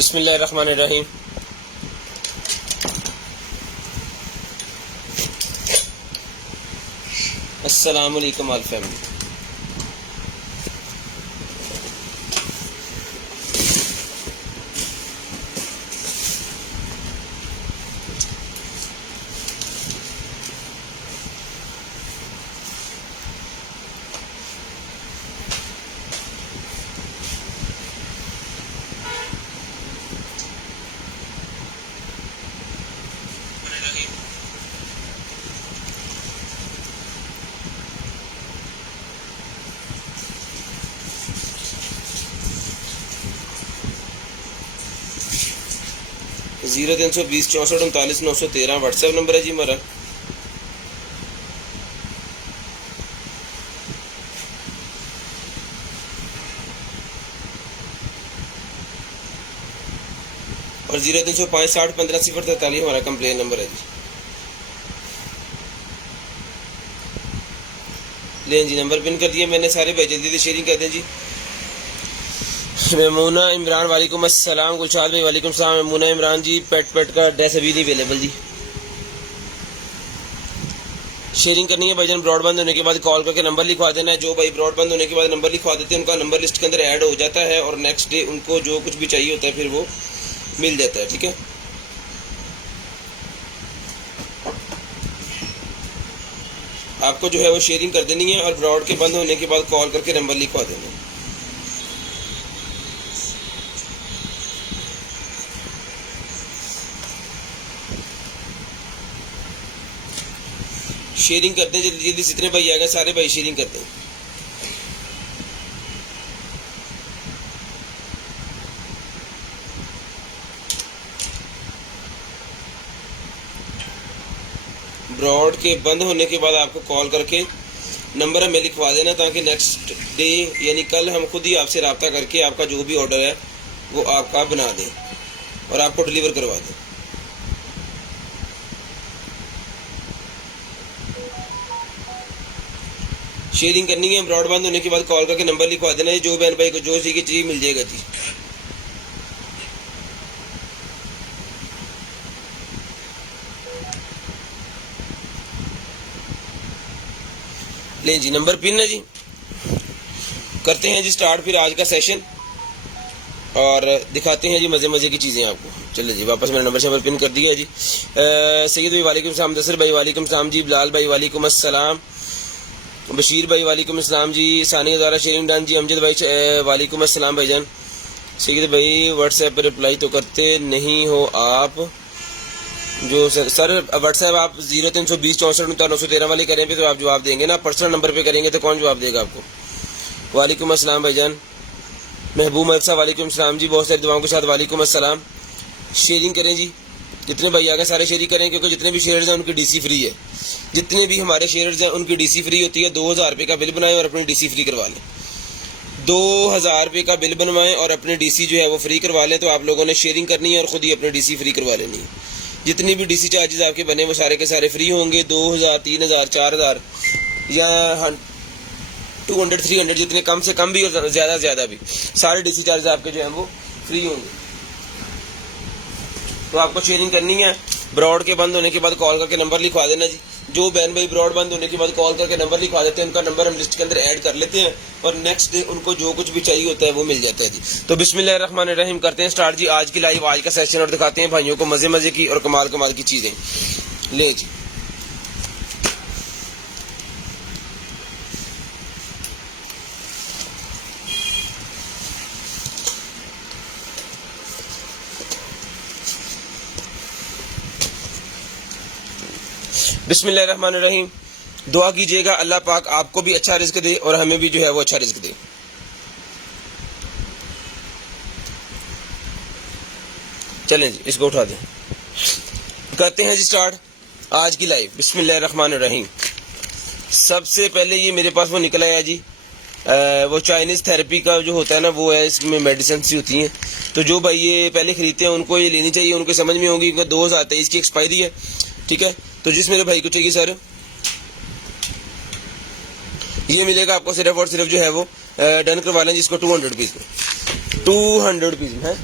बिस्मिल्लाहिर्रहमानिर्रहीम। अस्सलाम वालेकुम all family. Zero 320 64 39 913 WhatsApp number है जी हमारा। और 0305 60 15 043 हमारा कंप्लेन नंबर है जी। लें जी, नंबर पिन कर दिया मैंने सारे भाई, जल्दी से शेयरिंग कर दें जी। मेमूना इमरान वालेकुम अस्सलाम। गुलशाद भाई वालेकुम सलाम। मेमूना इमरान जी, पेट का एड्रेस अभी नहीं अवेलेबल जी। शेयरिंग करनी है भाईजान, ब्रॉडबैंड होने के बाद कॉल करके नंबर लिखवा देना है। जो भाई ब्रॉडबैंड होने के बाद नंबर लिखवा देते हैं उनका नंबर लिस्ट के अंदर ऐड हो जाता है और नेक्स्ट डे उनको जो कुछ भी चाहिए होता है फिर वो मिल जाता है। ठीक है, आपको जो है वो शेयरिंग कर देनी है और ब्रॉड के बंद होने के बाद कॉल करके नंबर लिखवा देना है। शेयरिंग करते हैं जल्दी जल्दी, जितने भाई आएगा सारे भाई शेयरिंग करते हैं। ब्रॉड के बंद होने के बाद आपको कॉल करके नंबर हमें लिखवा देना ताकि नेक्स्ट डे यानी कल हम खुद ही आपसे रब्ता करके आपका जो भी ऑर्डर है वो आपका बना दें और आपको डिलीवर करवा दें। शेयरिंग करनी है, ब्रॉडबैंड होने के बाद कॉल करके नंबर लिखवा देना है। जो बहन भाई को जो सी की चीज मिल जाएगा जी। लें जी, नंबर पिन है जी। करते हैं जी स्टार्ट फिर आज का सेशन और दिखाते हैं जी मजे मजे की चीजें आपको। चलिए जी, वापस मैंने नंबर पिन कर दिया है जी। सैयद भाई वालेकुम सलाम। दसर भाई वालेकुम सलाम जी। बिलाल भाई वालेकुम अस्सलाम। बशीर भाई वालेकुम अस्सलाम जी। सानिया द्वारा शेयरिंग डन जी। अमजद भाई वालेकुम अस्सलाम भाईजान। सैयद भाई व्हाट्सएप पर रिप्लाई तो करते नहीं हो आप। जो सर व्हाट्सएप आप 0320 64 913 वाले करेंगे तो आप जवाब देंगे ना, पर्सनल नंबर पे करेंगे तो कौन जवाब देगा आपको। वालेकुम अस्सलाम भाईजान। महबूब मलसा वालेकुम सलाम जी, बहुत सारी दुआओं के साथ वालेकुम अस्सलाम। शेयरिंग करें जी, जितने भाई आगे सारे शेयरिंग करें क्योंकि जितने भी शेयर्स हैं उनकी डीसी फ्री है। जितने भी हमारे शेयर्स हैं उनकी डीसी फ्री होती है। 2000 रुपये का बिल बनाएं और अपनी डीसी फ्री करवा लें। 2000 रुपये का बिल बनवाएं और अपनी डीसी जो है वो फ्री करवा लें। तो आप लोगों ने शेयरिंग करनी है और खुद ही अपनी डीसी फ्री करवा लेनी है। जितनी भी डीसी चार्जेस आपके बने वो सारे के सारे फ्री होंगे। 2000 3000 4000 या 200 300 जितने कम से कम भी और ज़्यादा से ज़्यादा भी सारे डीसी चार्जेस आपके जो हैं वो फ्री होंगे। तो आपको शेयरिंग करनी है, ब्रॉड के बंद होने के बाद कॉल करके नंबर लिखवा देना जी। जो बहन भाई ब्रॉड बंद होने के बाद कॉल करके नंबर लिखवा देते हैं उनका नंबर हम लिस्ट के अंदर ऐड कर लेते हैं और नेक्स्ट डे उनको जो कुछ भी चाहिए होता है वो मिल जाता है जी। तो बिस्मिल्लाहिर्रहमानिर्रहीम करते हैं स्टार्ट जी आज की लाइव, आज का सेशन और दिखाते हैं भाइयों को मजे मजे की और कमाल कमाल की चीजें। ले जी, बिस्मिल्लाहिर्रहमानिर्रहीम। दुआ कीजिएगा अल्लाह पाक आपको भी अच्छा रिस्क दे और हमें भी जो है वो अच्छा रिस्क दे। चलें जी, इसको उठा दें। करते हैं जी स्टार्ट आज की लाइव। बिस्मिल्लाहिर्रहमानिर्रहीम। सबसे पहले ये मेरे पास वो निकला है जी, वो चाइनीज़ थेरेपी का जो होता है ना वो है, इसमें मेडिसिन सी होती हैं। तो जो भाई ये पहले खरीदते हैं उनको ये लेनी चाहिए, उनको समझ में होगी क्योंकि 2023 की एक्सपायरी है। ठीक है, तो जिस मेरे भाई को चाहिए सर ये मिलेगा आपको सिर्फ और सिर्फ जो है वो डन करवा लें जिसको 200 रुपीज़ में, 200 रुपीज़ में है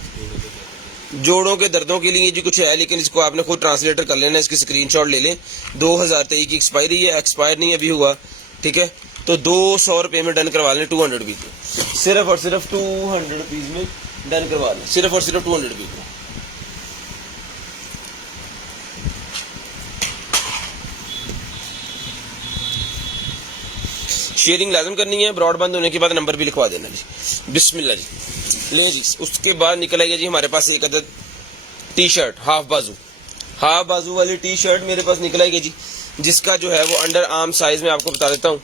जोड़ों के दर्दों के लिए जी कुछ है, लेकिन इसको आपने खुद ट्रांसलेटर कर लेना, इसकी स्क्रीनशॉट ले लें। 2023 की एक्सपायरी है, एक्सपायर नहीं अभी हुआ, ठीक है। तो 200 रुपये में डन करवा लें, 200 रुपीज़ में, सिर्फ और सिर्फ 200 रुपीज़ में डन करवा लें, सिर्फ और सिर्फ 200 रुपीज़ में। शेयरिंग लाजम करनी है, ब्रॉडबैंड होने के बाद नंबर भी लिखवा देना जी। बिस्मिल्लाह जी, ले जी। उसके बाद निकल आएगा जी हमारे पास एक अदद टी शर्ट, हाफ बाजू वाली टी शर्ट मेरे पास निकल आएगी जी, जिसका जो है वो अंडर आर्म साइज में आपको बता देता हूँ।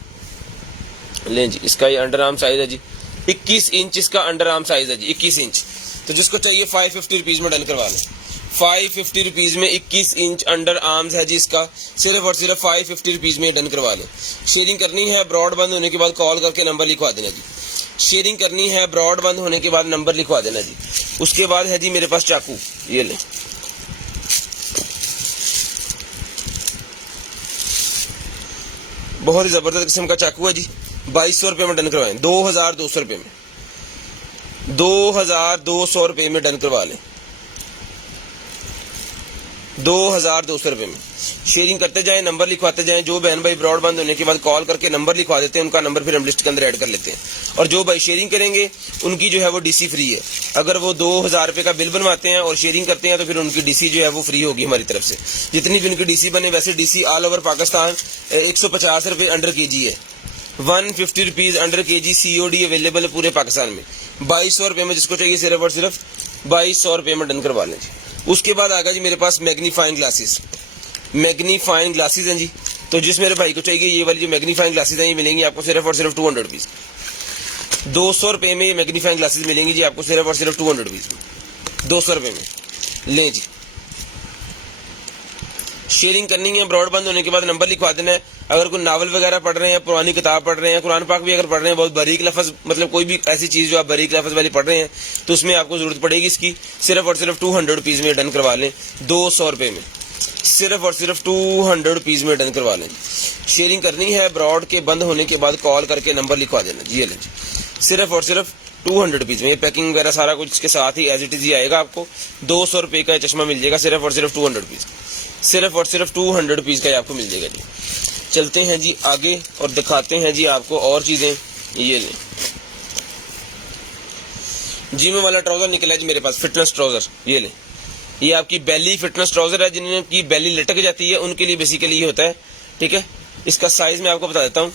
लें जी, इसका ये अंडर आर्म साइज है जी, 21 इंच इसका अंडर आर्म साइज है जी, 21 इंच। तो जिसको चाहिए 550 रुपीज़ में डन करवा लें, 550 रुपीज़ में 21 इंच अंडर आर्म्स है जी इसका, सिर्फ और सिर्फ 550 रुपीज़ में डन करवा लें। शेयरिंग करनी है, ब्रॉड बंद होने के बाद कॉल करके नंबर लिखवा देना जी। शेयरिंग करनी है, ब्रॉड बंद होने के बाद नंबर लिखवा देना जी। उसके बाद है जी मेरे पास चाकू, ये लें, बहुत ही ज़बरदस्त किस्म का चाकू है जी, 2200 रुपये में डन करवाएं, 2200 रुपये में, 2200 रुपये में डन करवा लें, 2200 रुपये में। शेयरिंग करते जाएं, नंबर लिखवाते जाएं। जो बहन भाई ब्रॉडबैंड होने के बाद कॉल करके नंबर लिखवा देते हैं, उनका नंबर फिर हम लिस्ट के अंदर ऐड कर लेते हैं। और जो भाई शेयरिंग करेंगे उनकी जो है वो डीसी फ्री है। अगर वो 2000 रुपये का बिल बनवाते हैं और शेयरिंग करते हैं तो फिर उनकी डीसी जो है वो फ्री होगी हमारी तरफ से। जितनी भी उनकी डीसी बने, वैसे डीसी ऑल ओवर पाकिस्तान 150 रुपये अंडर केजी है, 150 rupees under KG COD available है पूरे पाकिस्तान में। 2200 रुपये में जिसको चाहिए सिर्फ और सिर्फ 2200 रुपये में डन करवा लें जी। उसके बाद आ गया जी मेरे पास मैग्नीफाइंग ग्लासेस, मैग्नीफाइंग ग्लासेस हैं जी। तो जिस मेरे भाई को चाहिए ये वाली जो मैग्नीफाइंग ग्लासेस हैं, ये मिलेंगी आपको सिर्फ और सिर्फ 200 रुपीज़, 200 रुपये में मैग्नीफाइंग ग्लासेस मिलेंगी जी आपको सिर्फ और सिर्फ 200 रुपीज़ में, 200 रुपये में। लें जी, शेयरिंग करनी है, ब्रॉडबैंड होने के बाद नंबर लिखवा देना है। अगर कोई नावल वगैरह पढ़ रहे हैं, पुरानी किताब पढ़ रहे हैं, कुरान पाक भी अगर पढ़ रहे हैं, बहुत बारीक लफ्ज़, मतलब कोई भी ऐसी चीज़ जो आप बारीक लफ्ज़ वाली पढ़ रहे हैं, तो उसमें आपको ज़रूरत पड़ेगी इसकी। सिर्फ और सिर्फ 200 रुपीज़ में डन करवा लें, 200 रुपये में, सिर्फ और सिर्फ 200 रुपीज़ में डन करवा लें। शेयरिंग करनी है, ब्रॉड के बंद होने के बाद कॉल करके नंबर लिखवा देना जी। ये लें, सिर्फ और सिर्फ 200 रुपीज़ में। ये पैकिंग वगैरह सारा कुछ इसके साथ ही एज इट इज़ ही आएगा। आपको 200 रुपये का चश्मा मिल जाएगा, सिर्फ और सिर्फ 200 रुपीज़, सिर्फ और सिर्फ 200 रुपीज़ का आपको मिल जाएगा जी। चलते हैं जी आगे और दिखाते हैं जी आपको और चीज़ें। ये लें, जिम वाला ट्राउज़र निकला है जी मेरे पास, फिटनेस ट्राउज़र। ये लें, ये आपकी बेली फिटनेस ट्राउज़र है, जिनकी बेली लटक जाती है उनके लिए बेसिकली ये होता है, ठीक है। इसका साइज़ मैं आपको बता देता हूँ।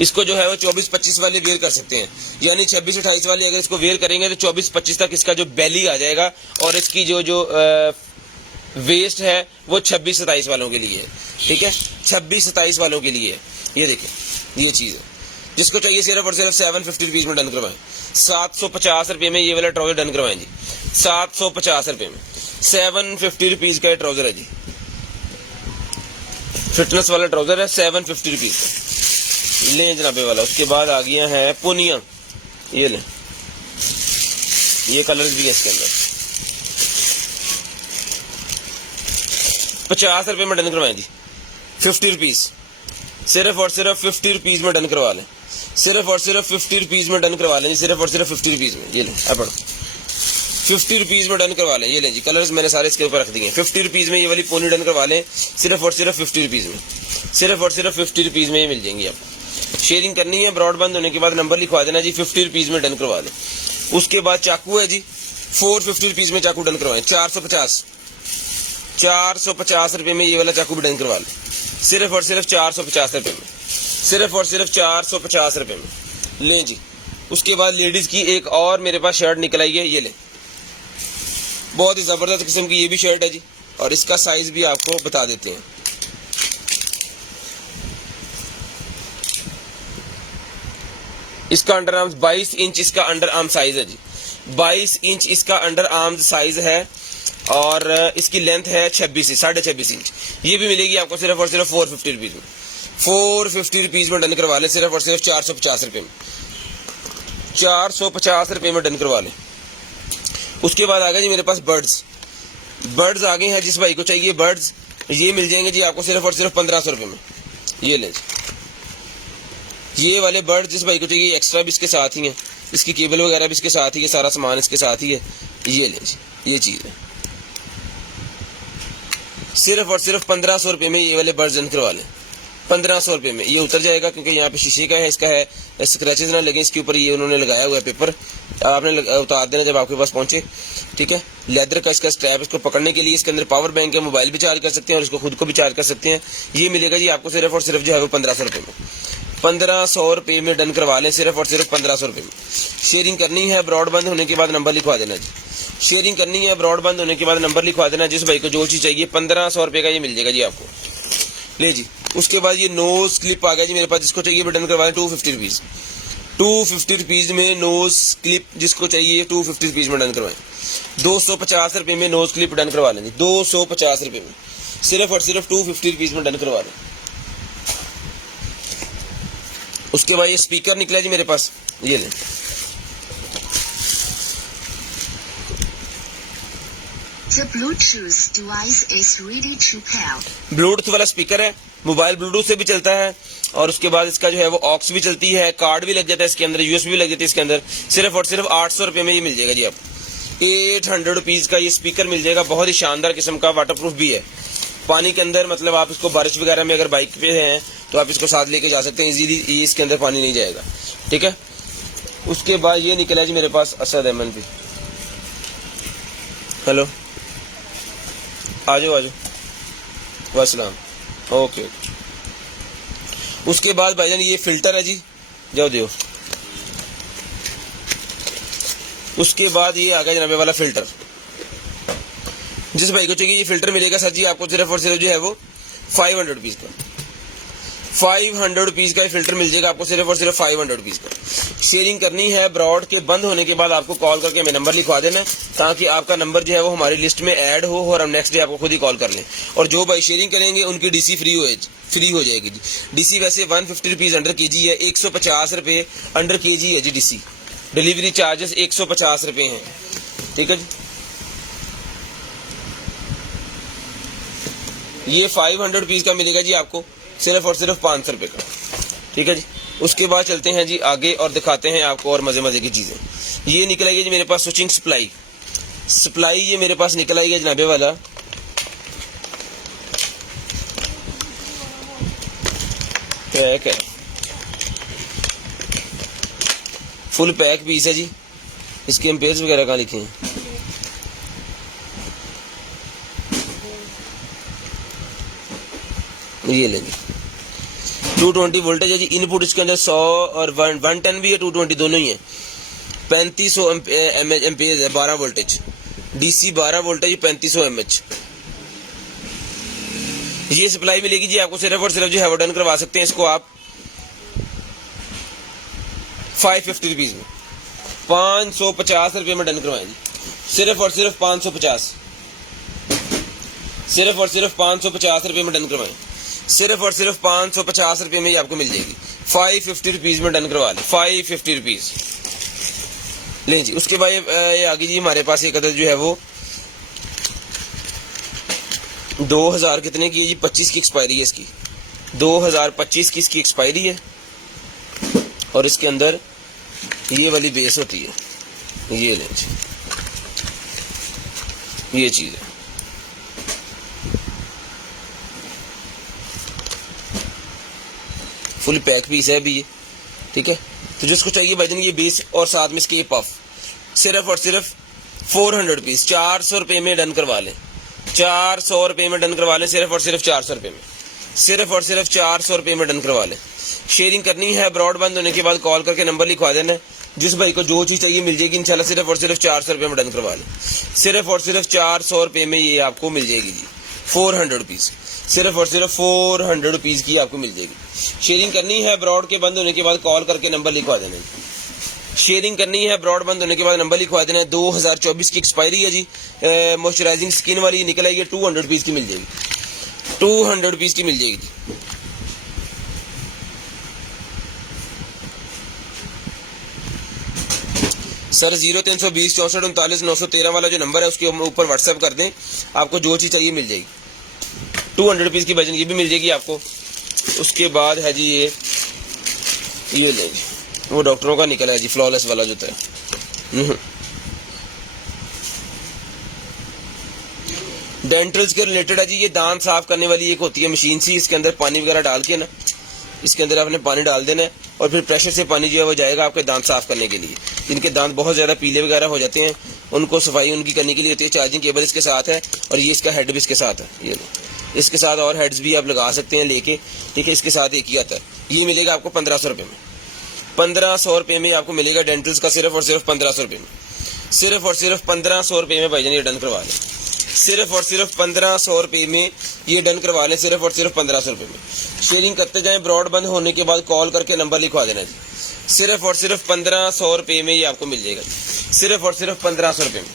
इसको जो है वो 24-25 वाले वेयर कर सकते हैं, यानी 26-28 वाले अगर इसको वेयर करेंगे तो 24-25 तक इसका जो बेली आ जाएगा। और इसकी जो वेस्ट है वो 26-27 वालों के लिए है, ठीक है, 26-27 वालों के लिए है। ये देखें, ये चीज़ है। जिसको चाहिए सिर्फ और सिर्फ 750 रुपीज़ में डन करवाएं, 750 रुपये में ये वाला ट्राउज़र डन करवाएं जी, 750 रुपये में, 750 रुपीज़ का ये ट्राउज़र है जी, फिटनेस वाला ट्राउज़र है, 750 रुपीज़ का। लें जनाबे वाला। उसके बाद आ गया है पुनिया, ये लें, ये कलर्स भी है इसके अंदर, 50 रुपये में डन करवाएं जी, 50 रुपीज़, सिर्फ और सिर्फ 50 रुपीज़ में डन करवा लें, सिर्फ और सिर्फ 50 रुपीज़ में डन करवा लें, सिर्फ और सिर्फ 50 रुपीज़ में। ये लें, अब पढ़ो, 50 रुपीज़ में डन करवा लें। ये लें जी, कलर्स मैंने सारे इसके ऊपर रख दिए हैं। 50 रुपीज़ में ये वाली पोनी डन करवा लें, सिर्फ और सिर्फ 50 रुपीज़ में, सिर्फ और सिर्फ 50 रुपीज़ में ये मिल जाएंगी आपको। शेयरिंग करनी है, ब्रॉडबैंड होने के बाद नंबर लिखवा देना जी, 50 रुपीज़ में डन करवा लें। उसके बाद चाकू है जी, 450 रुपीज़ में चाकू डन करवाएं, 450 रुपये में ये वाला चाकू भी डन करवा लें, सिर्फ और सिर्फ 450 रुपये में, सिर्फ और सिर्फ 450 रुपये में। लें जी, उसके बाद लेडीज़ की एक और मेरे पास शर्ट निकल आई है, ये लें, बहुत ही ज़बरदस्त किस्म की ये भी शर्ट है जी, और इसका साइज़ भी आपको बता देते हैं। इसका अंडर आर्म्स 22 इंच इसका अंडर आर्म साइज है जी, 22 इंच इसका अंडर आर्म साइज है, और इसकी लेंथ है 26 से 26.5 इंच। ये भी मिलेगी आपको सिर्फ और सिर्फ 450 रुपीज़ में, 450 रुपीज़ में डन करवा लें, सिर्फ और सिर्फ 450 रुपये में, 450 रुपये में डन करवा लें। उसके बाद आ गया जी मेरे पास बर्ड्स आ गए हैं। जिस भाई को चाहिए बर्ड्स, ये मिल जाएंगे जी आपको सिर्फ और सिर्फ 1500 रुपये में। ये लें जी, ये वाले बर्ड जिस भाई को चाहिए एक्स्ट्रा भी इसके साथ ही है, इसकी केबल वगैरह भी इसके साथ ही है, सारा सामान इसके साथ ही है। ये लें जी, ये चीज़ है। सिर्फ और सिर्फ 1500 रुपये में ये वाले बर्ड जन करवा लें, 1500 रुपये में। ये उतर जाएगा क्योंकि यहाँ पे शीशे का है, इसका है, स्क्रैचेस ना लगे इसके ऊपर। ये उन्होंने लगाया हुआ है पेपर, आपने उतार देना जब आपके पास पहुंचे, ठीक है। लेदर का इसका स्ट्रैप, इसको पकड़ने के लिए इसके अंदर पावर बैंक है, मोबाइल भी चार्ज कर सकते हैं और इसको खुद को भी चार्ज कर सकते हैं। ये मिलेगा जी आपको सिर्फ और सिर्फ जो है वो 1500 रुपये में। 1500 रुपये में डन करवा लें, सिर्फ और सिर्फ 1500 रुपये में। शेयरिंग करनी है, ब्रॉडबैंड होने के बाद नंबर लिखवा देना जी। शेयरिंग करनी है, ब्रॉडबैंड होने के बाद नंबर लिखवा देना। जिस भाई को जो चीज़ चाहिए 1500 रुपये का ये मिल जाएगा जी आपको। ले जी, उसके बाद ये नोज क्लिप आ गया जी मेरे पास, जिसको चाहिए डन करवा दें 250 रुपीज़। 250 रुपीज़ में नोज क्लिप जिसको चाहिए 250 रुपीज़ में डन करवाएं। 250 रुपये में नोज क्लिप डन करवा लेंगे, 250 रुपये में, सिर्फ और सिर्फ 250 रुपीज़ में डन करवा लें। उसके बाद ये स्पीकर निकला जी मेरे पास, ये लें। The Bluetooth device is ready to pair. Bluetooth वाला स्पीकर है, मोबाइल ब्लूटूथ से भी चलता है और उसके बाद इसका जो है वो ऑक्स भी चलती है, कार्ड भी लग जाता है इसके अंदर, यूएसबी भी लग जाती है इसके अंदर। सिर्फ और सिर्फ 800 रुपये में ये मिल जाएगा जी आपको। 800 रुपीज़ का ये स्पीकर मिल जाएगा, बहुत ही शानदार किस्म का, वाटरप्रूफ भी है। पानी के अंदर मतलब आप इसको बारिश वगैरह में अगर बाइक पे हैं तो आप इसको साथ लेके जा सकते हैं इजीली, ये इसके अंदर पानी नहीं जाएगा, ठीक है। उसके बाद ये निकला जी मेरे पास असद अहमद भी। हेलो, आ जाओ वासलाम, ओके। उसके बाद भाईजान ये फिल्टर है जी, जाओ दो। उसके बाद ये आ गया जनाबे वाला फिल्टर। जिस भाई को चाहिए ये फिल्टर मिलेगा सर जी आपको सिर्फ और सिर्फ जो है वो 500 रुपीज़ का। 500 रुपीज़ का ये फिल्टर मिल जाएगा आपको सिर्फ और सिर्फ 500 रुपीज़ का। शेयरिंग करनी है, ब्रॉड के बंद होने के बाद आपको कॉल करके हमें नंबर लिखवा देना ताकि आपका नंबर जो है वो हमारी लिस्ट में ऐड हो और हम नेक्स्ट डे आपको खुद ही कॉल कर लें। और जो भाई शेयरिंग करेंगे उनकी डीसी फ्री हो जाएगी जी। डीसी वैसे 150 रुपीज़ अंडर केजी है, 150 रुपये अंडर केजी है जी डीसी। डिलीवरी चार्जेस 150 रुपये हैं, ठीक है जी। ये 500 रुपीज़ का मिलेगा जी आपको सिर्फ और सिर्फ 500 रुपये का, ठीक है जी। उसके बाद चलते हैं जी आगे और दिखाते हैं आपको और मज़े मज़े की चीज़ें। ये निकल आई है जी मेरे पास स्विचिंग सप्लाई ये मेरे पास निकल आई है जनाबे वाला। पैक है, फुल पैक पीस है जी। इसके एम्पेयर्स वगैरह कहाँ लिखे हैं? ये लेंगे 220 वोल्टेज है जी। इनपुट इसके अंदर 100 और 110 भी है, 220 दोनों ही है। 3500 एम्पेयर है, 12 वोल्टेज डीसी, 12 वोल्टेज, 3500 mAh। ये सप्लाई मिलेगी जी आपको सिर्फ और सिर्फ जो है वो डन करवा सकते हैं इसको आप 550 रुपीज़ में, 550 रुपये में डन करवाएं जी। सिर्फ और सिर्फ 550, सिर्फ और सिर्फ 550 रुपये में डन करवाएं। सिर्फ और सिर्फ 550 रुपये में ही आपको मिल जाएगी। 550 रुपीज़ में डन करवा लें, 550 रुपीज़ लें जी। उसके बाद ये आगे जी हमारे पास एक अदद जो है वो 2000 कितने की है जी, 25 की एक्सपायरी है इसकी, 2025 की इसकी एक्सपायरी है। और इसके अंदर ये वाली बेस होती है, ये लें जी, ये चीज़ है। फुल पैक पीस है अभी ये, ठीक है। तो जिसको चाहिए भाईजान ये बेस और साथ में इसके पफ, सिर्फ और सिर्फ 400 रुपीज़, 400 रुपये में डन करवा लें, 400 रुपये में डन करवा लें। सिर्फ और सिर्फ 400 रुपये में, सिर्फ और सिर्फ 400 रुपये में डन करवा लें। शेयरिंग करनी है, ब्रॉडबैंड होने के बाद कॉल करके नंबर लिखवा देना। जिस भाई को जो चीज़ चाहिए मिल जाएगी इंशाल्लाह। सिर्फ और सिर्फ 400 रुपये में डन करवा लें, सिर्फ और सिर्फ 400 रुपये में ये आपको मिल जाएगी जी। 400 रुपीज़, सिर्फ और सिर्फ 400 रुपीज़ की आपको मिल जाएगी। शेयरिंग करनी है, ब्रॉड के बंद होने के बाद कॉल करके नंबर लिखवा देना। शेयरिंग करनी है, ब्रॉड बंद होने के बाद नंबर लिखवा देना। 2024 की एक्सपायरी है जी। मॉइस्चराइजिंग स्किन वाली निकल आई है, 200 रुपीज़ की मिल जाएगी, 200 रुपीज़ की मिल जाएगी जी। सर 0320 64 39 913 वाला जो नंबर है उसके ऊपर व्हाट्सएप कर दें, आपको जो चीज़ चाहिए मिल जाएगी। 200 रुपीज़ की वजन ये भी मिल जाएगी आपको। उसके बाद है जी ये लें जी, वो डॉक्टरों का निकला है जी, फ्लॉलेस वाला जो था। डेंटल्स के रिलेटेड है जी, ये दांत साफ करने वाली एक होती है मशीन सी, इसके अंदर पानी वगैरह डाल के ना, इसके अंदर आपने पानी डाल देना है और फिर प्रेशर से पानी जो है वो जाएगा आपके दांत साफ करने के लिए। जिनके दांत बहुत ज़्यादा पीले वगैरह हो जाते हैं उनको सफाई उनकी करने के लिए होती है। चार्जिंग केबल इसके साथ है और ये इसका हेड भी इसके साथ है। ये इसके साथ और हेड्स भी आप लगा सकते हैं लेके, ठीक है। इसके साथ एक ही आता है। ये मिलेगा आपको 1500 रुपये में। 1500 रुपये में आपको मिलेगा डेंटल्स का, सिर्फ और सिर्फ 1500 रुपये में। सिर्फ और सिर्फ 1500 रुपये में भाईजान ये डन करवा लें। सिर्फ और सिर्फ 1500 रुपये में ये डन करवा लें। सिर्फ और सिर्फ 1500 रुपये में। शेयरिंग करते जाएं, ब्रॉड बंद होने के बाद कॉल करके नंबर लिखवा देना जी। सिर्फ और सिर्फ 1500 रुपये में ये आपको मिल जाएगा। सिर्फ और सिर्फ 1500 रुपये में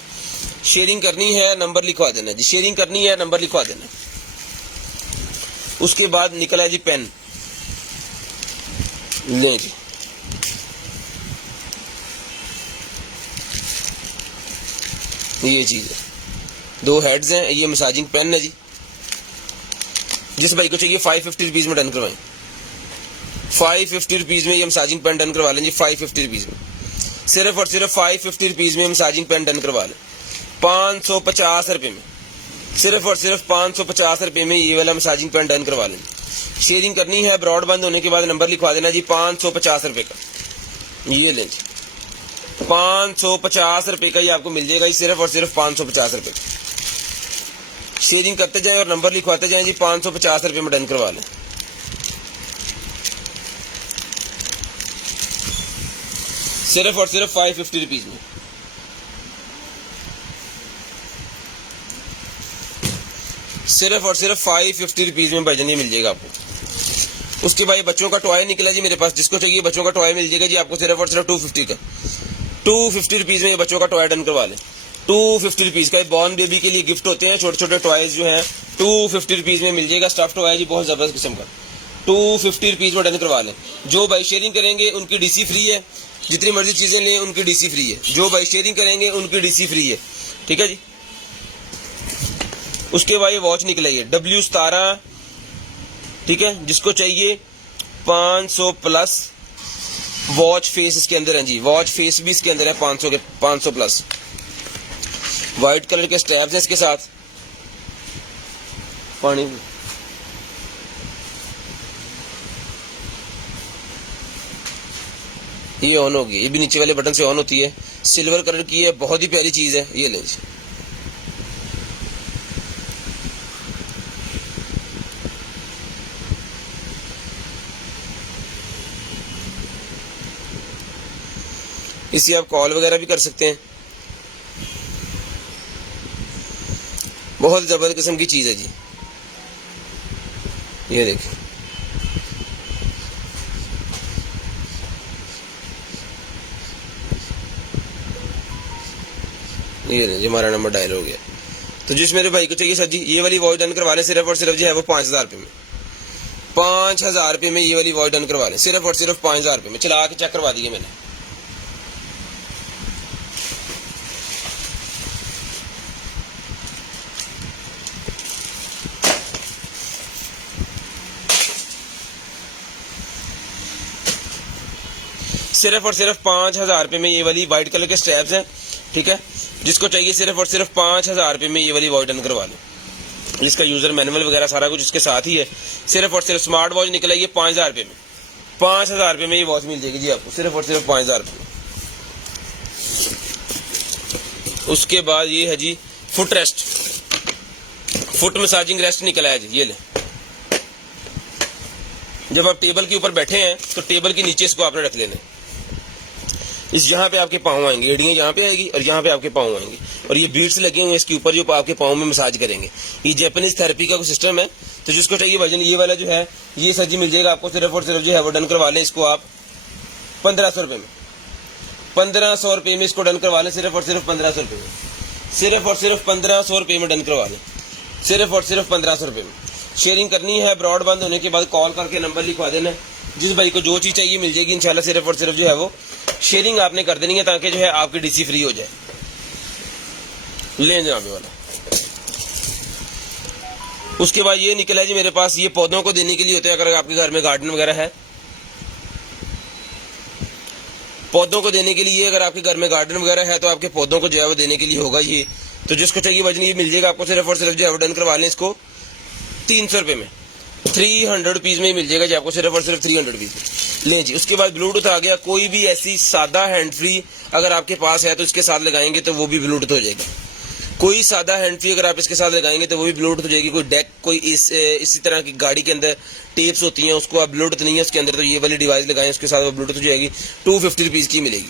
शेयरिंग करनी है, नंबर लिखवा देना जी। शेयरिंग करनी है, नंबर लिखवा देना। उसके बाद निकला है जी पेन, लें जी। ये चीज है, 2 हेड्स हैं, ये मसाजिंग पेन है जी। जिस भाई को चाहिए 550 रुपीज में डन करवाएं। 550 रुपीज में ये मसाजिंग पेन डन करवा लें जी। 550 रुपीज में, सिर्फ और सिर्फ 550 रुपीज में मसाजिंग पेन डन करवा लें। 550 रुपये में, सिर्फ और सिर्फ 550 रुपये में ये वाला मसाजिंग पेन डन करवा लें। शेयरिंग करनी है, ब्रॉड बंद होने के बाद नंबर लिखवा देना जी। 550 रुपये का ये लें जी। 550 रुपये का ये आपको मिल जाएगा, सिर्फ और सिर्फ 550 रुपये का। शेयरिंग करते जाएं और नंबर लिखवाते जाएं जी। 550 रुपये में डन करवा लें। सिर्फ और सिर्फ 550 रुपीज में। सिर्फ और सिर्फ 550 रुपीज में भाईजान ये मिल जाएगा आपको। उसके बाद बच्चों का टॉय निकला जी मेरे पास। जिसको चाहिए बच्चों का टॉय मिल जाएगा जी आपको, सिर्फ और सिर्फ 250 का। 250 रुपीज में ये बच्चों का टॉय डन करवा लें। 250 रुपीज का बॉर्न बेबी के लिए गिफ्ट होते हैं छोटे छोटे टॉयज जो हैं, 250 रुपीज में मिल जाएगा। स्टफ टॉय जी बहुत जबरदस्त किस्म का, 250 रुपीज में डन करवा लें। जो भाई शेयरिंग करेंगे उनकी डीसी फ्री है। जितनी मर्जी चीजें लें उनकी डीसी फ्री है। जो भाई शेयरिंग करेंगे उनकी डीसी फ्री है, ठीक है जी। उसके बाद ये वॉच निकला है W17, ठीक है। जिसको चाहिए 500 प्लस वॉच फेस इसके अंदर है जी। वॉच फेस भी इसके अंदर है 500 प्लस। व्हाइट कलर के स्ट्रैप्स हैं इसके साथ। पानी ये ऑन होगी, ये भी नीचे वाले बटन से ऑन होती है। सिल्वर कलर की है, बहुत ही प्यारी चीज है। ये ले जी। इसी आप कॉल वगैरह भी कर सकते हैं। बहुत जबरदस्त किस्म की चीज है जी। ये देखिए, ये हमारा नंबर डायल हो गया। तो जिस मेरे भाई को चाहिए सर जी ये वाली वॉच डन करवा लें। सिर्फ और सिर्फ जो है वो 5000 रुपये में। 5000 रुपये में ये वाली वॉच डन करवा लें। सिर्फ और सिर्फ 5000 रुपये में। चला के चेक करवा दिए मैंने। सिर्फ और सिर्फ 5000 रुपये में ये वाली व्हाइट कलर के स्ट्रैप्स हैं, ठीक है। जिसको चाहिए सिर्फ और सिर्फ 5000 रुपये में ये वाली वॉच डन करवा लो। इसका यूजर मैनुअल वगैरह सारा कुछ इसके साथ ही है। सिर्फ और सिर्फ स्मार्ट वॉच निकला ये 5000 रुपये में। 5000 रुपये में ये वॉच मिल जाएगी जी आपको, सिर्फ और सिर्फ 5000 रुपये में। उसके बाद ये है जी foot rest, foot massaging rest निकला है जी। ये ले, जब आप टेबल के ऊपर बैठे हैं तो टेबल के नीचे इसको आपने रख लेना है। इस यहाँ पे आपके पाँव आएंगे, एड़ियाँ यहाँ पे आएगी और यहाँ पे आपके पाँव आएंगे और ये बीड्स लगे हुए हैं इसके ऊपर जो आपके पाँव में मसाज करेंगे। ये जापानीज थेरेपी का सिस्टम है। तो जिसको चाहिए भाईजान ये वाला जो है ये सर जी मिल जाएगा आपको। सिर्फ और सिर्फ जो है वो डन करवा लें इसको आप 1500 रुपये में। 1500 रुपये में इसको डन करवा लें। सिर्फ और सिर्फ 1500 रुपये में। सिर्फ और सिर्फ 1500 रुपये में डन करवा लें। सिर्फ और सिर्फ 1500 रुपये में। शेयरिंग करनी है, ब्रॉड बंद होने के बाद कॉल करके नंबर लिखवा देना। जिस भाई को जो चीज चाहिए मिल जाएगी इंशाल्लाह। सिर्फ और सिर्फ जो है वो शेयरिंग आपने कर देनी है ताकि जो है आपकी डीसी फ्री हो जाए। ले जनाब वाला। उसके बाद ये निकला जी मेरे पास, ये पौधों को देने के लिए होता है अगर आपके घर में गार्डन वगैरह है। पौधों को देने के लिए, अगर आपके घर में गार्डन वगैरह है तो आपके पौधों को जो है वो देने के लिए होगा ये। तो जिसको चाहिए वजन ये मिल जाएगा आपको सिर्फ और सिर्फ जो है वो डन करवा लें इसको 300 रुपये में, 300 रुपीज़ में ही मिल जाएगा जी आपको, सिर्फ और सिर्फ 300 रुपीज़ में। लें जी, उसके बाद ब्लूटूथ आ गया। कोई भी ऐसी सादा हैंड फ्री अगर आपके पास है तो इसके साथ लगाएंगे तो वो भी ब्लूटूथ हो जाएगा। कोई सादा हैंड फ्री अगर आप इसके साथ लगाएंगे तो वो भी ब्लूटूथ हो जाएगी। कोई डेक, कोई इसी तरह की गाड़ी के अंदर टेप्स होती हैं, उसको आप ब्लूटूथ नहीं है उसके अंदर, तो ये वाली डिवाइस लगाएं उसके साथ वो ब्लूटूथ हो जाएगी। 250 रुपीज़ की मिलेगी,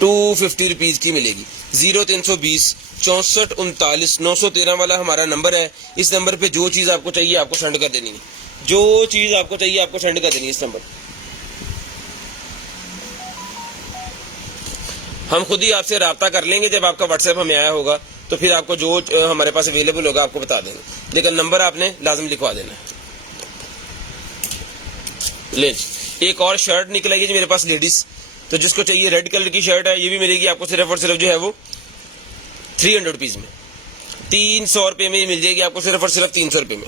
250 रुपीज़ की मिलेगी। 0320 64 39 913 वाला हमारा नंबर है। इस नंबर पे जो चीज़ आपको चाहिए आपको सेंड कर देनी है, जो चीज़ आपको चाहिए आपको सेंड कर देनी है इस नंबर। हम खुद ही आपसे रब्ता कर लेंगे जब आपका व्हाट्सएप हमें आया होगा, तो फिर आपको जो हमारे पास अवेलेबल होगा आपको बता देंगे, लेकिन नंबर आपने लाजम लिखवा देना है। ले एक और शर्ट निकल आई है जी मेरे पास लेडीज, तो जिसको चाहिए रेड कलर की शर्ट है, ये भी मिलेगी आपको सिर्फ और सिर्फ जो है वो 300 रुपीज़ में, 300 रुपये में मिल जाएगी आपको सिर्फ और सिर्फ 300 रुपये में।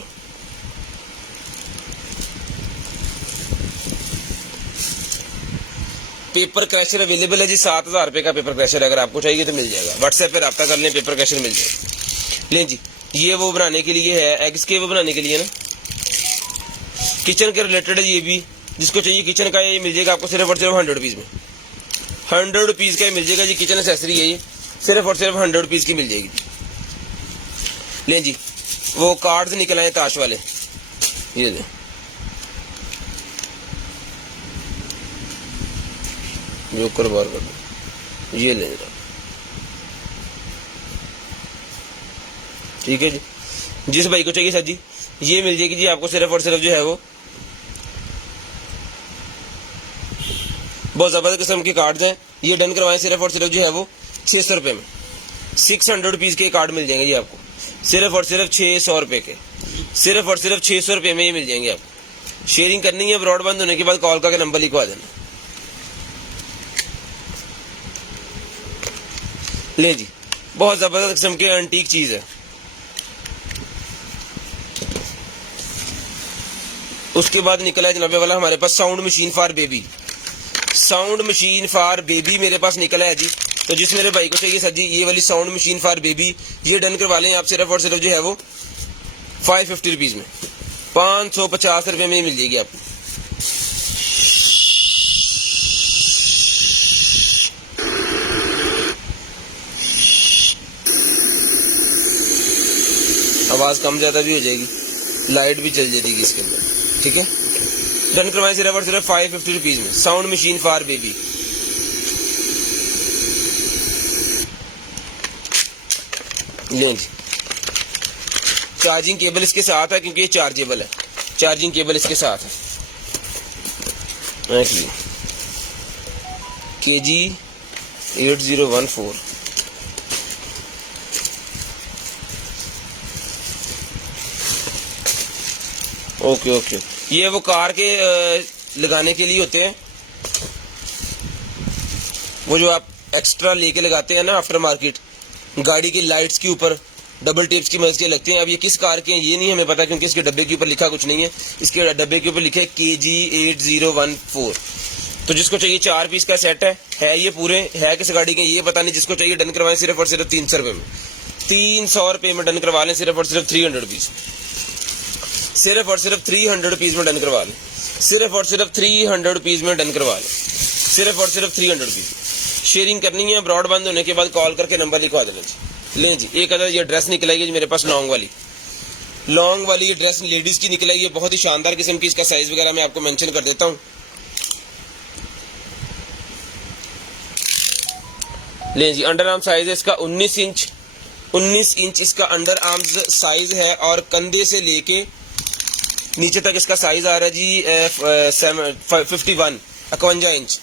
पेपर क्रैशर अवेलेबल है जी, 7000 रुपये का पेपर क्रैशर, अगर आपको चाहिए तो मिल जाएगा। व्हाट्सएप पे रब्ता कर लें, पेपर क्रैशर मिल जाएगा। लें जी, ये वो बनाने के लिए है, एग्स के वो बनाने के लिए ना, किचन के रिलेटेड है ये भी। जिसको चाहिए किचन का ये मिल जाएगा आपको सिर्फ और सिर्फ 100 रुपीज़ में, 100 रुपीज़ का मिल जाएगा जी। किचन एसेसरी है ये, सिर्फ और सिर्फ 100 रुपीज़ की मिल जाएगी। लें जी, वो कार्ड्स निकल आए ताश वाले, ये दें, जोकर बार कर दो, ये ले लो, ठीक है जी। जिस भाई को चाहिए सर जी, ये मिल जाएगी जी आपको सिर्फ और सिर्फ जो है वो बहुत ज़बरदस्त किस्म के कार्ड्स हैं। ये डन करवाएं सिर्फ और सिर्फ जो है वो 600 रुपये में, 600 रुपीज़ के कार्ड मिल जाएंगे जी आपको, सिर्फ और सिर्फ 600 रुपये के, सिर्फ और सिर्फ 600 रुपये में ये मिल जाएंगे आपको। शेयरिंग करनी है, ब्रॉड बंद होने के बाद कॉल करके नंबर लिखवा देना। ले जी, बहुत ज़बरदस्त किस्म के एंटीक चीज़ है। उसके बाद निकला है जनाबे वाला हमारे पास sound machine for baby, sound machine for baby मेरे पास निकला है जी। तो जिस मेरे भाई को चाहिए सर जी ये वाली साउंड मशीन फॉर बेबी, ये डन करवा लें आप सिर्फ और सिर्फ जो है वो 550 रुपीज़ में, 550 रुपये में मिल जाएगी आपको। आवाज़ कम ज़्यादा भी हो जाएगी, लाइट भी चल जाएगी इसके अंदर, ठीक है। डन करवाएं सिर्फ और सिर्फ 550 रुपीज़ में, साउंड मशीन फॉर बेबी। लें जी, चार्जिंग केबल इसके साथ है क्योंकि ये चार्जेबल है, चार्जिंग केबल इसके साथ है। KG 8014, ओके ओके, ये वो कार के लगाने के लिए होते हैं, वो जो आप एक्स्ट्रा लेके लगाते हैं ना आफ्टर मार्केट, गाड़ी की लाइट्स के ऊपर डबल टेप्स की मदद से लगते हैं। अब ये किस कार के हैं ये नहीं हमें पता क्योंकि इसके डब्बे के ऊपर लिखा कुछ नहीं है, इसके डब्बे के ऊपर लिखा है KG 8014। तो जिसको चाहिए 4 पीस का सेट है ये पूरे, है किस गाड़ी के ये पता नहीं। जिसको चाहिए डन करवाएं सिर्फ और सिर्फ 300 रुपये में, 300 रुपये में डन करवा लें, सिर्फ और सिर्फ 300 रुपीज़, सिर्फ और सिर्फ 300 रुपीज़ में डन करवा लें, सिर्फ और सिर्फ 300 रुपीज़ में डन करवा लें, सिर्फ और सिर्फ 300 रुपीज़। शेयरिंग करनी है, ब्रॉड बंद होने के बाद कॉल करके नंबर लिखवा देना जी। लें जी, एक अदर ये ड्रेस निकल आई है मेरे पास, लॉन्ग वाली ये ड्रेस लेडीज़ की निकल आई है, बहुत ही शानदार किस्म की। इसका साइज़ वगैरह मैं आपको मेंशन कर देता हूँ। लें जी, अंडर आर्म साइज़ है इसका 19 इंच इसका अंडर आर्म्स साइज़ है, और कंधे से लेके नीचे तक इसका साइज़ आ रहा है जी 51 इंच,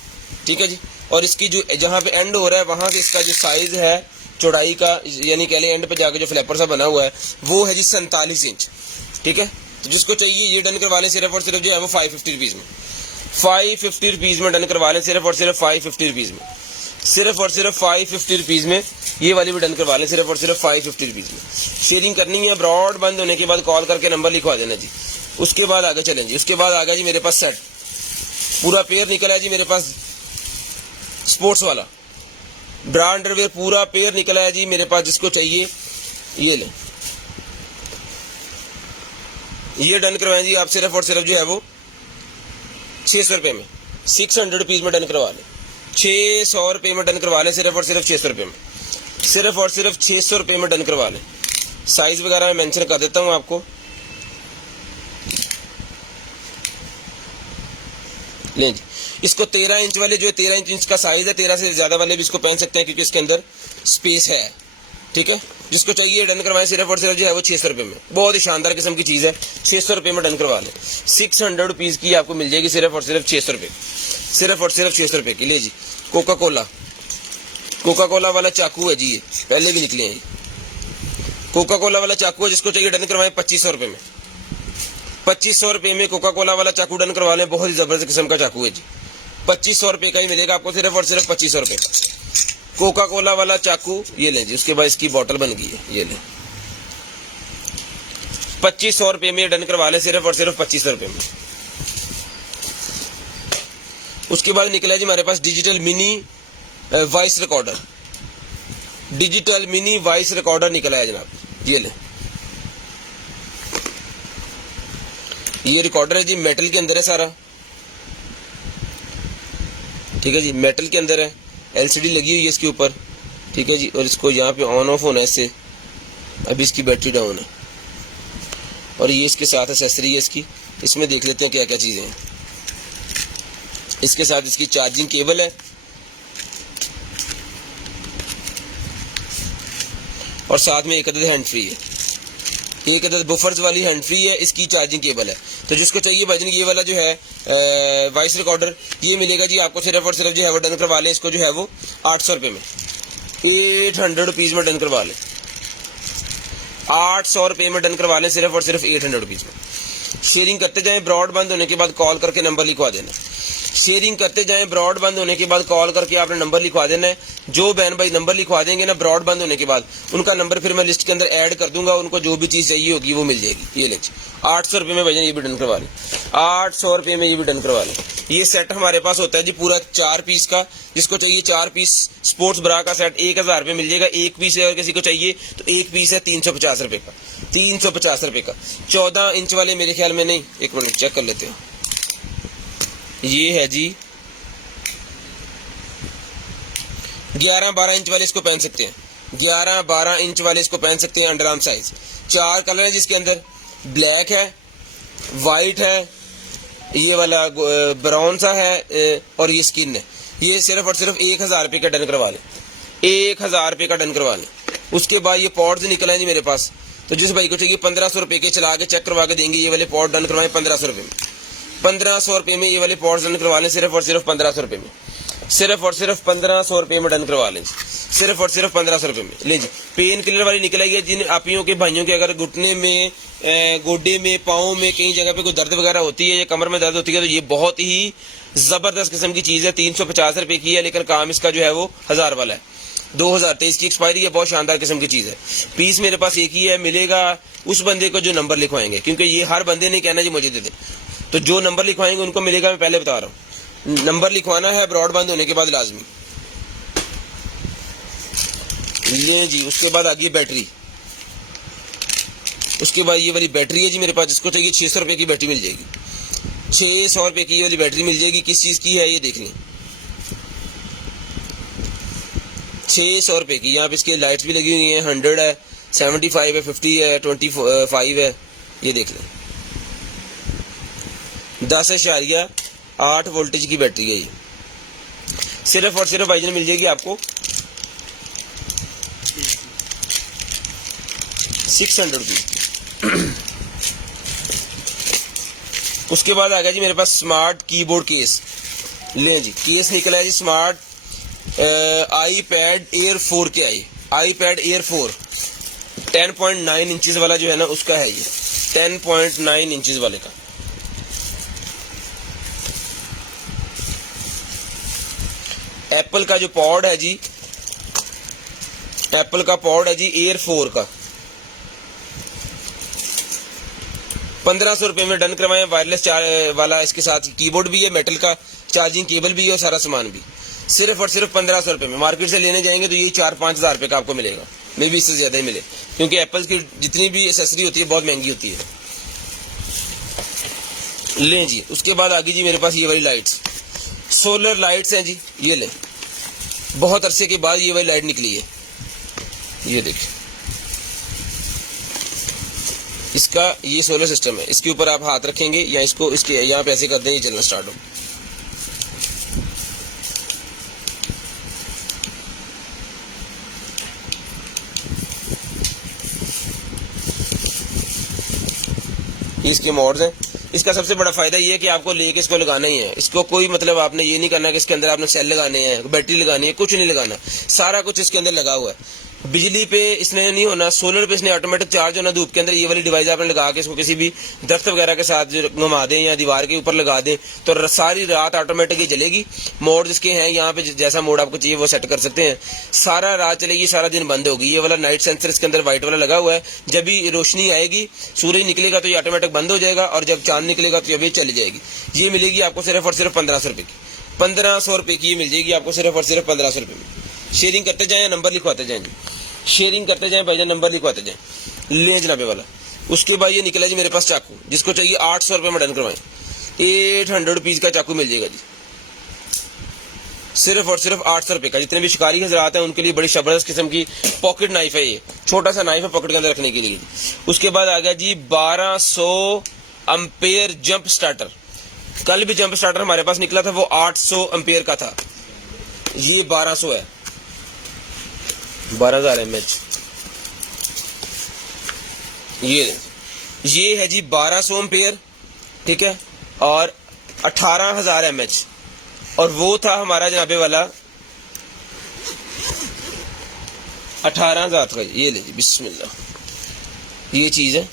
ठीक है जी। और इसकी जो जहाँ पे एंड हो रहा है वहाँ से इसका जो साइज़ है चौड़ाई का, यानी कह लें एंड पे जाके जो फ्लैपर सा बना हुआ है वो है जी 47 इंच, ठीक है। तो जिसको चाहिए ये डन करवा लें सिर्फ और सिर्फ जो है वो 550 रुपीज़ में, 550 रुपीज़ में डन करवा लें, सिर्फ और सिर्फ 550 रुपीज़ में, सिर्फ और सिर्फ 550 रुपीज़ में ये वाली भी डन करवा लें, सिर्फ और सिर्फ 550 रुपीज़ में। शेयरिंग करनी है, ब्रॉड बंद होने के बाद कॉल करके नंबर लिखवा देना जी। उसके बाद आगे चलें जी, उसके बाद आ गया जी मेरे पास सेट, पूरा पेयर निकला है जी मेरे पास स्पोर्ट्स वाला ब्रा अंडरवेयर पूरा पेयर निकला है जी मेरे पास, जिसको चाहिए ये ले, ये डन करवाएं जी आप सिर्फ और सिर्फ जो है वो 600 रुपये में, 600 रुपीज में डन करवा लें, 600 रुपये में डन करवा लें, सिर्फ और सिर्फ 600 रुपये में, सिर्फ और सिर्फ 600 रुपये में डन करवा लें। साइज वगैरह मैं मेंशन कर देता हूँ आपको, लें जी। इसको 13 इंच वाले जो है 13 इंच का साइज है, 13 से ज्यादा वाले भी इसको पहन सकते हैं क्योंकि इसके अंदर स्पेस है, ठीक है। जिसको चाहिए डन करवाएं सिर्फ और सिर्फ जो है वो 600 रुपये में, बहुत ही शानदार किस्म की चीज है, 600 रुपये में डन करवा लें। 600 रुपीज की आपको मिल जाएगी सिर्फ और सिर्फ 600 रुपये, सिर्फ और सिर्फ 600 रुपये की। ले जी कोका कोला वाला चाकू है जी, ये पहले भी निकले हैं ये कोका कोला वाला चाकू है, जिसको चाहिए डन करवाएं 2500 रुपये में, 2500 रुपये में कोका कोला वाला चाकू डन करवा लें। बहुत ही जबरदस्त किस्म का चाकू है जी, 2500 रुपये का ही मिलेगा आपको, सिर्फ और सिर्फ 2500 रुपये का कोका कोला वाला चाकू। ये लें जी, उसके बाद इसकी बोतल बन गई है, ये लें 2500 रुपये में डन करवा लें, सिर्फ और सिर्फ 2500 रुपये में। उसके बाद निकला जी हमारे पास digital mini voice recorder, digital mini voice recorder निकला है जनाब, ये लें, ये रिकॉर्डर है जी, मेटल के अंदर है सारा, ठीक है जी, मेटल के अंदर है, एलसीडी लगी हुई है इसके ऊपर, ठीक है जी। और इसको यहाँ पे ऑन ऑफ होना है इससे, अभी इसकी बैटरी डाउन है, और ये इसके साथ एक्सेसरी है इसकी, इसमें देख लेते हैं क्या क्या चीजें हैं। इसके साथ इसकी चार्जिंग केबल है, और साथ में एक अदद हैंड फ्री है, एक अदद बुफर्स वाली हैंड फ्री है, इसकी चार्जिंग केबल है। तो जिसको चाहिए भाईजान ये वाला जो है वॉइस रिकॉर्डर, ये मिलेगा जी आपको सिर्फ और सिर्फ जो है वो डन करवा लें, इसको जो है वो 800 रुपये में, 800 रुपीज में डन करवा लें, 800 रुपये में डन करवा लें, सिर्फ और सिर्फ 800 रुपीज में। शेयरिंग करते जाएं, ब्रॉड बंद होने के बाद कॉल करके नंबर लिखवा देना, शेयरिंग करते जाएं, ब्रॉड बंद होने के बाद कॉल करके आपने नंबर लिखवा देना है। जो बहन भाई नंबर लिखवा देंगे ना ब्रॉड बंद होने के बाद, उनका नंबर फिर मैं लिस्ट के अंदर ऐड कर दूंगा, उनको जो भी चीज चाहिए होगी वो मिल जाएगी। ये ले 800 रुपये में भाईजान ये भी डन करवा लें, 800 रुपये में ये भी डन करवा लें। ये सेट हमारे पास होता है जी पूरा 4 पीस का, जिसको चाहिए 4 पीस स्पोर्ट्स ब्रा का सेट 1000 रुपये मिल जाएगा, एक पीस है, और किसी को चाहिए तो एक पीस है 350 रुपये का, 350 रुपये का। 14 इंच वाले मेरे ख्याल में नहीं, एक मिनट चेक कर लेते हैं, ये है जी 11-12 इंच वाले इसको पहन सकते हैं, 11-12 इंच वाले इसको पहन सकते हैं, अंडर आर्म साइज। 4 कलर है जिसके अंदर, ब्लैक है, वाइट है, ये वाला ब्राउन सा है, और ये स्किन है। ये सिर्फ और सिर्फ 1000 रुपये का डन करवा लें, 1000 रुपये का डन करवा लें। उसके बाद ये पॉड्स निकल आए जी मेरे पास, तो जिस भाई को चाहिए 1500 रुपये के चला के चेक करवा के देंगे, ये वाले पॉड डन करवाएं 1500 रुपये में, 1500 रुपये में ये वाले पॉड्स डन करवा लें, सिर्फ और सिर्फ 1500 रुपये में, सिर्फ और सिर्फ 1500 रुपये में डन करवा लें, सिर्फ और सिर्फ 1500 रुपये में। ले जी पेन किलर वाली निकल आई है, जिन आपियों के भाइयों के अगर घुटने में, गोडे में, पाँव में कई जगह पे कोई दर्द वगैरह होती है या कमर में दर्द होती है, तो ये बहुत ही जबरदस्त किस्म की चीज है। 350 रुपये की है, लेकिन काम इसका जो है वो 1000 वाला है, 2023 की एक्सपायरी है, बहुत शानदार किस्म की चीज है। पीस मेरे पास एक ही है, मिलेगा उस बंदे को जो नंबर लिखवाएंगे, क्योंकि ये हर बंदे ने कहना जी मुझे दे दे, तो जो नंबर लिखवाएंगे उनको मिलेगा। मैं पहले बता रहा हूँ, नंबर लिखवाना है ब्रॉड बंद होने के बाद लाजमी। ये जी उसके बाद आ गई बैटरी, उसके बाद ये वाली बैटरी है जी मेरे पास, जिसको चाहिए 600 रुपये की बैटरी मिल जाएगी, 600 रुपये की ये वाली बैटरी मिल जाएगी। किस चीज की है ये देख लें, 600 रुपये की। यहाँ पे इसके लाइट्स भी लगी हुई हैं, 100 है, 75 है, 50 है, 25 है, ये देख लें। 10.8 वोल्टेज की बैटरी है ये, सिर्फ और सिर्फ भाईजान मिल जाएगी आपको 600 रुपीज। उसके बाद आ गया जी मेरे पास स्मार्ट कीबोर्ड केस। ले जी केस निकला है जी स्मार्ट आईपैड एयर 4 के आईपैड एयर 4 10.9 इंचेस वाला जो है ना उसका है ये, 10.9 इंचेस वाले का। एप्पल का जो पॉड है जी, एप्पल का पॉड है जी एयर 4 का, 1500 रुपये में डन करवाएं। वायरलेस वाला इसके साथ कीबोर्ड भी है, मेटल का चार्जिंग केबल भी है और सारा सामान भी। सिर्फ और सिर्फ 1500 रुपये में। मार्केट से लेने जाएंगे तो ये 4-5 हज़ार रुपये का आपको मिलेगा, मे भी इससे ज़्यादा ही मिले, क्योंकि एप्पल की जितनी भी एसेसरी होती है बहुत महंगी होती है। लें जी, उसके बाद आ गई जी मेरे पास ये वाली लाइट्स, सोलर लाइट्स हैं जी। ये लें, बहुत अरसे के बाद ये वाली लाइट निकली है, ये देखिए, इसका ये सोलर सिस्टम है। इसके ऊपर आप हाथ रखेंगे या इसको इसके यहाँ पे ऐसे कर दें, ये चलना स्टार्ट हो। ये इसके मोड्स हैं। इसका सबसे बड़ा फायदा ये है कि आपको लेके इसको लगाना ही है। इसको कोई मतलब आपने ये नहीं करना कि इसके अंदर आपने सेल लगाने हैं, बैटरी लगानी है, कुछ नहीं लगाना, सारा कुछ इसके अंदर लगा हुआ है। बिजली पे इसने नहीं होना, सोलर पे इसने ऑटोमेटिक चार्ज होना। धूप के अंदर ये वाली डिवाइस आपने लगा के इसको किसी भी दरख्त वगैरह के साथ घुमा दें या दीवार के ऊपर लगा दें तो सारी रात ऑटोमेटिक ये जलेगी। मोड इसके हैं, यहाँ पे जैसा मोड आपको चाहिए वो सेट कर सकते हैं। सारा रात चलेगी, सारा दिन बंद होगी। ये वाला नाइट सेंसर इसके अंदर व्हाइट वाला लगा हुआ है। जब भी रोशनी आएगी, सूरज निकलेगा तो ये ऑटोमेटिक बंद हो जाएगा, और जब चांद निकलेगा तो ये भी चली जाएगी। ये मिलेगी आपको सिर्फ और सिर्फ 1500 रुपये की। 1500 रुपये की ये मिल जाएगी आपको सिर्फ और सिर्फ 1500 रुपये में। शेयरिंग करते जाएं, नंबर लिखवाते जाएं जी, शेयरिंग करते जाएं भाईजान, नंबर लिखवाते जाएं। ले जनाबे वाला। उसके बाद ये निकला जी मेरे पास चाकू, जिसको चाहिए 800 रुपये में डन करवाएं। 800 रुपीज़ का चाकू मिल जाएगा जी, सिर्फ और सिर्फ 800 रुपये का। जितने भी शिकारी हजरात हैं उनके लिए बड़ी जबरदस्त किस्म की पॉकेट नाइफ है। ये छोटा सा नाइफ है पॉकेट के अंदर रखने के लिए। उसके बाद आ गया जी 1200 एम्पेयर जंप स्टार्टर। कल भी जंप स्टार्टर हमारे पास निकला था, वो 800 एम्पेयर का था, ये 1200 है, 12,000 mAh। ये है जी 1200 एम्पेयर, ठीक है, और 18,000 mAh। और वो था हमारा जनाबे वाला 18,000 का। ये ले जी, बिस्मिल्लाह, ये चीज है।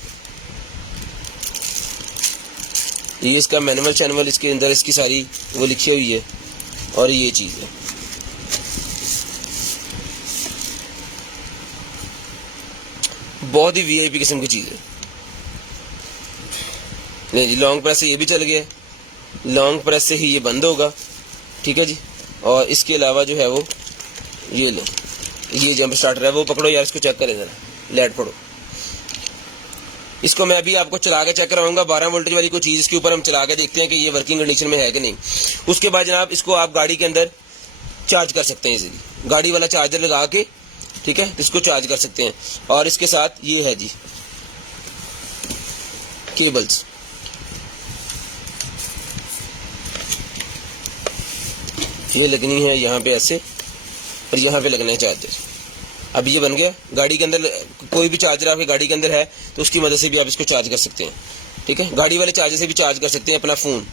ये इसका मैनुअल चैनुअल, इसके अंदर इसकी सारी वो लिखी हुई है, और ये चीज है। बहुत ही वीआईपी किस्म की चीज है। नहीं जी, लॉन्ग प्रेस से ये भी चल गया, लॉन्ग प्रेस से ही ये बंद होगा, ठीक है जी। और इसके अलावा जो है वो ये लो, ये जंप स्टार्टर है, वो पकड़ो यार, इसको चेक करें जरा, लाइट पकड़ो। इसको मैं अभी आपको चला के चेक कराऊंगा, 12 वोल्टेज वाली कोई चीज इसके ऊपर हम चला के देखते हैं कि ये वर्किंग कंडीशन में है कि नहीं। उसके बाद जनाब इसको आप गाड़ी के अंदर चार्ज कर सकते हैं इजीली, गाड़ी वाला चार्जर लगा के, ठीक है, इसको चार्ज कर सकते हैं। और इसके साथ ये है जी केबल्स, ये लगनी है यहाँ पे ऐसे, और यहाँ पे लगना है चार्जर। अब ये बन गया। गाड़ी के अंदर कोई भी चार्जर आपकी गाड़ी के अंदर है तो उसकी मदद से भी आप इसको चार्ज कर सकते हैं, ठीक है। गाड़ी वाले चार्जर से भी चार्ज कर सकते हैं अपना फ़ोन।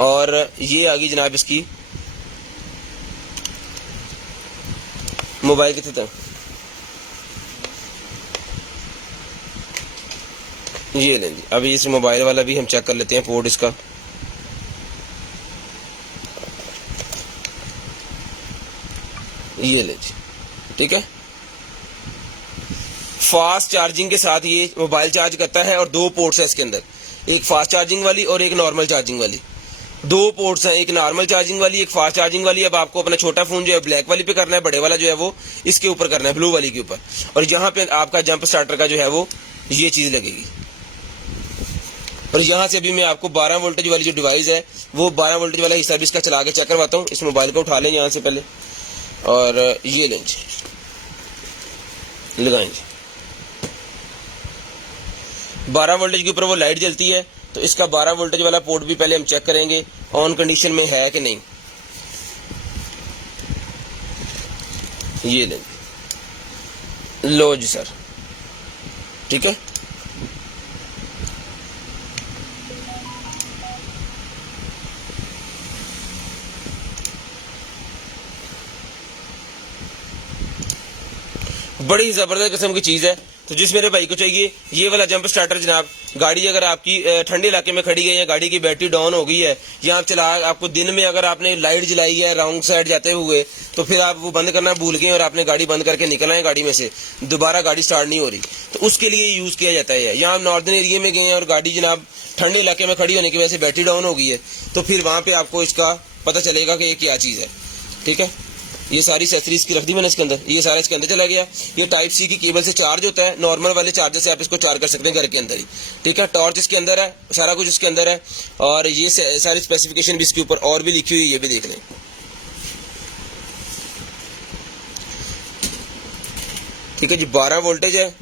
और ये आ गई जनाब इसकी मोबाइल कितने तक, ये लें जी। अभी इस मोबाइल वाला भी हम चेक कर लेते हैं पोर्ट इसका। ये लें जी, ठीक है। फास्ट चार्जिंग के साथ ये मोबाइल चार्ज करता है, और 2 पोर्ट्स है इसके अंदर, एक फास्ट चार्जिंग वाली और एक नॉर्मल चार्जिंग वाली। 2 पोर्ट्स हैं, एक नॉर्मल चार्जिंग वाली, एक फास्ट चार्जिंग वाली। अब आपको अपना छोटा फोन जो है ब्लैक वाली पे करना है, बड़े वाला जो है वो इसके ऊपर करना है, ब्लू वाली के ऊपर। और यहाँ पे आपका जंप स्टार्टर का जो है वो ये चीज लगेगी। और यहाँ से अभी मैं आपको 12 वोल्टेज वाली जो डिवाइस है वो 12 वोल्टेज वाला हिस्सा भी इसका चला के चेक करवाता हूँ। इस मोबाइल को उठा लें यहाँ से पहले, और ये लें, लगाएंगे। 12 वोल्टेज के ऊपर वो लाइट जलती है, तो इसका 12 वोल्टेज वाला पोर्ट भी पहले हम चेक करेंगे ऑन कंडीशन में है कि नहीं। ये लेंगे, लो जी सर, ठीक है। बड़ी जबरदस्त किस्म की चीज है। तो जिस मेरे भाई को चाहिए ये वाला जंप स्टार्टर जनाब, गाड़ी अगर आपकी ठंडे इलाके में खड़ी गई है, गाड़ी की बैटरी डाउन हो गई है, या आप चला आपको दिन में अगर आपने लाइट जलाई है रॉन्ग साइड जाते हुए, तो फिर आप वो बंद करना भूल गए और आपने गाड़ी बंद करके निकल आए गाड़ी में से, दोबारा गाड़ी स्टार्ट नहीं हो रही, तो उसके लिए यूज किया जाता है। या आप नॉर्दर्न एरिया में गए हैं और गाड़ी जनाब ठंडे इलाके में खड़ी होने की वजह से बैटरी डाउन हो गई है, तो फिर वहां पे आपको इसका पता चलेगा कि ये क्या चीज है। ठीक है, ये सारी एक्सेसरीज की रख दी मैंने इसके अंदर, ये सारा इसके अंदर चला गया। ये टाइप सी की केबल से चार्ज होता है, नॉर्मल वाले चार्जर से आप इसको चार्ज कर सकते हैं घर के अंदर ही, ठीक है। टॉर्च इसके अंदर है, सारा कुछ इसके अंदर है, और ये सारी स्पेसिफिकेशन भी इसके ऊपर और भी लिखी हुई है, ये भी देख लें। ठीक है जी, 12 वोल्टेज है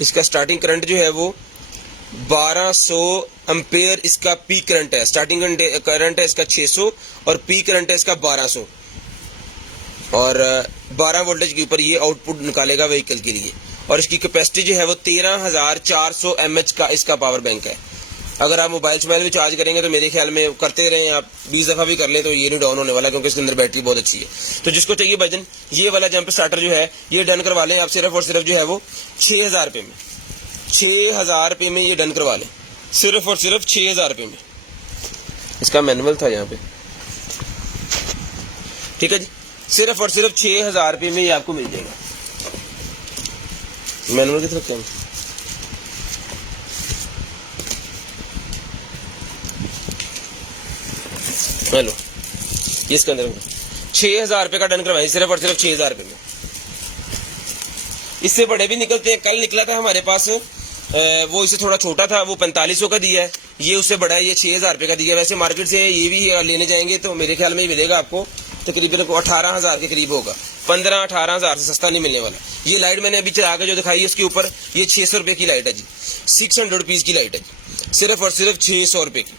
इसका, स्टार्टिंग करंट जो है वो 1200 एम्पेयर इसका पीक करंट है। स्टार्टिंग करंट है इसका 600 और पीक करंट है इसका 1200, और 12 वोल्टेज के ऊपर ये आउटपुट निकालेगा व्हीकल के लिए। और इसकी कैपेसिटी जो है वो 13400 mAh का इसका पावर बैंक है। अगर आप मोबाइल शोबाइल भी चार्ज करेंगे तो मेरे ख्याल में करते रहें आप, 20 दफ़ा भी कर लें तो ये नहीं डाउन होने वाला, क्योंकि इसके अंदर बैटरी बहुत अच्छी है। तो जिसको चाहिए भाईजान ये वाला जंप स्टार्टर जो है ये डन करवा लें आप, सिर्फ और सिर्फ जो है वो 6000 रुपये में, 6000 रुपये में ये डन करवा लें, सिर्फ और सिर्फ 6000 रुपये में। इसका मैनुअल था यहाँ पे, ठीक है जी, सिर्फ और सिर्फ 6000 रुपये में ये आपको मिल जाएगा। मैनुअल की तरफ क्या हेलो, ये इसके अंदर 6000 रुपये का डन करवाइए, सिर्फ और सिर्फ 6000 रुपये में। इससे बड़े भी निकलते हैं, कल निकला था हमारे पास वो इससे थोड़ा छोटा था, वो 4500 का दिया है, ये उससे बड़ा है, ये 6000 रुपये का दिया है। वैसे मार्केट से ये भी लेने जाएंगे तो मेरे ख्याल में ही मिलेगा आपको तकरीबन 18,000 के करीब होगा, 15-18,000 से सस्ता नहीं मिलने वाला। ये लाइट मैंने अभी चला के जो दिखाई है उसके ऊपर, ये 600 रुपये की लाइट है जी, 600 रुपीज़ की लाइट है जी, सिर्फ और सिर्फ 600 रुपये की,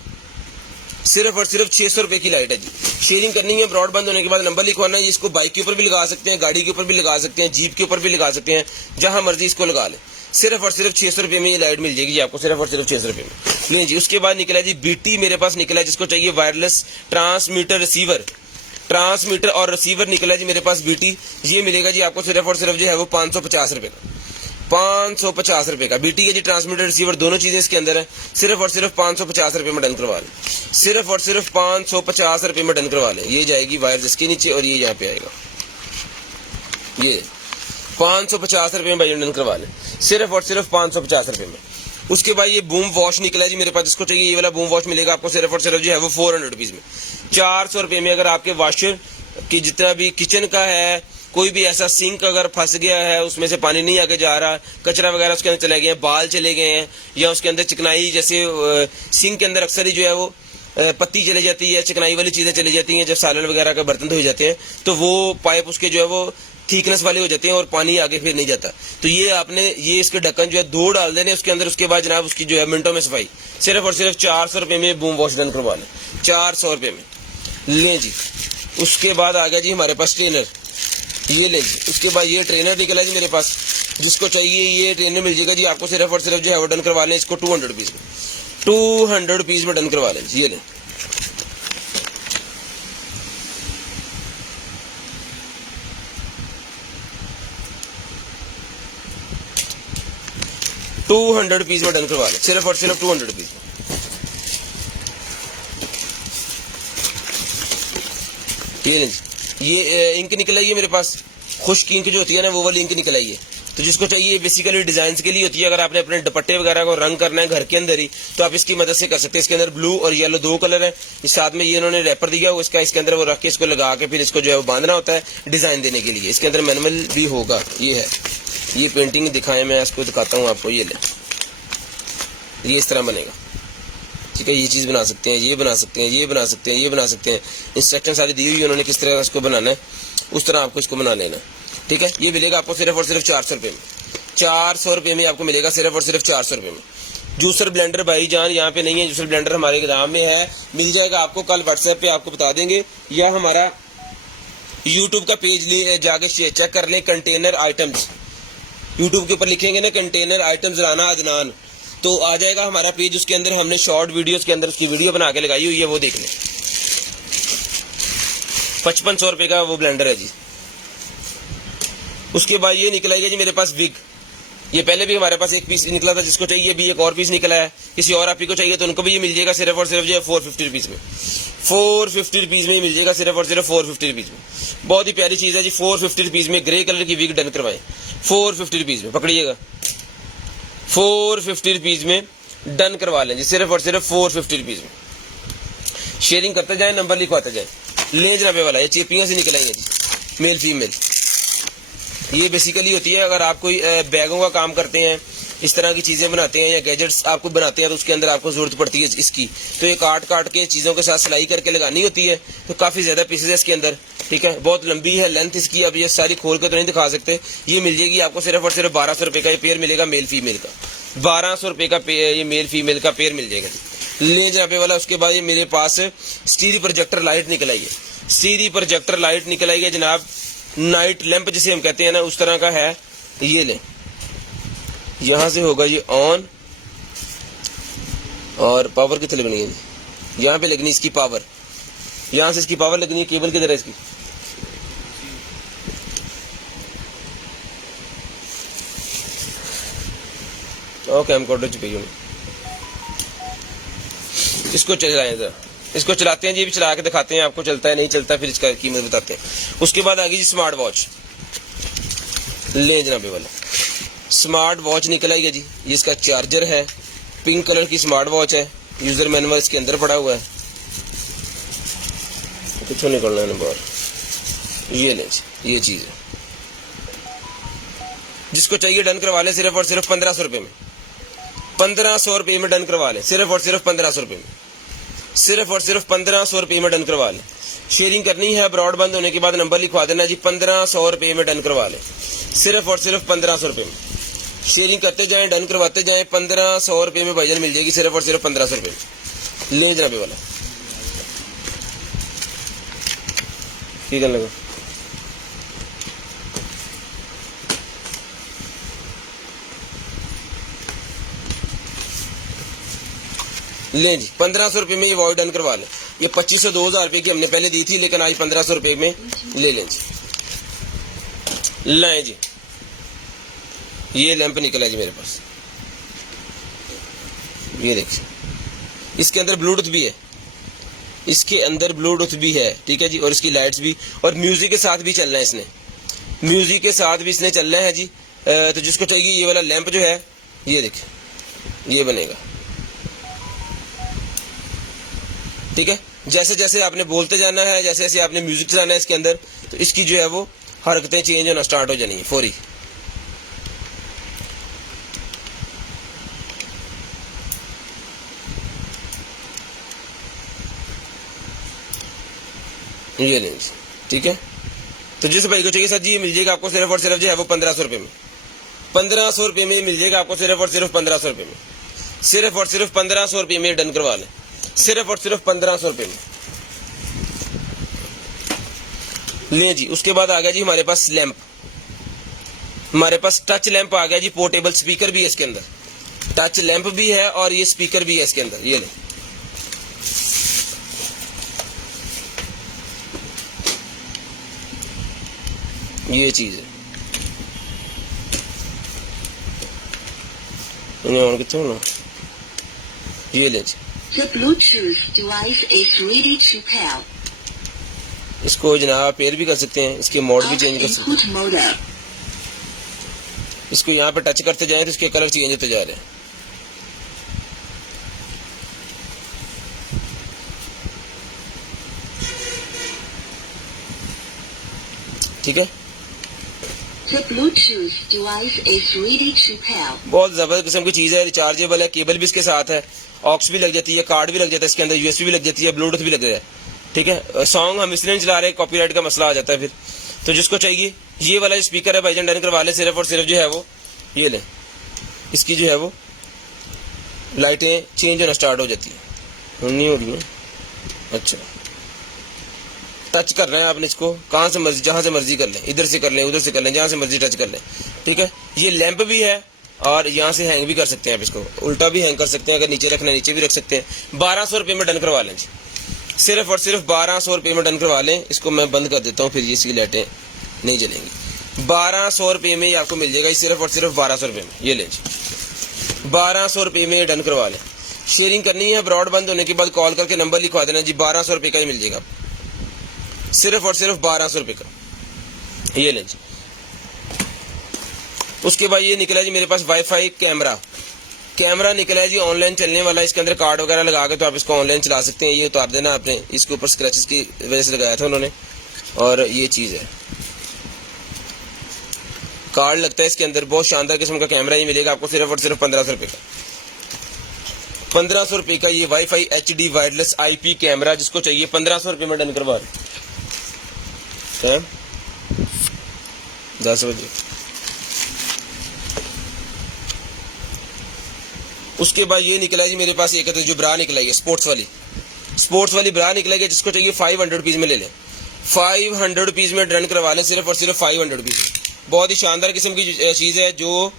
सिर्फ और सिर्फ 600 रुपये की लाइट है जी। शेयरिंग करनी है, ब्रॉडबैंड होने के बाद नंबर लिखवाना है। इसको बाइक के ऊपर भी लगा सकते हैं, गाड़ी के ऊपर भी लगा सकते हैं, जीप के ऊपर भी लगा सकते हैं, जहां मर्जी इसको लगा लें। सिर्फ और सिर्फ 600 रुपये में ये लाइट मिल जाएगी आपको, सिर्फ और सिर्फ 600 रुपये में लें जी। उसके बाद निकला जी बीटी, मेरे पास निकला है, जिसको चाहिए वायरलेस ट्रांसमीटर रिसीवर, ट्रांसमीटर और रिसीवर निकला जी मेरे पास बीटी। ये मिलेगा जी आपको सिर्फ और सिर्फ जो है वो 550 रुपये का, 550 रुपये का बीटी है जी। ट्रांसमीटर रिसीवर दोनों चीजें इसके अंदर है, सिर्फ और सिर्फ 550 रुपये में डन करवा लें, सिर्फ और सिर्फ 550 रुपये में डन करवा लें। ये जाएगी वायर इसके नीचे और ये यहाँ पे आएगा, ये 550 रुपये में भाई डन करवा लें, सिर्फ और सिर्फ 550 रुपये में। उसके बाद ये बूम वॉश निकला जी मेरे पास, जिसको चाहिए ये वाला बूम वॉश मिलेगा आपको सिर्फ और सिर्फ जो है वो 400 रुपीज़ में, 400 रुपये में। अगर आपके वॉशर की जितना भी किचन का है, कोई भी ऐसा सिंक अगर फंस गया है, उसमें से पानी नहीं आके जा रहा, कचरा वगैरह उसके अंदर चले गए हैं, बाल चले गए हैं, या उसके अंदर चिकनाई, जैसे सिंक के अंदर अक्सर ही जो है वो पत्ती चली जाती है, चिकनाई वाली चीज़ें चली जाती हैं, जब सालन वगैरह का बर्तन धोए जाते हैं तो वो पाइप उसके जो है वो थिकनेस वाले हो जाते हैं और पानी आगे फिर नहीं जाता। तो ये आपने ये इसके ढक्कन जो है 2 डाल देने उसके अंदर, उसके बाद जनाब उसकी जो है मिनटों में सफाई, सिर्फ और सिर्फ 400 रुपये में बूम वॉश डन करवा लें, 400 रुपये में लें जी। उसके बाद आ गया जी हमारे पास ट्रेनर, ये ले जी। उसके बाद ये ट्रेनर निकला जी मेरे पास, जिसको चाहिए ये ट्रेनर मिल जाएगा जी आपको सिर्फ और सिर्फ जो है वो डन करवा लें इसको 200 रुपीज़ में, 200 रुपीज़ में डन करवा लें जी। ये लें, ₹200 में डन करवा लें, सिर्फ और सिर्फ 200 रुपीज़ में। ये लें जी, ये इंक निकल आई है मेरे पास, खुश्क इंक जो होती है ना वो वाली इंक निकल आई है। तो जिसको चाहिए बेसिकली डिजाइन के लिए होती है, अगर आपने अपने दुपट्टे वगैरह को रंग करना है घर के अंदर ही तो आप इसकी मदद से कर सकते हैं। इसके अंदर ब्लू और येलो 2 कलर है, इस साथ में ये इन्होंने रैपर दिया हुआ इसका, इसके अंदर वो रख के इसको लगा के फिर इसको जो है वो बांधना होता है डिजाइन देने के लिए। इसके अंदर मैनुअल भी होगा, ये है, ये पेंटिंग दिखाएं, मैं इसको दिखाता हूँ आपको। ये ले, ये इस तरह बनेगा, ठीक है। ये चीज़ बना सकते हैं, ये बना सकते हैं, ये बना सकते हैं, ये बना सकते हैं। इंस्ट्रक्शन सारी दी हुई है उन्होंने किस तरह इसको बनाना है, उस तरह आपको इसको बना लेना, ठीक है। ये मिलेगा आपको सिर्फ और सिर्फ 400 रुपये में, 400 रुपये में आपको मिलेगा, सिर्फ और सिर्फ 400 रुपये में। जूसर ब्लेंडर भाईजान यहाँ पे नहीं है, जूसर ब्लेंडर हमारे गोदाम में है, मिल जाएगा आपको, कल व्हाट्सएप पे आपको बता देंगे, या हमारा यूट्यूब का पेज ले जाके चेक कर लें, कंटेनर आइटम्स, यूट्यूब के ऊपर लिखेंगे ना कंटेनर आइटम्स राना अदनान, तो आ जाएगा हमारा पेज। उसके अंदर हमने शॉर्ट वीडियोस के अंदर उसकी वीडियो बना के लगाई हुई है, वो देख लें। 5500 रुपये का वो ब्लेंडर है जी। उसके बाद ये निकला है जी मेरे पास विग, ये पहले भी हमारे पास एक पीस निकला था, जिसको चाहिए भी एक और पीस निकला है, किसी और आप ही को चाहिए तो उनको भी ये मिल जाएगा सिर्फ और सिर्फ जो है 450 रुपीज़ में, 450 रुपीज़ में मिल जाएगा, सिर्फ और सिर्फ 450 रुपीज़ में। बहुत ही प्यारी चीज़ है जी, 450 रुपीज़ में ग्रे कलर की विग डन करवाएं, 450 रुपीज़ में, पकड़िएगा, 450 रुपीज़ में डन करवा लें जी, सिर्फ और सिर्फ 450 रुपीज़ में। शेयरिंग करते जाएं, नंबर लिखवाते जाएं। ले जनाबे वाला, ये चेपियां से निकल आई हैं जी, मेल फीमेल। ये बेसिकली होती है अगर आप कोई बैगों का काम करते हैं, इस तरह की चीजें बनाते हैं या गैजेट्स आपको बनाते हैं, तो उसके अंदर आपको जरूरत पड़ती है इसकी। तो ये काट काट के चीजों के साथ सिलाई करके लगानी होती है, तो काफी ज्यादा पीसेज है इसके अंदर, ठीक है। बहुत लंबी है लेंथ इसकी, अब ये सारी खोल के तो नहीं दिखा सकते। ये मिल जाएगी आपको सिर्फ और सिर्फ 1200 रुपए का ये पेयर मिलेगा, मेल फीमेल का 1200 रुपए का ये मेल फीमेल का पेयर मिल जाएगा ले जनाबे वाला। उसके बाद ये मेरे पास स्टीरियो प्रोजेक्टर लाइट निकल आई है, स्टीरियो प्रोजेक्टर लाइट निकल आई है जनाब, नाइट लैंप जिसे हम कहते हैं ना, उस तरह का है। ये ले, यहां से होगा ये ऑन, और पावर कितने लगनी है, यहाँ पे लगनी इसकी पावर, यहां से इसकी पावर लगनी है। केबल किधर है इसकी, ओके हम कोड चुके, इसको चलाएं जरा, इसको चलाते हैं जी, भी चला के दिखाते हैं आपको चलता है नहीं चलता, फिर इसका कीमत बताते हैं। उसके बाद आ गई जी स्मार्ट वॉच, ले जनाबे वाला स्मार्ट वॉच निकल आई है जी। ये इसका चार्जर है, पिंक कलर की स्मार्ट वॉच है, यूजर मैनुअल इसके अंदर पड़ा हुआ है, कुछ निकलना है बाहर। ये ले, ये चीज है, जिसको चाहिए डन करवा ले सिर्फ और सिर्फ 1500 रुपए में, 1500 रुपए में डन करवा ले, सिर्फ और सिर्फ 1500 रुपए में, सिर्फ और सिर्फ 1500 रुपए में डन करवा ले। शेयरिंग करनी है, ब्रॉड बंद होने के बाद नंबर लिखवा देना जी, 1500 रुपए में डन करवा ले, सिर्फ और सिर्फ 1500 रुपए में। शेयरिंग करते जाएं, डन करवाते जाएं, 1500 रुपए में भाईजान मिल जाएगी, सिर्फ और सिर्फ 1500 रुपए में। ले जनाबे वाला ठीक है लगा, ले जी 1500 रुपए में ये वॉच डन करवा ले। ये 2500 2000 रुपए की हमने पहले दी थी, लेकिन आज 1500 रुपए में ले लें जी। लाए जी, ये लैंप निकला जी मेरे पास, ये देखिए, इसके अंदर ब्लूटूथ भी है, इसके अंदर ब्लूटूथ भी है, ठीक है जी, और इसकी लाइट्स भी, और म्यूजिक के साथ भी चलना है इसने, म्यूजिक के साथ भी इसने चलना है जी। तो जिसको चाहिए ये वाला लैंप जो है, ये देखिए, ये बनेगा, ठीक है। जैसे जैसे आपने बोलते जाना है, जैसे जैसे आपने म्यूजिक चलाना है इसके अंदर, तो इसकी जो है वो हरकतें चेंज होना स्टार्ट हो जानी है फौरी। ये लेंगे, ठीक है। तो जिस भाई को चाहिए सर जी, ये मिल जाएगा आपको सिर्फ और सिर्फ जो है वो 1500 रुपए में, 1500 रुपए में मिल जाएगा आपको, सिर्फ और सिर्फ 1500 रुपए में, सिर्फ और सिर्फ 1500 रुपए में डन करवा लें, सिर्फ और सिर्फ 1500 रुपए में ले जी। उसके बाद आ गया जी हमारे पास लैंप, हमारे पास टच लैंप आ गया जी, पोर्टेबल स्पीकर भी है इसके अंदर, टच लैंप भी है और ये स्पीकर भी है इसके अंदर। ये ले, ये चीज है, ये ले जी। The Bluetooth device is ready to pair. इसको जनाब पेयर भी कर सकते हैं, इसके मोड भी चेंज कर सकते हैं। Input mode. इसको यहाँ पे टच करते जाएं तो इसके कलर चेंज होते जा रहे हैं, ठीक है। The Bluetooth device is ready to pair. बहुत जबरदस्त किस्म की चीज है, रिचार्जेबल है, केबल भी इसके साथ है, ऑक्स भी लग जाती है, कार्ड भी लग जाता है इसके अंदर, यूएसबी भी लग जाती है, ब्लूटूथ भी लग जाता है, ठीक है। सॉन्ग हम इसलिए चला रहे हैं, कॉपीराइट का मसला आ जाता है फिर। तो जिसको चाहिए ये वाला स्पीकर है भाईजान, डन करवा ले, सिर्फ और सिर्फ जो है वो ये ले, इसकी जो है वो लाइटें चेंज होना स्टार्ट हो जाती है, नहीं हो रही है। अच्छा, टच करना है आपने इसको, कहाँ से मर्जी, जहां से मर्जी कर लें, इधर से कर लें, उधर से कर लें, जहां से मर्जी टच कर लें, ठीक है। ये लैंप भी है और यहाँ से हैंग भी कर सकते हैं आप इसको, उल्टा भी हैंग कर सकते हैं, अगर नीचे रखना है नीचे भी रख सकते हैं। 1200 रुपये में डन करवा लें जी, सिर्फ और सिर्फ 1200 रुपये में डन करवा लें। इसको मैं बंद कर देता हूँ, फिर ये इसकी लाइटें नहीं जलेंगी। 1200 रुपये में आपको मिल जाएगा, सिर्फ और सिर्फ 1200 रुपये में। ये लें जी, 1200 रुपये में डन करवा लें। शेयरिंग करनी है, ब्रॉड बंद होने के बाद कॉल करके नंबर लिखवा देना जी, 1200 रुपये का ही मिल जाएगा, सिर्फ और सिर्फ 1200 रुपये का। ये लें जी। उसके बाद ये निकला जी मेरे पास वाईफाई कैमरा, कैमरा निकला है जी ऑनलाइन चलने वाला, इसके अंदर कार्ड वगैरह लगा के तो आप इसको ऑनलाइन चला सकते हैं। ये उतार देना आपने, इसके ऊपर स्क्रैचेस की वजह से लगाया था उन्होंने, और ये चीज़ है, कार्ड लगता है इसके अंदर। बहुत शानदार किस्म का कैमरा ही मिलेगा आपको सिर्फ और सिर्फ 1500 रुपये का। 1500 रुपये का ये wifi HD wireless IP camera, जिसको चाहिए 1500 रुपये में डन करवा रहे। 10 बजे। उसके बाद ये निकला है जी मेरे पास एक जो ब्रा निकला है, स्पोर्ट्स वाली ब्रा निकला है, जिसको चाहिए 500 रुपीज़ में ले लें। 500 रुपीज़ में डन करवा लें सिर्फ और सिर्फ 500 रुपीज़ में। बहुत ही शानदार किस्म की चीज़ है। जो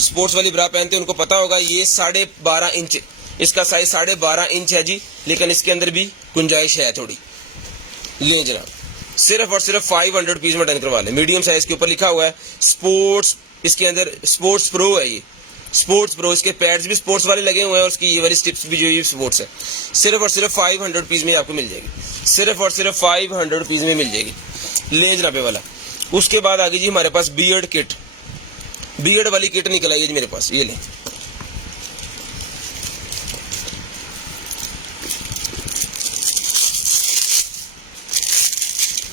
स्पोर्ट्स वाली ब्रा पहनते हैं उनको पता होगा, ये 12.5 इंच, इसका साइज 12.5 इंच है जी, लेकिन इसके अंदर भी गुंजाइश है थोड़ी। ले जनाब, सिर्फ और सिर्फ 500 रुपीज़ में डन करवा लें। मीडियम साइज के ऊपर लिखा हुआ है स्पोर्ट्स, इसके अंदर स्पोर्ट्स प्रो है, ये स्पोर्ट्स प्रो, इसके पैड्स भी स्पोर्ट्स वाले लगे हुए हैं और उसकी ये वाली स्टिप्स भी जो ये स्पोर्ट्स है। सिर्फ और सिर्फ 500 रुपीज़ में आपको मिल जाएगी, सिर्फ और सिर्फ 500 रुपीज़ में मिल जाएगी। ले जनाबे वाला। उसके बाद आ गई जी हमारे पास बियर्ड किट, बियर्ड वाली किट निकल आई है जी मेरे पास, ये लें।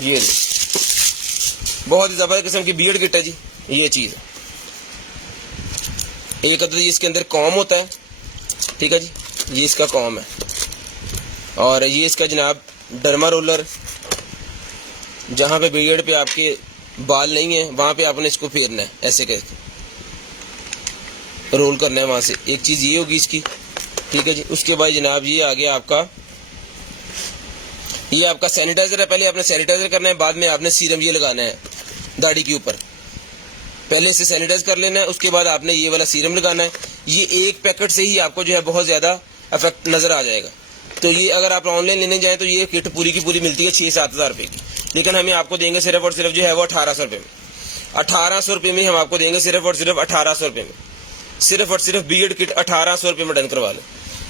ये ले, बहुत ही जबरदस्त किस्म की बियर्ड किट है जी। ये चीज़ है, एक अदद इसके अंदर कॉम होता है, ठीक है जी, ये इसका कॉम है, और ये इसका जनाब डर्मा रोलर, जहाँ पे बियर्ड पे आपके बाल नहीं है वहाँ पे आपने इसको फेरना है, ऐसे करके रोल करना है वहाँ से। एक चीज़ ये होगी इसकी, ठीक है जी। उसके बाद जनाब ये आ गया आपका, ये आपका सैनिटाइजर है। पहले आपने सैनिटाइजर करना है, बाद में आपने सीरम ये लगाना है दाढ़ी के ऊपर। पहले इसे सैनिटाइज कर लेना है, उसके बाद आपने ये वाला सीरम लगाना है। ये एक पैकेट से ही आपको जो है बहुत ज़्यादा इफेक्ट नज़र आ जाएगा। तो ये अगर आप ऑनलाइन लेने जाएँ तो ये किट पूरी की पूरी मिलती है 6-7 हज़ार रुपये की, लेकिन हमें आपको देंगे सिर्फ और सिर्फ जो है वो 1800 रुपये में। 1800 रुपये में हम आपको देंगे सिर्फ और सिर्फ 1800 रुपये में। सिर्फ और सिर्फ बियर्ड किट 1800 रुपये में डन करवा लें।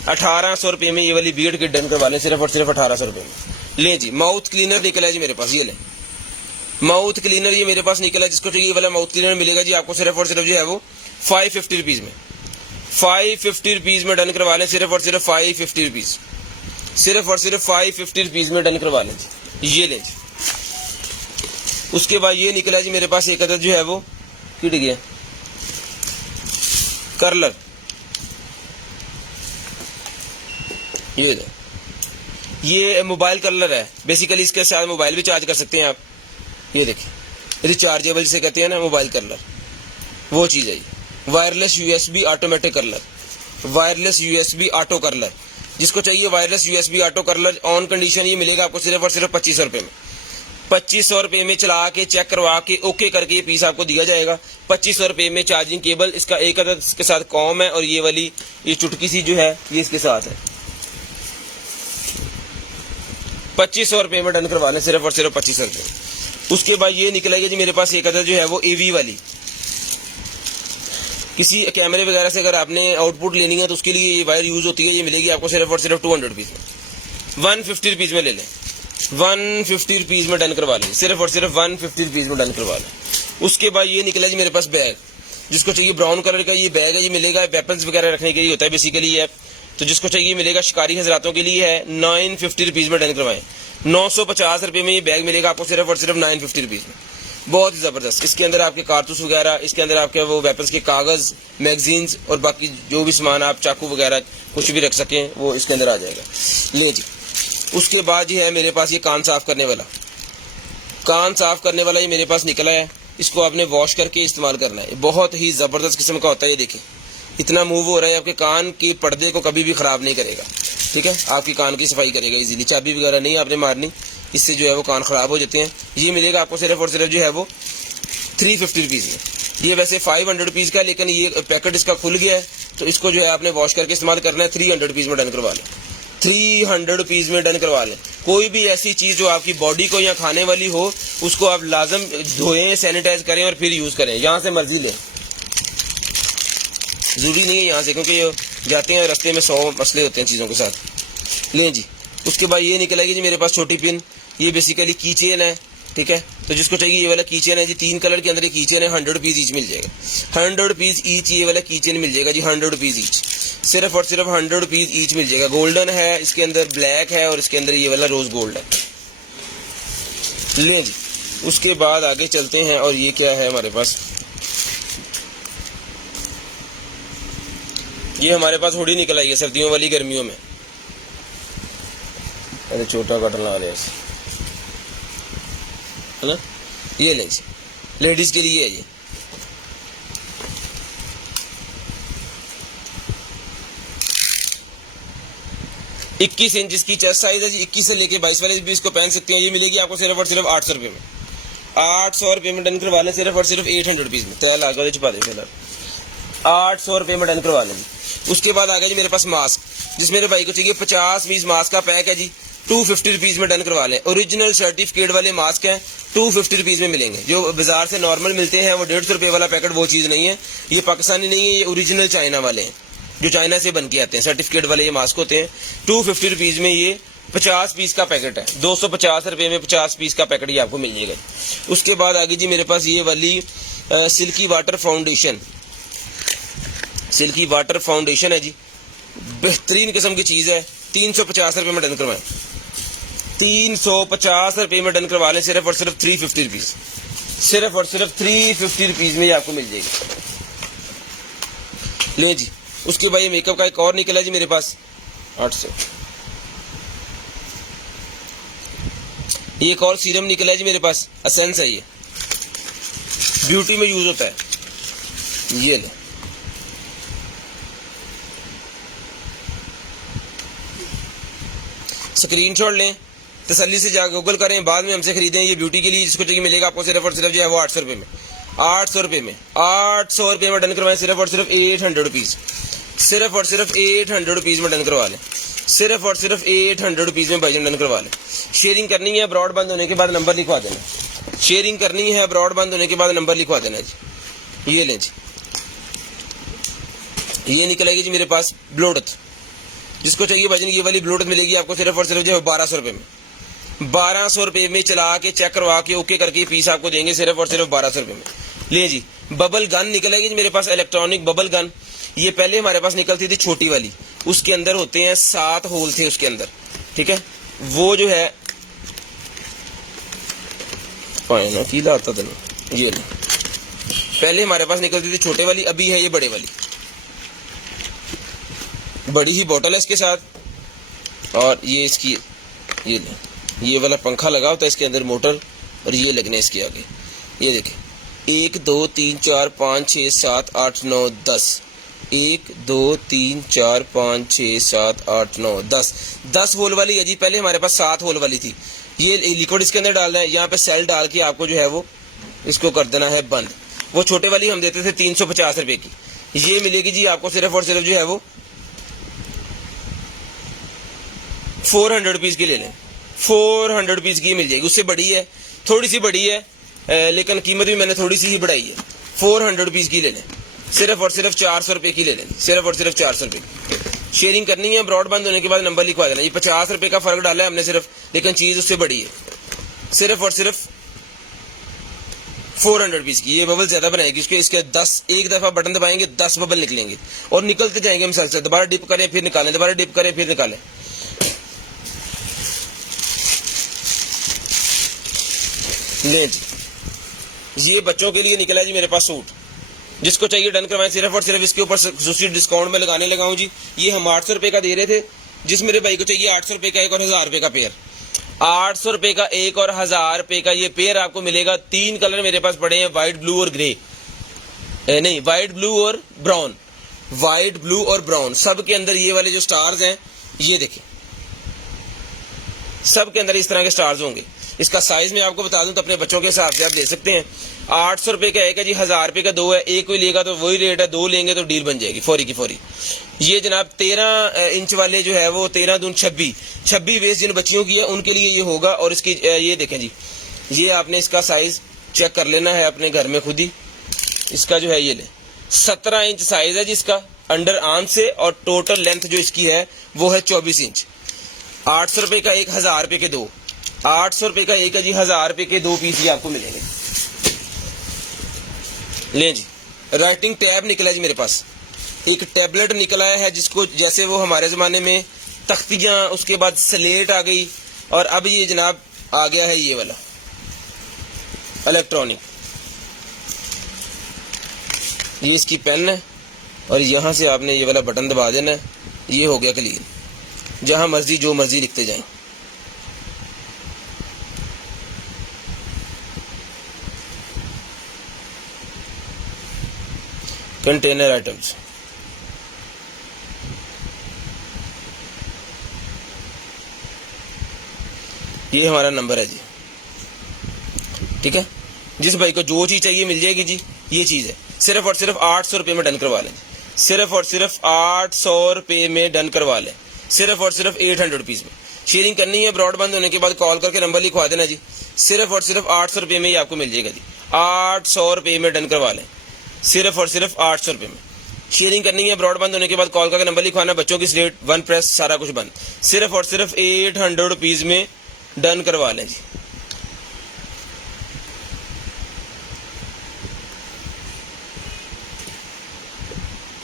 1800 रुपये में ये वाली बियर्ड किट डन करवा लें, सिर्फ और सिर्फ 1800 रुपये में। ले जी, माउथ क्लीनर निकला है जी मेरे पास, ये लें। माउथ क्लीनर ये मेरे पास निकला है, जिसको चाहिए ये वाला माउथ क्लीनर मिलेगा जी आपको सिर्फ और सिर्फ जो है वो 550 रुपीज़ में। 550 रुपीज़ में डन करवा लें, सिर्फ और सिर्फ 550 रुपीज़, सिर्फ और सिर्फ 550 रुपीज़ में डन करवा लें जी। ये लें जी। उसके बाद ये निकला है जी मेरे पास एक अदद जो है वो किट गया कर्लर, ये मोबाइल कर्लर है। बेसिकली इसके साथ मोबाइल भी चार्ज कर सकते हैं आप। ये देखिए, रिचार्जेबल जिसे कहते हैं ना मोबाइल कर्लर, वो चीज़ है ये। Wireless USB automatic curler, wireless USB auto curler, जिसको चाहिए wireless USB auto curler on condition ये मिलेगा आपको सिर्फ और सिर्फ 2500 रुपये में। 2500 रुपये में चला के चेक करवा के ओके करके ये पीस आपको दिया जाएगा। 2500 रुपये में चार्जिंग केबल, इसका एक अदद इसके साथ कॉम है, और ये वाली ये चुटकी सी जो है ये इसके साथ है। 2500 रुपये में डन करवा लें, सिर्फ और सिर्फ 2500 रुपये। उसके बाद ये निकलेगी जी मेरे पास एक अदद जो है वो AV वाली, किसी कैमरे वगैरह से अगर आपने आउटपुट लेनी है तो उसके लिए ये वायर यूज होती है। ये मिलेगी आपको सिर्फ और सिर्फ 200 रुपीज़ में। 150 रुपीज़ में ले लें, 150 रुपीज़ में डन करवा लें, सिर्फ और सिर्फ 150 रुपीज़ में डन करवा लें। उसके बाद ये निकला जी मेरे पास बैग, जिसको चाहिए ब्राउन कलर का ये बैग है, ये मिलेगा वेपन्स वगैरह रखने के लिए होता है बेसिकली ये। तो जिसको चाहिए मिलेगा, शिकारी हजरातों के लिए है। 950 रुपीज़ में डन करवाएं। 950 रुपये में ये बैग मिलेगा आपको सिर्फ और सिर्फ 950 रुपीज़ में। बहुत ही ज़बरदस्त। इसके अंदर आपके कारतूस वगैरह, इसके अंदर आपके वो वेपन्स के कागज़, मैगजीन्स और बाकी जो भी सामान आप चाकू वगैरह कुछ भी रख सकें वो इसके अंदर आ जाएगा। ले जी। उसके बाद ये है मेरे पास ये कान साफ़ करने वाला, कान साफ़ करने वाला ये मेरे पास निकला है। इसको आपने वॉश करके इस्तेमाल करना है। बहुत ही ज़बरदस्त किस्म का होता है। ये देखें इतना मूव हो रहा है, आपके कान के पर्दे को कभी भी ख़राब नहीं करेगा। ठीक है, आपकी कान की सफाई करेगा इजीली। चाबी वगैरह नहीं आपने मारनी, इससे जो है वो कान ख़राब हो जाते हैं। ये मिलेगा आपको सिर्फ और सिर्फ जो है वो 350 रुपीज़ में। ये वैसे 500 रुपीज़ का, लेकिन ये पैकेट इसका खुल गया है तो इसको जो है आपने वॉश करके इस्तेमाल करना है। 300 रुपीज़ में डन करवा लें, 300 रुपीज़ में डन करवा लें। कोई भी ऐसी चीज़ जो आपकी बॉडी को या खाने वाली हो उसको आप लाजम धोएं, सैनिटाइज करें और फिर यूज़ करें। यहाँ से मर्जी लें, ज़रूरी नहीं है यहाँ से, क्योंकि ये जाते हैं रास्ते में 100 मसले होते हैं चीज़ों के साथ। लें जी। उसके बाद ये निकलेगी जी मेरे पास छोटी पिन, ये बेसिकली की चेन है। ठीक है, तो जिसको चाहिए ये वाला की चेन है जी, 3 कलर के अंदर ये की चेन है। 100 रुपीज़ ईच मिल जाएगा, 100 रुपीज़ ईच ये वाला की चेन मिल जाएगा जी, 100 रुपीज़ ईच। सिर्फ और सिर्फ 100 रुपीज़ ईच मिल जाएगा। गोल्डन है, इसके अंदर ब्लैक है और इसके अंदर ये वाला रोज गोल्ड है। लें जी, उसके बाद आगे चलते हैं और ये क्या है हमारे पास, ये हमारे पास हुडी निकल आई है सर्दियों वाली, गर्मियों में। अरे छोटा कॉटन ला रहे हैं है ना, ये लें जी, लेडीज के लिए है ये। इक्कीस इंच इसकी चेस्ट साइज है जी, 21 से लेके 22 वाले भी इसको पहन सकते हैं। ये मिलेगी आपको सिर्फ और सिर्फ 800 रुपये में। 800 रुपये में डन करवा लें, सिर्फ और सिर्फ 800 रुपीज़ में। तैयार लगा छुपा दे फिलहाल 800 रुपये में डन करवा लें। उसके बाद आ गया जी मेरे पास मास्क, जिस मेरे भाई को चाहिए 50 पीस मास्क का पैक है जी, 250 रुपीज़ में डन करवा लें। ओरिजिनल सर्टिफिकेट वाले मास्क हैं, 250 रुपीज़ में मिलेंगे। जो बाजार से नॉर्मल मिलते हैं वो 150 रुपये वाला पैकेट, वो चीज़ नहीं है। ये पाकिस्तानी नहीं है, ये ओरिजिनल चाइना वाले हैं, जो चाइना से बन के आते हैं, सर्टिफिकेट वाले ये मास्क होते हैं। 250 रुपीज़ में ये 50 पीस का पैकेट है। 250 रुपये में 50 पीस का पैकेट ये आपको मिल जाएगा। उसके बाद आ गई जी मेरे पास ये वाली silky water foundation, silky water foundation है जी, बेहतरीन किस्म की चीज़ है। 350 रुपये में डन करवाएं, 350 रुपये में डन करवा लें, सिर्फ और सिर्फ 350 रुपीज़, सिर्फ और सिर्फ 350 रुपीज़ में ये आपको मिल जाएगी। लें जी, उसके बाद ये मेकअप का एक और निकला जी मेरे पास 800। एक और सीरम निकला है जी मेरे पास, एसेंस है, ये ब्यूटी में यूज होता है। ये ले, स्क्रीनशॉट लें, तसल्ली से जाकर गूगल करें, बाद में हमसे खरीदें। ये ब्यूटी के लिए जिसको चाहिए मिलेगा आपको सिर्फ और सिर्फ जो है वो 800 रुपये में। 800 रुपये में, 800 रुपये में डन करवाएं, सिर्फ और सिर्फ 800 रुपीज़, सिर्फ और सिर्फ 800 रुपीज़ में डन करवा लें, सिर्फ और सिर्फ 800 रुपीज़ में भाईजान डन करवा लें। शेयरिंग करनी है, ब्रॉड बंद होने के बाद नंबर लिखवा देना। शेयरिंग करनी है, ब्रॉड बंद होने के बाद नंबर लिखवा देना जी। ये लें जी, ये निकलेगी जी मेरे पास ब्लोटथ, जिसको चाहिए भाईजान ये वाली ब्लोटथ मिलेगी आपको सिर्फ और सिर्फ जो है 1200 रुपये में। 1200 रुपये में चला के चेक करवा के ओके करके पीस आपको देंगे सिर्फ और सिर्फ 1200 रुपये में। ले जी, बबल गन निकलेगी जी मेरे पास, इलेक्ट्रॉनिक बबल गन। ये पहले हमारे पास निकलती थी छोटी वाली, उसके अंदर होते हैं 7 होल थे उसके अंदर, ठीक है। वो जो है ना कीला आता था, ये नहीं, पहले हमारे पास निकलती थी छोटे वाली, अभी है ये बड़े वाली। बड़ी ही बोतल है इसके साथ, और ये इसकी ये नहीं, ये वाला पंखा लगा होता है इसके अंदर, मोटर, और ये लगने इसके आगे। ये देखें, 1 2 3 4 5 6 7 8 9 10, 1 2 3 4 5 6 7 8 9 10, 10 होल वाली है जी। पहले हमारे पास 7 होल वाली थी। ये लिक्विड इसके अंदर डालना है, यहाँ पे सेल डाल के आपको जो है वो इसको कर देना है बंद। वो छोटे वाली हम देते थे 350 रुपये की, ये मिलेगी जी आपको सिर्फ और सिर्फ जो है वो 400 रुपीज़ की ले लें, 400 रुपीज़ की मिल जाएगी। उससे बड़ी है, थोड़ी सी बड़ी है, लेकिन कीमत भी मैंने थोड़ी सी ही बढ़ाई है। 400 रुपीज़ की ले लें, सिर्फ और सिर्फ 400 रुपये की ले लें, सिर्फ और सिर्फ 400 रुपये। शेयरिंग करनी है, ब्रॉड बंद होने के बाद नंबर लिखवा देना। ये 50 रुपये का फ़र्क डाला है हमने सिर्फ, लेकिन चीज़ उससे बड़ी है। सिर्फ और सिर्फ 400 रुपीज़ की। ये बबल ज़्यादा बनाएगी, इसके इसके 10, एक दफ़ा बटन दबाएंगे 10 बबल निकलेंगे और निकलते जाएंगे मसलसल। दोबारा डिप करें फिर निकालें, दोबारा डिप करें फिर निकालें। लें जी, ये बच्चों के लिए निकला जी मेरे पास सूट, जिसको चाहिए डन करवाएं, सिर्फ और सिर्फ इसके ऊपर दूसरी डिस्काउंट में लगाने लगा हूं जी। ये हम 800 रुपये का दे रहे थे, जिस मेरे भाई को चाहिए 800 रुपये का एक और 1000 रुपये का पेयर, 800 रुपये का एक और 1000 रुपये का ये पेयर आपको मिलेगा। 3 कलर मेरे पास पड़े हैं, व्हाइट ब्लू और ग्रे, नहीं व्हाइट ब्लू और ब्राउन, व्हाइट ब्लू और ब्राउन। सब के अंदर ये वाले जो स्टार्स हैं, ये देखें, सब के अंदर इस तरह के स्टार्स होंगे। इसका साइज मैं आपको बता दूं तो अपने बच्चों के हिसाब से आप ले सकते हैं। 800 रुपये का एक है जी, 1000 रुपये का 2 है। एक कोई लेगा तो वही रेट है, 2 लेंगे तो डील बन जाएगी फौरी की फौरी। ये जनाब 13 इंच वाले जो है वो 13 दून 26 वेस्ट जिन बच्चियों की है उनके लिए ये होगा। और इसकी ये देखें जी, ये आपने इसका साइज चेक कर लेना है अपने घर में खुद ही। इसका जो है ये ले 17 इंच साइज है जी इसका अंडर आर्म से, और टोटल लेंथ जो इसकी है वो है 24 इंच। 800 रुपये का एक, 1000 रुपये के 2, 800 रुपये का एक है जी, 1000 रुपये के 2 पीस ही आपको मिलेंगे। लें जी, राइटिंग टैब निकला जी मेरे पास, एक टैबलेट निकल आया है जिसको जैसे वो हमारे ज़माने में तख्तियाँ, उसके बाद स्लेट आ गई, और अब ये जनाब आ गया है ये वाला इलेक्ट्रॉनिक। ये इसकी पेन है और यहाँ से आपने ये वाला बटन दबा देना है, ये हो गया क्लीन। जहाँ मर्जी जो मर्जी लिखते जाएं। कंटेनर आइटम्स, ये हमारा नंबर है जी, ठीक है। जिस भाई को जो चीज़ चाहिए मिल जाएगी जी। ये चीज़ है, सिर्फ और सिर्फ 800 रुपये में डन करवा लें, सिर्फ और सिर्फ 800 रुपये में डन करवा लें, सिर्फ और सिर्फ 800 रुपीज़ में। शेयरिंग करनी है, ब्रॉडबैंड होने के बाद कॉल करके नंबर लिखवा देना जी। सिर्फ और सिर्फ 800 रुपये में ही आपको मिल जाएगा जी। 800 रुपये में डन करवा लें, सिर्फ और सिर्फ 800 रुपये में। शेयरिंग करनी है, ब्रॉडबैंड होने के बाद कॉल करके नंबर लिखवाना, बच्चों की स्लेट, वन प्रेस, सारा कुछ बंद। सिर्फ और सिर्फ 800 रुपीज़ में डन करवा लें जी।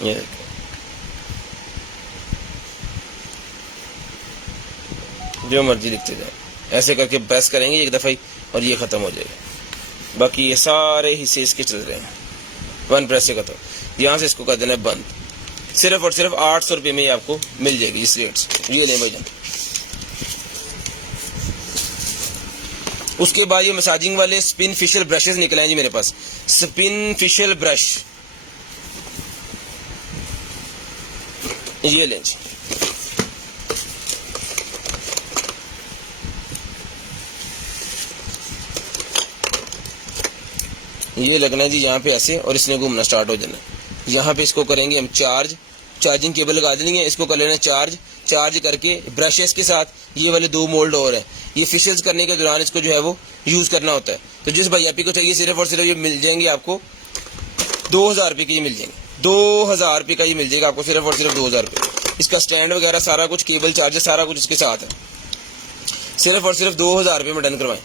ये जो मर्जी लिखते जाए, ऐसे करके प्रेस करेंगे एक दफ़ा ही और ये ख़त्म हो जाएगा। बाकी ये सारे हिस्से इसके चल रहे हैं, वन प्रेस से खत्म। यहाँ से इसको कर देना है बंद। सिर्फ और सिर्फ 800 रुपये में ही आपको मिल जाएगी इस रेट्स। ये लें भाई जान। उसके बाद ये मसाजिंग वाले स्पिन फेशियल ब्रशेस निकले हैं जी मेरे पास। स्पिन फेशियल ब्रश ये लें जी। ये लगना है जी यहाँ पे ऐसे, और इसने घूमना स्टार्ट हो जाना। यहाँ पे इसको करेंगे हम चार्ज, चार्जिंग केबल लगा देनी है, इसको कर लेना चार्ज। चार्ज करके ब्रशेस के साथ ये वाले 2 मोल्ड और है, ये फेशियल्स करने के दौरान इसको जो है वो यूज़ करना होता है। तो जिस भाई आपी को चाहिए सिर्फ और सिर्फ ये मिल जाएंगे आपको 2000 रुपये के ही मिल जाएंगे। 2000 रुपये का ही मिल जाएगा आपको, सिर्फ और सिर्फ 2000 रुपये। इसका स्टैंड वगैरह सारा कुछ, केबल चार्जर सारा कुछ इसके साथ है। सिर्फ और सिर्फ 2000 रुपये में डन करवाएं,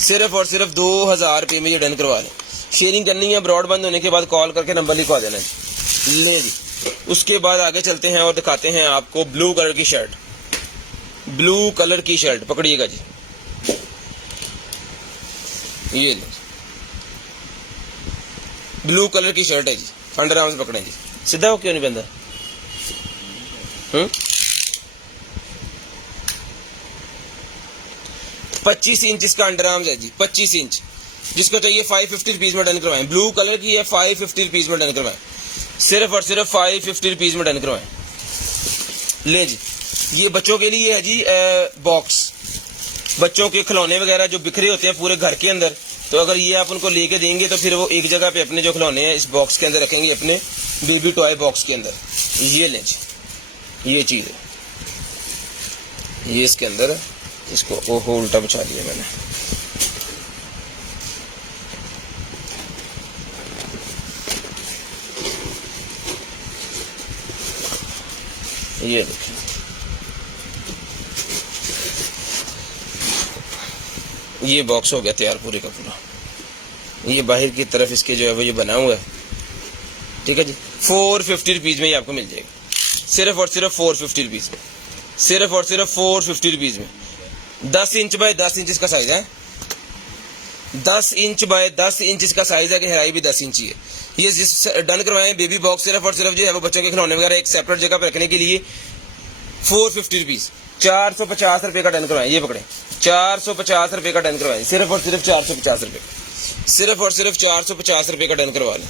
सिर्फ और सिर्फ 2000 रुपये में ये डन करवा लें। शेयरिंग करनी है, ब्रॉडबैंड होने के बाद कॉल करके नंबर लिखवा देना है। ले जी। उसके बाद आगे चलते हैं और दिखाते हैं आपको ब्लू कलर की शर्ट। ब्लू कलर की शर्ट पकड़िएगा जी, ये ले। ब्लू कलर की शर्ट है जी, अंडर आर्म्स पकड़े जी। सीधा हो क्यों नहीं बंदा? 25 इंच इसका अंडर आर्म्स है जी, 25 इंच। जिसको चाहिए 550 रुपीज़ में डन करवाएं। ब्लू कलर की है, 550 रुपीज़ में डन करवाएं, सिर्फ और सिर्फ 550 रुपीज़ में डन करवाएं। ले जी। ये बच्चों के लिए है जी बॉक्स। बच्चों के खिलौने वगैरह जो बिखरे होते हैं पूरे घर के अंदर, तो अगर ये आप उनको लेके देंगे तो फिर वो एक जगह पे अपने जो खिलौने हैं इस बॉक्स के अंदर रखेंगे, अपने बेबी टॉय बॉक्स के अंदर। ये लें जी, ये चीज़ है, ये इसके अंदर है। इसको ओहो उल्टा बिछा दिया मैंने। ये देखिए, ये बॉक्स हो गया तैयार पूरे का पूरा। ये बाहर की तरफ इसके जो है वो ये बना हुआ है, ठीक है जी। 450 रुपीज़ में ये आपको मिल जाएगा, सिर्फ और सिर्फ 450 रुपीज़ में, सिर्फ और सिर्फ 450 रुपीज़ में। 10 इंच बाय 10 इंच इसका साइज है, 10 इंच बाय 10 इंच इसका साइज है, कि गहराई भी 10 इंच ही है। ये जिस डन करवाए बेबी बॉक्स, सिर्फ और सिर्फ जो है वो बच्चों के खिलौने वगैरह एक सेपरेट जगह पर रखने के लिए 450 रुपीज़, 450 रुपये का डन करवाएं। ये पकड़े, 450 रुपये का डन करवाएं, सिर्फ और सिर्फ 450 रुपये, सिर्फ और सिर्फ 450 रुपये का डन करवा लें।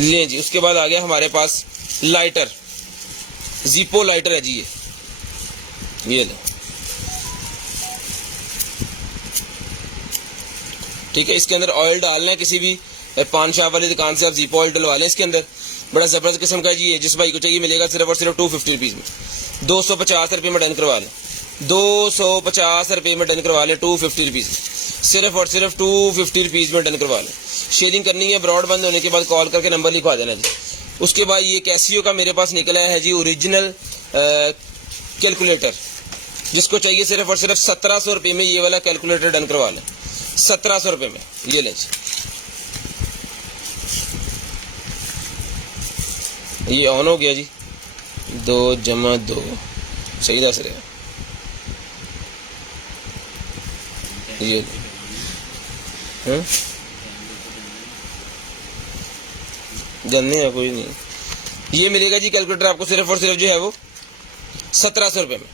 लें जी। उसके बाद आ गया हमारे पास लाइटर, जीपो लाइटर है जी। ये लें, ठीक है। इसके अंदर ऑयल डालना है, किसी भी पान शॉप वाली दुकान से आप जीपो ऑयल डलवा लें। इसके अंदर बड़ा ज़बरदस्त किस्म का जी है, जिस भाई को चाहिए मिलेगा सिर्फ और सिर्फ 250 रुपीज़ में। 250 रुपये में डन करवा लें, 250 रुपये में डन करवा लें, 250 रुपीज़ में, सिर्फ और सिर्फ 250 रुपीज़ में डन करवा लें। शेयरिंग करनी है, ब्रॉडबैंड होने के बाद कॉल करके नंबर लिखवा देना जी। उसके बाद ये कैसियो का मेरे पास निकला है जी ओरिजिनल कैलकुलेटर। जिसको चाहिए सिर्फ और सिर्फ 1700 रुपये में ये वाला कैलकुलेटर डन करवा लें, 1700 रुपये में। ये लें जी, ये ऑन हो गया जी, 2 + 2 सही दस रहा ये गन्ने है कोई नहीं। ये मिलेगा जी कैलकुलेटर आपको सिर्फ और सिर्फ जो है वो 1700 रुपये में,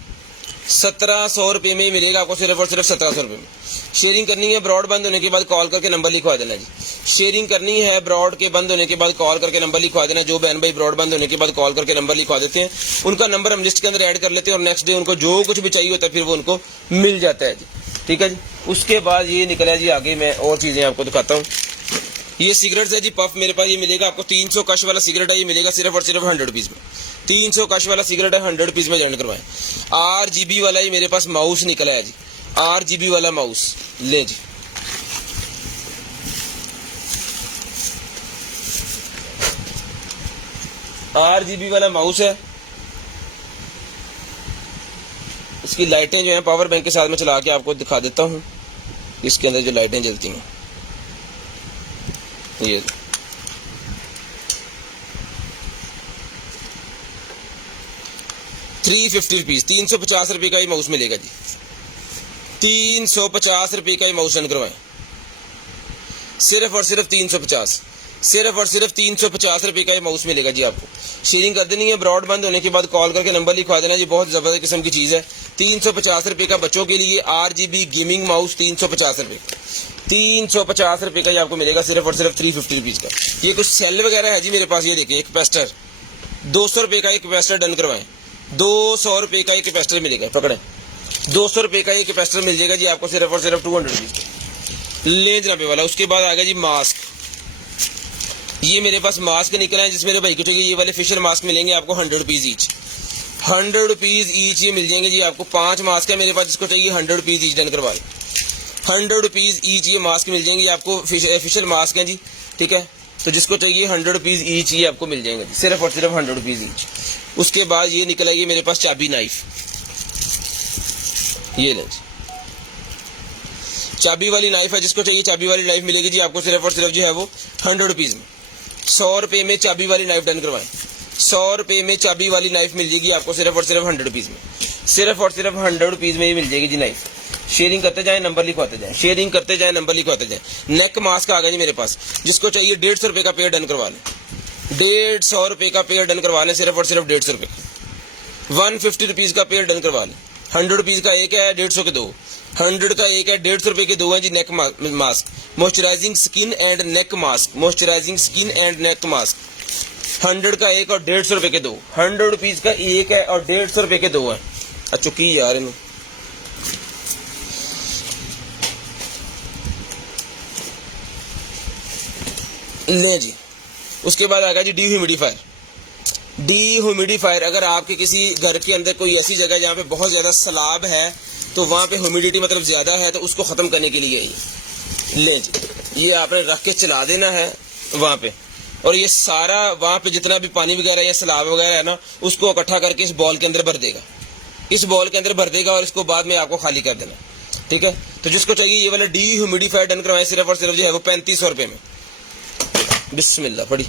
1700 रुपये में ही मिलेगा आपको सिर्फ और सिर्फ 1700 रुपये में। शेयरिंग करनी है ब्रॉड बंद होने के बाद कॉल करके नंबर लिखवा देना जी। शेयरिंग करनी है ब्रॉड के बंद होने के बाद कॉल करके नंबर लिखवा देना। जो बहन भाई ब्रॉड बंद होने के बाद कॉल करके नंबर लिखवा देते हैं उनका नंबर हम लिस्ट के अंदर ऐड कर लेते हैं और नेक्स्ट डे उनको जो कुछ भी चाहिए होता है फिर वो उनको मिल जाता है जी। ठीक है जी। उसके बाद ये निकला जी आगे, मैं और चीज़ें आपको दिखाता हूँ। ये सिगरेट्स है जी पफ, मेरे पास ये मिलेगा आपको 300 कश वाला सिगरेट है, ये मिलेगा सिर्फ और सिर्फ 100 रुपीज़ में। 300 कश वाला सिगरेट है, 100 रुपीज़ में जॉइन करवाएं। RGB वाला ही मेरे पास माउस निकला है जी, RGB वाला माउस ले जी। RGB वाला माउस है, इसकी लाइटें जो हैं पावर बैंक के साथ में चला के आपको दिखा देता हूँ। इसके अंदर जो लाइटें जलती हैं ये 350 रुपीज़, 350 रुपये का ही माउस मिलेगा जी। 350 रुपये का ही माउस रन करवाएं, सिर्फ और सिर्फ 350, सिर्फ और सिर्फ 350 रुपये का ही माउस मिलेगा जी आपको। शेयरिंग कर देनी है ब्रॉड बंद होने के बाद कॉल करके नंबर लिखवा देना जी। बहुत ज़बरदस्त किस्म की चीज़ है। 350 रुपये का बच्चों के लिए RGB गेमिंग माउस 350 रुपये, 350 रुपये का ही आपको मिलेगा सिर्फ और सिर्फ 350 रुपीज़ का। ये कुछ सेल वगैरह है जी मेरे पास। ये देखिए एक कैपेसिटर 200 रुपये का एक कैपेसिटर डन करवाएं, 200 रुपये का एक कैपेसिटर मिलेगा, पकड़ें 200 रुपये का एक कैपेसिटर मिल जाएगा जी आपको सिर्फ और सिर्फ 200 रुपीज़ ले जनाबे वाला। उसके बाद आ गया जी मास्क। ये मेरे पास मास्क निकला है जिस मेरे भाई को चाहिए ये वाले फिशर मास्क मिलेंगे आपको 100 रुपीज़ ईच, 100 रुपीज़ ईच ये मिल जाएंगे जी आपको। 5 मास्क है मेरे पास, जिसको चाहिए 100 रुपीज़ ईच डन करवा लें। 100 रुपीज़ ईच ये मास्क मिल जाएंगे आपको, फिशर मास्क हैं जी। ठीक है, तो जिसको चाहिए 100 रुपीज़ ईच ये आपको मिल जाएंगे जी, सिर्फ और सिर्फ 100 रुपीज़ ईच। उसके बाद ये निकला ये मेरे पास चाबी नाइफ, ये लें चाबी वाली नाइफ है, जिसको चाहिए चाबी वाली नाइफ मिलेगी जी आपको सिर्फ और सिर्फ जो है वो 100 रुपीज़ में। 100 रुपये में चाबी वाली नाइफ डन करवाएं, 100 रुपये में चाबी वाली नाइफ मिल जाएगी आपको सिर्फ और सिर्फ 100 रुपीज़ में, सिर्फ और सिर्फ 100 रुपीज़ में ही मिल जाएगी जी नाइफ। शेयरिंग करते जाएं नंबर लिखवाते जाएं, शेयरिंग करते जाएं नंबर लिखवाते जाएं। नेक मास्क आ गया जी मेरे पास, जिसको चाहिए 150 रुपये का पेयर डन करवा लें, 150 रुपये का पेयर डन करवा लें, सिर्फ और सिर्फ 150 रुपये का। 150 रुपीज़ का पेयर डन करवा लें। 100 रुपीज़ का एक है, 150 के दो, 100 का एक है, 150 रुपये के दो हैं जी। Neck mask, moisturising skin and neck mask, moisturising skin and neck mask 100 का एक और 150 रुपये के दो। 100 रुपीज़ का एक है और 150 रुपये के दो हैं। अच्छा की यार इन्हें ले जी। उसके बाद आ गया जी डीह्यूमिडिफायर। डीह्यूमिडिफायर, अगर आपके किसी घर के अंदर कोई ऐसी जगह जहाँ पे बहुत ज़्यादा सैलाब है तो वहाँ पे ह्यूमिडिटी मतलब ज़्यादा है, तो उसको ख़त्म करने के लिए ये ले जी, ये आपने रख के चला देना है वहाँ पे, और ये सारा वहाँ पे जितना भी पानी वगैरह या सैलाब वगैरह है ना उसको इकट्ठा करके इस बॉल के अंदर भर देगा, इस बॉल के अंदर भर देगा और इसको बाद में आपको खाली कर देना। ठीक है, तो जिसको चाहिए ये वाला डीह्यूमिडिफायर डन करवाएं, सिर्फ और सिर्फ जो है वो 3500 रुपये में। बिस्मिल्लाह पढ़ी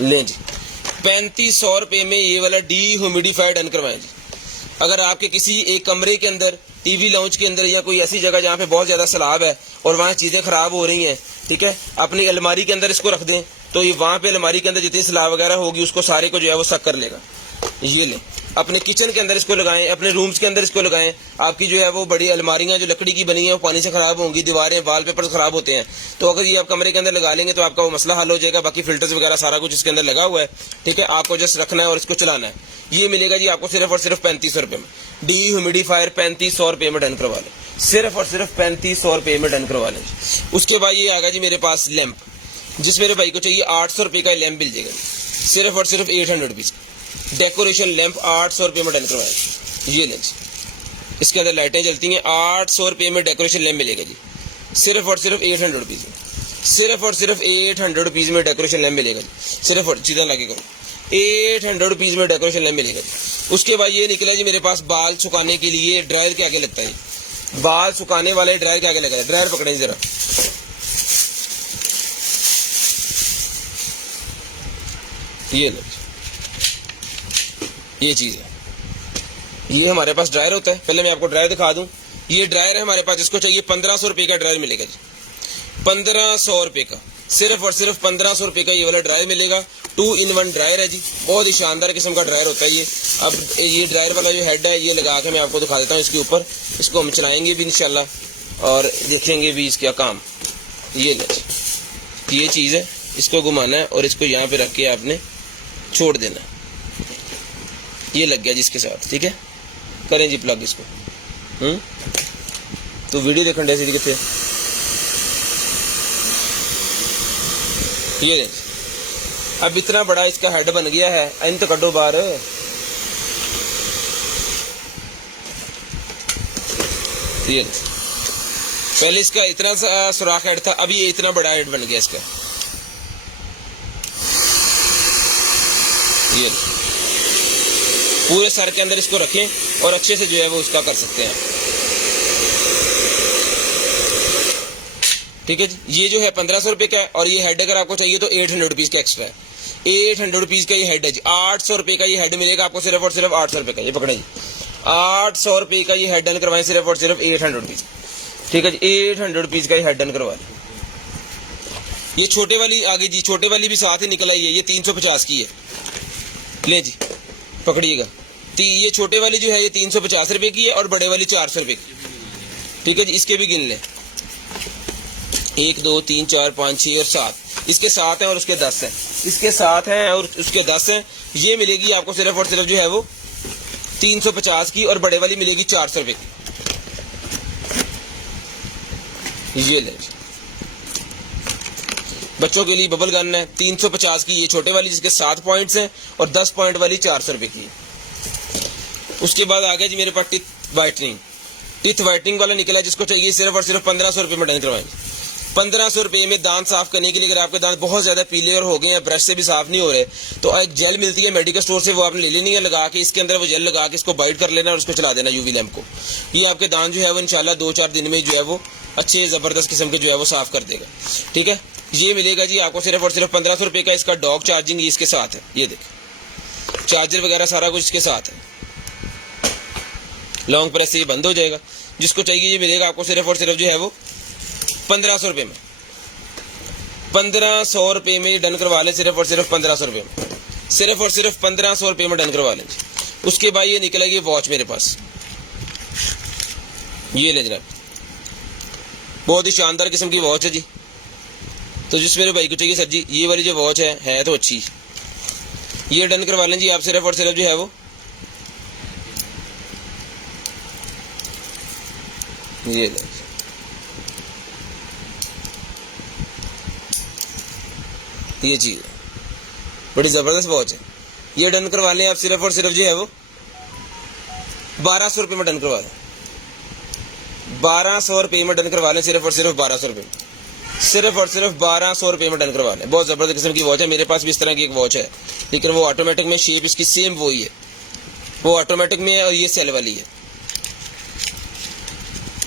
लें जी, 3500 रुपये में ये वाला डीह्यूमिडिफायर डन करवाएं जी। अगर आपके किसी एक कमरे के अंदर, टीवी लाउंज के अंदर या कोई ऐसी जगह जहाँ पे बहुत ज़्यादा सैलाब है और वहाँ चीज़ें ख़राब हो रही हैं, ठीक है, अपनी अलमारी के अंदर इसको रख दें तो ये वहाँ पे अलमारी के अंदर जितनी सैलाब वगैरह होगी उसको सारे को जो है वो सक कर लेगा। ये लें, अपने किचन के अंदर इसको लगाएं, अपने रूम्स के अंदर इसको लगाएं। आपकी जो है वो बड़ी अलमारियाँ जो लकड़ी की बनी है वो पानी से ख़राब होंगी, दीवारें वॉलपेपर ख़राब होते हैं, तो अगर ये आप कमरे के अंदर लगा लेंगे तो आपका वो मसला हल हो जाएगा। बाकी फिल्टर्स वगैरह सारा कुछ इसके अंदर लगा हुआ है। ठीक है, आपको जस्ट रखना है और इसको चलाना है। ये मिलेगा जी आपको सिर्फ और सिर्फ 3500 रुपये में। डीह्यूमिडिफायर 3500 रुपये में डन करवा लें, सिर्फ और सिर्फ 3500 रुपये में डन करवा लें। उसके बाद ये आ गया जी मेरे पास लैंप, जिस मेरे भाई को चाहिए 800 रुपये का लैंप मिल जाएगा, सिर्फ और सिर्फ 800 रुपीज़ का डेकोरेशन लैंप 800 रुपये में डन करवाएं। ये लें, इसके अंदर लाइटें जलती हैं। 800 रुपये में डेकोरेशन लैंप मिलेगा जी, सिर्फ और सिर्फ 800 रुपीज़ में, सिर्फ और सिर्फ 800 रुपीज़ में डेकोरेशन लैंप मिलेगा जी। सिर्फ और चीज़ें लगे करो 800 रुपीज़ में डेकोरेशन लैंप मिलेगा जी। उसके बाद ये निकला जी मेरे पास बाल सुखाने के लिए ड्रायर के आगे लगता है, बाल सुखाने वाले ड्रायर के आगे लगा है। ड्रायर पकड़ें ज़रा, ये लो, ये चीज़ है। ये हमारे पास ड्रायर होता है। पहले मैं आपको ड्रायर दिखा दूं। ये ड्रायर है हमारे पास, जिसको चाहिए 1500 रुपये का ड्रायर मिलेगा जी, 1500 रुपये का, सिर्फ और सिर्फ 1500 रुपये का ये वाला ड्रायर मिलेगा। 2 in 1 ड्रायर है जी, बहुत ही शानदार किस्म का ड्रायर होता है ये। अब ये ड्रायर वाला जो हेड है ये लगा के मैं आपको दिखा देता हूँ इसके ऊपर। इसको हम चलाएंगे भी इंशाल्लाह और देखेंगे भी इसका काम। ये ले, ये चीज़ है, इसको घुमाना है और इसको यहाँ पे रख के आपने छोड़ देना। ये लग गया जिसके साथ, ठीक है। करें जी प्लग इसको। तो वीडियो देखने जैसे कितने ये अब इतना बड़ा इसका हेड बन गया है। इन तो कड्डो बाहर। ये पहले इसका इतना सा सुराख हेड था, अभी ये इतना बड़ा हेड बन गया इसका। ये पूरे सर के अंदर इसको रखें और अच्छे से जो है वो उसका कर सकते हैं, ठीक है जी। ये जो है 1500 रुपये का है और ये हेड अगर आपको चाहिए तो 800 रुपीज़ का एक्स्ट्रा है। 800 रुपीज़ का ये हेड है जी। 800 रुपये का ये हेड मिलेगा आपको सिर्फ और सिर्फ 800 रुपये का। ये पकड़े जी, 800 रुपये का ये हेड डन करवाएं सिर्फ और सिर्फ 800 रुपीज़, ठीक है जी। 800 रुपीज़ का ये हेड डन करवा लें। ये छोटे वाली आगे जी, छोटे वाली भी साथ ही निकल आई है। ये 350 की है, ले जी पकड़िएगा। ये छोटे वाली जो है ये 350 रुपये की है और बड़े वाली 400 रुपये की, ठीक है जी। इसके भी गिन लें, 1 2 3 4 5 6 और 7 इसके 7 हैं और उसके 10 हैं। इसके 7 हैं और उसके 10 हैं। ये मिलेगी आपको सिर्फ और सिर्फ जो है वो 350 की और बड़े वाली मिलेगी 400 रुपये की। ये ले, बच्चों के लिए बबल गन है 350 की, ये छोटे वाली जिसके 7 पॉइंट्स हैं और 10 पॉइंट वाली 400 रुपये की। उसके बाद आ गया जी मेरे पास टीथ वाइटनिंग वाला निकला, जिसको चाहिए सिर्फ और सिर्फ 1500 रुपये में डन करवाएंगे। 1500 रुपये में दांत साफ करने के लिए, अगर आपके दांत बहुत ज्यादा पीले और हो गए हैं, ब्रश से भी साफ नहीं हो रहे, तो एक जेल मिलती है मेडिकल स्टोर से, वो आपने ले लेनी है, लगा के इसके अंदर वो जेल लगा के इसको बाइट कर लेना और उसको चला देना यूवी लैंप को। ये आपके दांत जो है वो इंशाल्लाह 2-4 दिन में जो है वो अच्छे जबरदस्त किस्म के जो है वो साफ कर देगा, ठीक है। ये मिलेगा जी आपको सिर्फ और सिर्फ 1500 रुपये का। इसका डॉग चार्जिंग ये इसके साथ है, ये देख चार्जर वगैरह सारा कुछ इसके साथ है। लॉन्ग प्रेस से ये बंद हो जाएगा। जिसको चाहिए ये मिलेगा आपको सिर्फ और सिर्फ जो है वो 1500 रुपये में। 1500 रुपये में डन करवा लें, सिर्फ और सिर्फ 1500 रुपये में, सिर्फ और सिर्फ 1500 रुपये में डन करवा लें। उसके बाद ये निकलेगी वॉच मेरे पास, ये ले जनाब, बहुत ही शानदार किस्म की वॉच है जी। तो जिस मेरे भाई को चाहिए सर जी ये वाली जो वॉच है तो अच्छी, ये डन करवा लें जी आप सिर्फ और सिर्फ जो है वो ये ले। ये चीज़ है, बड़ी ज़बरदस्त वॉच है। ये डन करवा लें आप सिर्फ और सिर्फ जो है वो 1200 रुपये में डन करवा लें। 1200 रुपये में डन करवा लें, सिर्फ और सिर्फ 1200 रुपये में, सिर्फ और सिर्फ 1200 रुपये में डन करवा लें। बहुत ज़बरदस्त किस्म की वॉच है। मेरे पास भी इस तरह की एक वॉच है, लेकिन वो ऑटोमेटिक में, शेप इसकी सेम वही है, वो ऑटोमेटिक में है और ये सेल वाली है।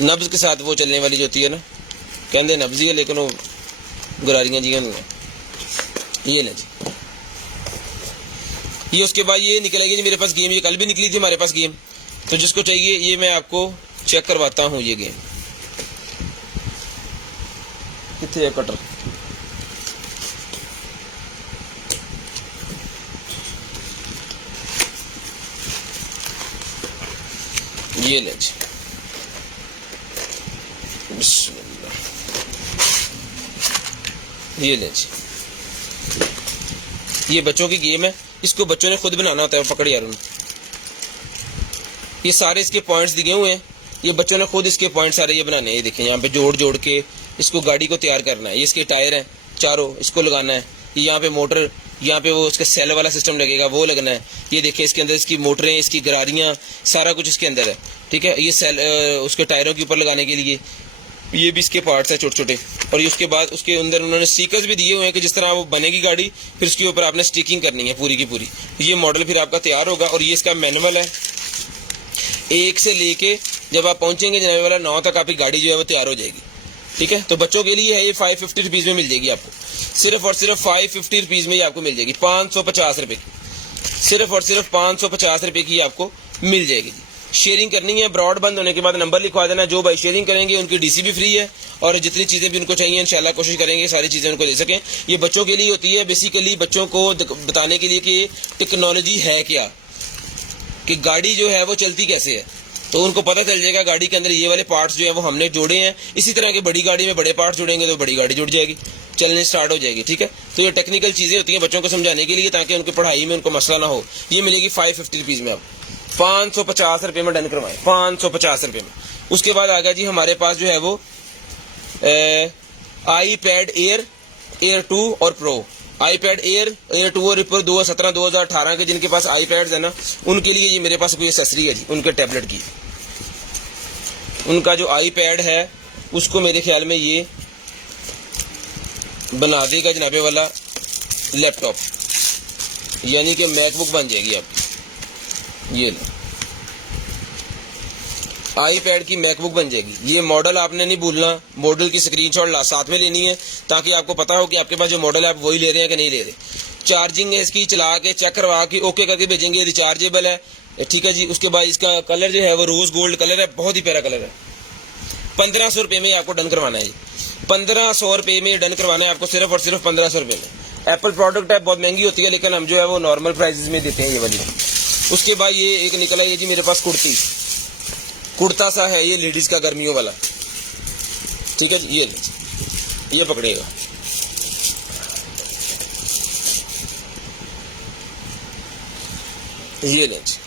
नब्ज के साथ वो चलने वाली जो होती है ना, कहते नब्ज ही है लेकिन वो गरारियाँ जी नहीं है। ये ले जी, ये उसके बाद ये निकलेगी जी मेरे पास गेम। ये कल भी निकली थी हमारे पास गेम, तो जिसको चाहिए ये मैं आपको चेक करवाता हूँ। ये गेम कितने है कटर, ये ले जी, ये ले जी। ये बच्चों की गेम है, इसको बच्चों ने खुद बनाना होता है। पकड़ यार, ये सारे इसके पॉइंट्स दिए हुए हैं, ये बच्चों ने खुद इसके पॉइंट सारे ये बनाने हैं। ये देखें यहाँ पे जोड़ जोड़ के इसको गाड़ी को तैयार करना है। ये इसके टायर हैं चारों, इसको लगाना है। ये यहाँ पे मोटर, यहाँ पे वो उसका सेल वाला सिस्टम लगेगा, वो लगना है। ये देखें इसके अंदर इसकी मोटरें, इसकी गरारियाँ, सारा कुछ इसके अंदर है, ठीक है। ये सेल उसके टायरों के ऊपर लगाने के लिए ये भी इसके पार्ट्स हैं छोटे छोटे। और ये उसके बाद उसके अंदर उन्होंने स्टिकर्स भी दिए हुए हैं कि जिस तरह वो बनेगी गाड़ी, फिर उसके ऊपर आपने स्टिकिंग करनी है पूरी की पूरी। ये मॉडल फिर आपका तैयार होगा। और ये इसका मैनुअल है, 1 से लेके जब आप पहुंचेंगे जनवरी वाला 9 तक आपकी गाड़ी जो है वो तैयार हो जाएगी। ठीक है। तो बच्चों के लिए है ये 550 रुपीज़ में मिल जाएगी आपको, सिर्फ और सिर्फ 550 रुपीज़ में ही आपको मिल जाएगी, 550 रुपये की, सिर्फ और सिर्फ 550 रुपये की आपको मिल जाएगी। शेयरिंग करनी है, ब्रॉड बंद होने के बाद नंबर लिखवा देना। जो भाई शेयरिंग करेंगे उनकी डीसी भी फ्री है, और जितनी चीज़ें भी उनको चाहिए इंशाल्लाह कोशिश करेंगे सारी चीज़ें उनको दे सकें। ये बच्चों के लिए होती है, बेसिकली बच्चों को बताने के लिए कि टेक्नोलॉजी है क्या, कि गाड़ी जो है वो चलती कैसे है, तो उनको पता चल जाएगा गाड़ी के अंदर ये वाले पार्ट्स जो है वो हमने जोड़े हैं। इसी तरह की बड़ी गाड़ी में बड़े पार्ट्स जोड़ेंगे तो बड़ी गाड़ी जुड़ जाएगी, चलने स्टार्ट हो जाएगी, ठीक है। तो ये टेक्निकल चीज़ें होती हैं बच्चों को समझाने के लिए, ताकि उनकी पढ़ाई में उनको मसला ना हो। ये मिलेगी 550 रुपीज़ में, आप 550 रुपये में डन करवाएं, 550 रुपये में। उसके बाद आ गया जी हमारे पास जो है वो iPad Air 2 और Pro। iPad Air 2 और Pro 2017 2018 के जिनके पास iPads है ना, उनके लिए ये मेरे पास कोई एक्सेसरी है जी, उनके टैबलेट की। उनका जो iPad है उसको मेरे ख्याल में ये बना देगा जनाबे वाला लैपटॉप, यानी कि मैकबुक बन जाएगी आपकी। ये लो iPad की मैकबुक बन जाएगी। ये मॉडल आपने नहीं भूलना, मॉडल की स्क्रीनशॉट साथ में लेनी है, ताकि आपको पता हो कि आपके पास जो मॉडल है आप वही ले रहे हैं कि नहीं ले रहे। चार्जिंग है इसकी, चला के चेक करवा के ओके करके भेजेंगे, रिचार्जेबल है, ठीक है जी। उसके बाद इसका कलर जो है वो रोज गोल्ड कलर है, बहुत ही प्यारा कलर है। 1500 रुपये में आपको डन करवाना है जी, 1500 रुपये में डन करवाना है आपको, सिर्फ और सिर्फ 1500 रुपये में। एप्पल प्रोडक्ट है, बहुत महंगी होती है, लेकिन हम जो है वो नॉर्मल प्राइसेस में देते हैं ये वाली। उसके बाद ये एक निकला है जी मेरे पास कुर्ता सा है, ये लेडीज का गर्मियों वाला, ठीक है जी। ये पकड़ेगा, ये लें जी।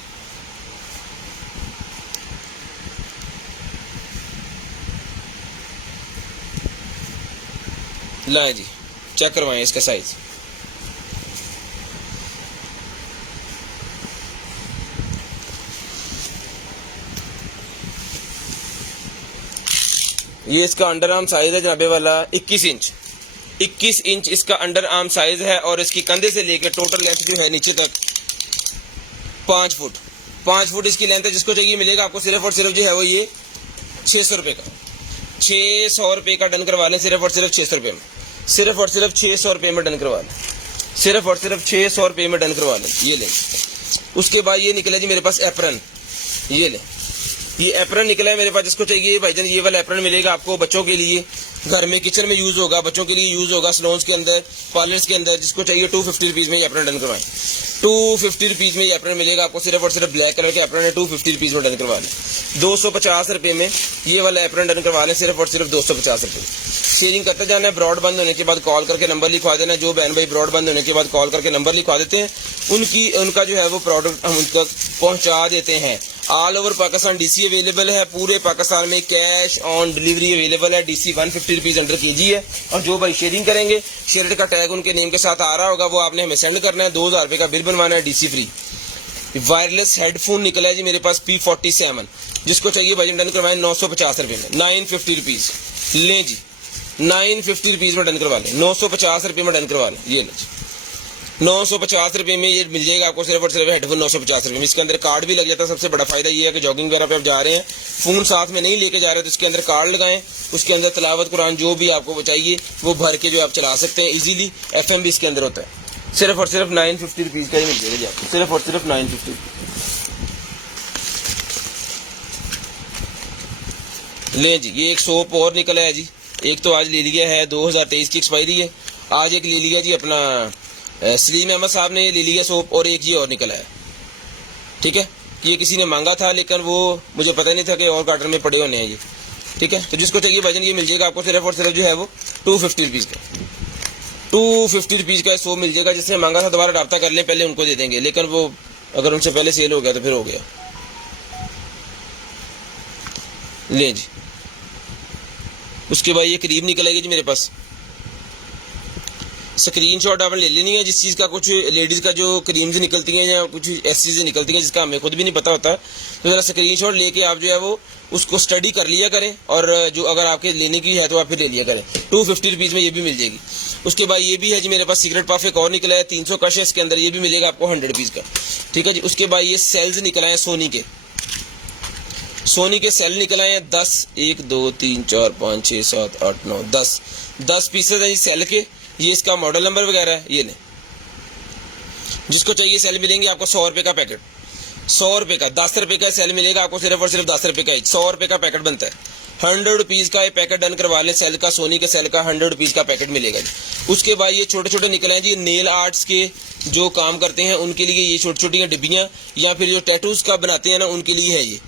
लाए जी, चेक करवाएं इसका साइज। ये इसका अंडर आर्म साइज है जनाबे वाला 21 इंच, 21 इंच इसका अंडर आर्म साइज है। और इसकी कंधे से लेकर टोटल लेंथ जो है नीचे तक 5 फुट इसकी लेंथ है। जिसको चाहिए मिलेगा आपको, सिर्फ और सिर्फ जो है वो ये 600 रुपये का, 600 रुपये का डन करवा लें, सिर्फ और सिर्फ 600 रुपये में, सिर्फ और सिर्फ 600 रुपये में डन करवा लें, सिर्फ और सिर्फ 600 रुपये में डन करवा लें। ये लें। उसके बाद ये निकला जी मेरे पास एप्रन, ये लें, ये एप्रन निकला है मेरे पास। जिसको चाहिए भाईजान ये वाला एप्रन मिलेगा आपको, बच्चों के लिए घर में किचन में यूज होगा, बच्चों के लिए यूज होगा, सलोन्स के अंदर, पार्लर्स के अंदर। जिसको चाहिए 250 रुपीज़ में ये एप्रन डन करवाएं, 250 रुपीज़ में ये एप्रन मिलेगा आपको, सिर्फ और सिर्फ ब्लैक कलर के एप्रन है, 250 रुपीज़ में डन करवा लें। 250 रुपये में ये वाला एप्रन डन करवा लें, सिर्फ और सिर्फ 250 रुपये। शेयरिंग करते जाना है, ब्रॉड बंद होने के बाद कॉल करके नंबर लिखवा देना। जो बहन भाई ब्रॉड बंद होने के बाद कॉल करके नंबर लिखवा देते हैं, उनका जो है वो प्रोडक्ट हम उन तक पहुंचा देते हैं। All over Pakistan DC available है, पूरे पाकिस्तान में कैश ऑन डिलीवरी अवेलेबल है। डीसी 150 रुपीज़ अंडर केजी है। और जो भाई शेयरिंग करेंगे, शेयर का टैग उनके नेम के साथ आ रहा होगा, वो आपने हमें सेंड करना है। 2000 रुपये का बिल बनवाना है, डीसी फ्री। वायरलेस हेडफोन निकला है जी मेरे पास P47, जिसको चाहिए भाई डन करवाएं 950 रुपये में, 950 रुपीज़ लें जी, 950 रुपीज़ में डन करवा लें, 950 रुपये में डन करवा लें। ये लें 950 रुपये में ये मिल जाएगा आपको, सिर्फ और सिर्फ हेडफोन 950 रुपये में। इसके अंदर कार्ड भी लग जाता है। सबसे बड़ा फायदा ये है कि जॉगिंग वगैरह पे आप जा रहे हैं, फ़ोन साथ में नहीं लेके जा रहे, तो इसके अंदर कार्ड लगाएं, उसके अंदर तिलावत कुरान जो भी आपको चाहिए वो भर के जो आप चला सकते हैं इजीली। FM भी इसके अंदर होता है। सिर्फ और सिर्फ 950 रुपीज़ का ही मिल जाएगा जी आपको, सिर्फ और सिर्फ 950। ले जी, ये एक सोप और निकला है जी, एक तो आज ले लिया है, 2023 की एक्सपायरी है। आज एक ले लिया जी अपना सलीम अहमद साहब ने ले लिया सोप, और एक ये और निकला है, ठीक है। ये किसी ने मांगा था, लेकिन वो मुझे पता नहीं था कि और कार्टन में पड़े होने हैं ये, ठीक है। तो जिसको चाहिए भाईजान ये मिल जाएगा आपको, सिर्फ और सिर्फ जो है वो 250 रुपीज़ का, 250 रुपीज़ का सोप मिल जाएगा। जिसने मांगा था दोबारा रब्ता कर लें, पहले उनको दे देंगे, लेकिन वो अगर उनसे पहले सेल हो गया तो फिर हो गया। ले जी, उसके बाद ये क्रीम निकलेगी जी मेरे पास। स्क्रीनशॉट आपने ले लेनी है जिस चीज़ का, कुछ लेडीज़ का जो क्रीम्स निकलती हैं या कुछ ऐसी चीज़ें निकलती हैं जिसका हमें खुद भी नहीं पता होता, तो ज़रा स्क्रीनशॉट लेके आप जो है वो उसको स्टडी कर लिया करें, और जो अगर आपके लेने की है तो आप फिर ले लिया करें। 250 रुपीज़ में ये भी मिल जाएगी। उसके बाद ये भी है जी मेरे पास सीक्रेट पफ एक और निकला है, 300 कश है इसके अंदर, ये भी मिलेगा आपको 100 रुपीज़ का, ठीक है जी। उसके बाद ये सेल्स निकला है सोनी के, सोनी के सेल निकल आए हैं 10, 1 2 3 4 5 6 7 8 9 10 पीसेज हैं जी सेल के। ये इसका मॉडल नंबर वगैरह है, ये लें। जिसको चाहिए सेल मिलेंगे आपको 100 रुपये का पैकेट, 100 रुपये का, 10 रुपये का सेल मिलेगा आपको सिर्फ और सिर्फ 10 रुपये का, 100 रुपये का पैकेट बनता है। 100 रुपीज़ का ये पैकेट डन करवा लें सेल का, सोनी के सेल का 100 रुपीज़ का पैकेट मिलेगा जी। उसके बाद ये छोटे छोटे निकले हैं जी नेल आर्ट्स के जो काम करते हैं उनके लिए ये छोटी छोटी डिब्बियाँ, या फिर जो टैटूज़ का बनाते हैं ना उनके लिए है ये।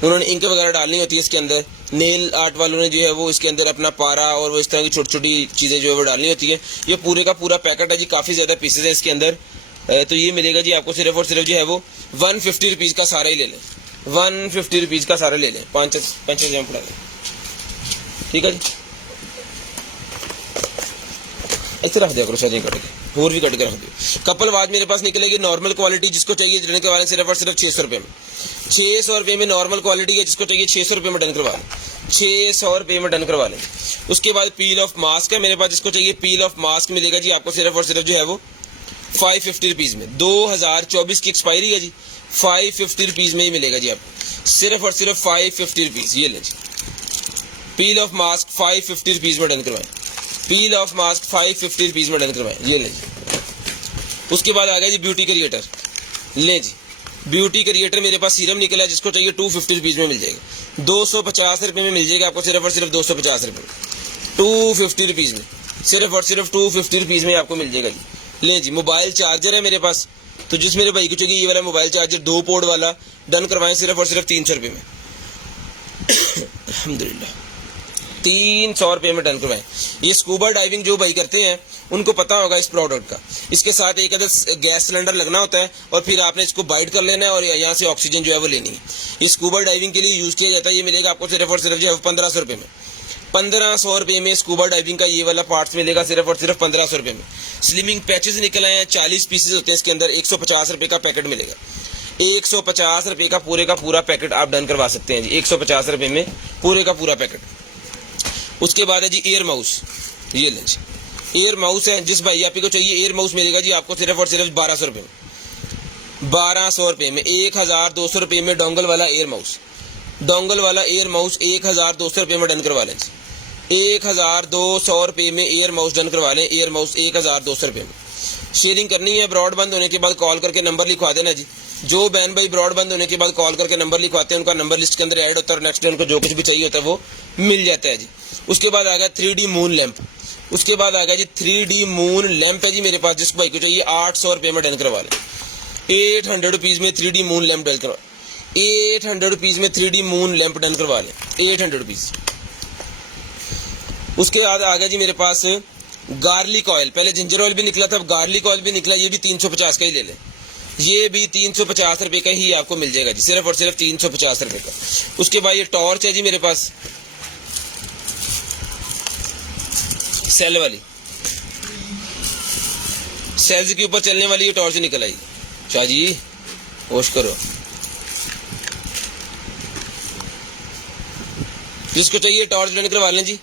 उन्होंने इंक वगैरह डालनी होती है इसके अंदर, नेल आर्ट वालों ने जो है वो इसके अंदर अपना पारा और वो इस तरह की छोटी छोटी चीज़ें जो है वो डालनी होती है। ये पूरे का पूरा पैकेट है जी, काफ़ी ज़्यादा पीसेज है इसके अंदर। तो ये मिलेगा जी आपको सिर्फ और सिर्फ जो है वो 150 रुपीज़ का सारा ही ले लें, 150 रुपीज़ का सारा ले लें, 5 जम पड़ा लें, ठीक है जी। ऐसे रख दिया करो शायद कट के, और भी कट के रख दियो। कपल वाच मेरे पास निकलेगी नॉर्मल क्वालिटी, जिसको चाहिए डन करवा लें सिर्फ और सिर्फ 600 रुपये में, 600 रुपये में नॉर्मल क्वालिटी है, जिसको चाहिए 600 रुपये में डन करवा लें, 600 रुपये में डन करवा लें। उसके बाद पील ऑफ मास्क है मेरे पास, जिसको चाहिए पील ऑफ मास्क मिलेगा जी आपको सिर्फ और सिर्फ जो है वो 550 रुपीज़ में। 2024 की एक्सपायरी है जी, 550 रुपीज़ में ही मिलेगा जी आपको, सिर्फ और सिर्फ 550 रुपीज़। ये लें जी, पील ऑफ मास्क 550 रुपीज़ में डन करवाएं, पील ऑफ मास्क 550 रुपीज़ में डन करवाएं, ये लें जी। उसके बाद आ गया जी ब्यूटी क्रिएटर, लें जी ब्यूटी क्रिएटर मेरे पास सीरम निकला है, जिसको चाहिए 250 रुपीज़ में मिल जाएगा, 250 रुपये में मिल जाएगा आपको सिर्फ और सिर्फ 250 रुपये, 250 रुपीज़ में, सिर्फ और सिर्फ 250 रुपीज़ में आपको मिल जाएगा जी। लें जी मोबाइल चार्जर है मेरे पास, तो जिस मेरे भाई को चाहिए ये वाला मोबाइल चार्जर 2 पोर्ट वाला डन करवाएं सिर्फ और सिर्फ 300 रुपये में, अल्हम्दुलिल्लाह 300 रुपये में डन करवाएं। ये स्कूबा डाइविंग जो भाई करते हैं उनको पता होगा इस प्रोडक्ट का। इसके साथ एक अदर गैस सिलेंडर लगना होता है और फिर आपने इसको बाइट कर लेना है और यहाँ से ऑक्सीजन जो है वो लेनी है। ये स्कूबा डाइविंग के लिए यूज़ किया जाता है। ये मिलेगा आपको सिर्फ और सिर्फ जो है 1500 रुपये में, 1500 रुपये में स्कूबा डाइविंग का ये वाला पार्ट्स मिलेगा सिर्फ और सिर्फ 1500 रुपये में। स्लिमिंग पैचेस निकल आए हैं, 40 पीसेज होते हैं इसके अंदर, 150 रुपये का पैकेट मिलेगा, 150 रुपये का पूरा पैकेट आप डन करवा सकते हैं जी, 150 रुपये में पूरे का पूरा पैकेट। उसके बाद है जी एयर माउस, ये लें जी एयर माउस है, जिस भाई आप को चाहिए एयर माउस मिलेगा जी आपको सिर्फ और सिर्फ 1200 रुपये में, 1200 रुपये में, 1200 रुपये में डोंगल वाला एयर माउस, डोंगल वाला एयर माउस 1200 रुपये में डन करवा लें जी, 1200 रुपये में एयर माउस डन करवा लें, एयर माउस 1200 रुपये में। शेयरिंग करनी है ब्रॉड बंद होने के बाद कॉल करके नंबर लिखवा देना जी। जो बहन भाई ब्रॉड बंद होने के बाद कॉल करके नंबर लिखवाते हैं उनका नंबर लिस्ट के अंदर ऐड होता है और नेक्स्ट डे उनको जो कुछ भी चाहिए होता है वो मिल जाता है जी। उसके बाद आ गया 3D मून लैंप, उसके बाद आ गया जी 3D मून लैंप है जी मेरे पास, जिस भाई को चाहिए 800 रुपये में डन करवा लें, 800 रुपीज़ में 3D मून लैंप डन करवा, 800 रुपीज़ में 3D मून लैंप डन करवा लें, 800 रुपीज़। उसके बाद आ गया जी मेरे पास गार्लिक ऑयल, पहले जिंजर ऑयल भी निकला था, अब गार्लिक ऑयल भी निकला, ये भी 350 का ही ले लें, ये भी 350 रुपये का ही आपको मिल जाएगा जी, सिर्फ और सिर्फ 350 रुपये का। उसके बाद ये टॉर्च है जी मेरे पास सेल वाली, सेल्स के ऊपर चलने वाली ये टॉर्च निकल आई, शाह जी होश करो, जिसको चाहिए टॉर्च डन करवा लें जी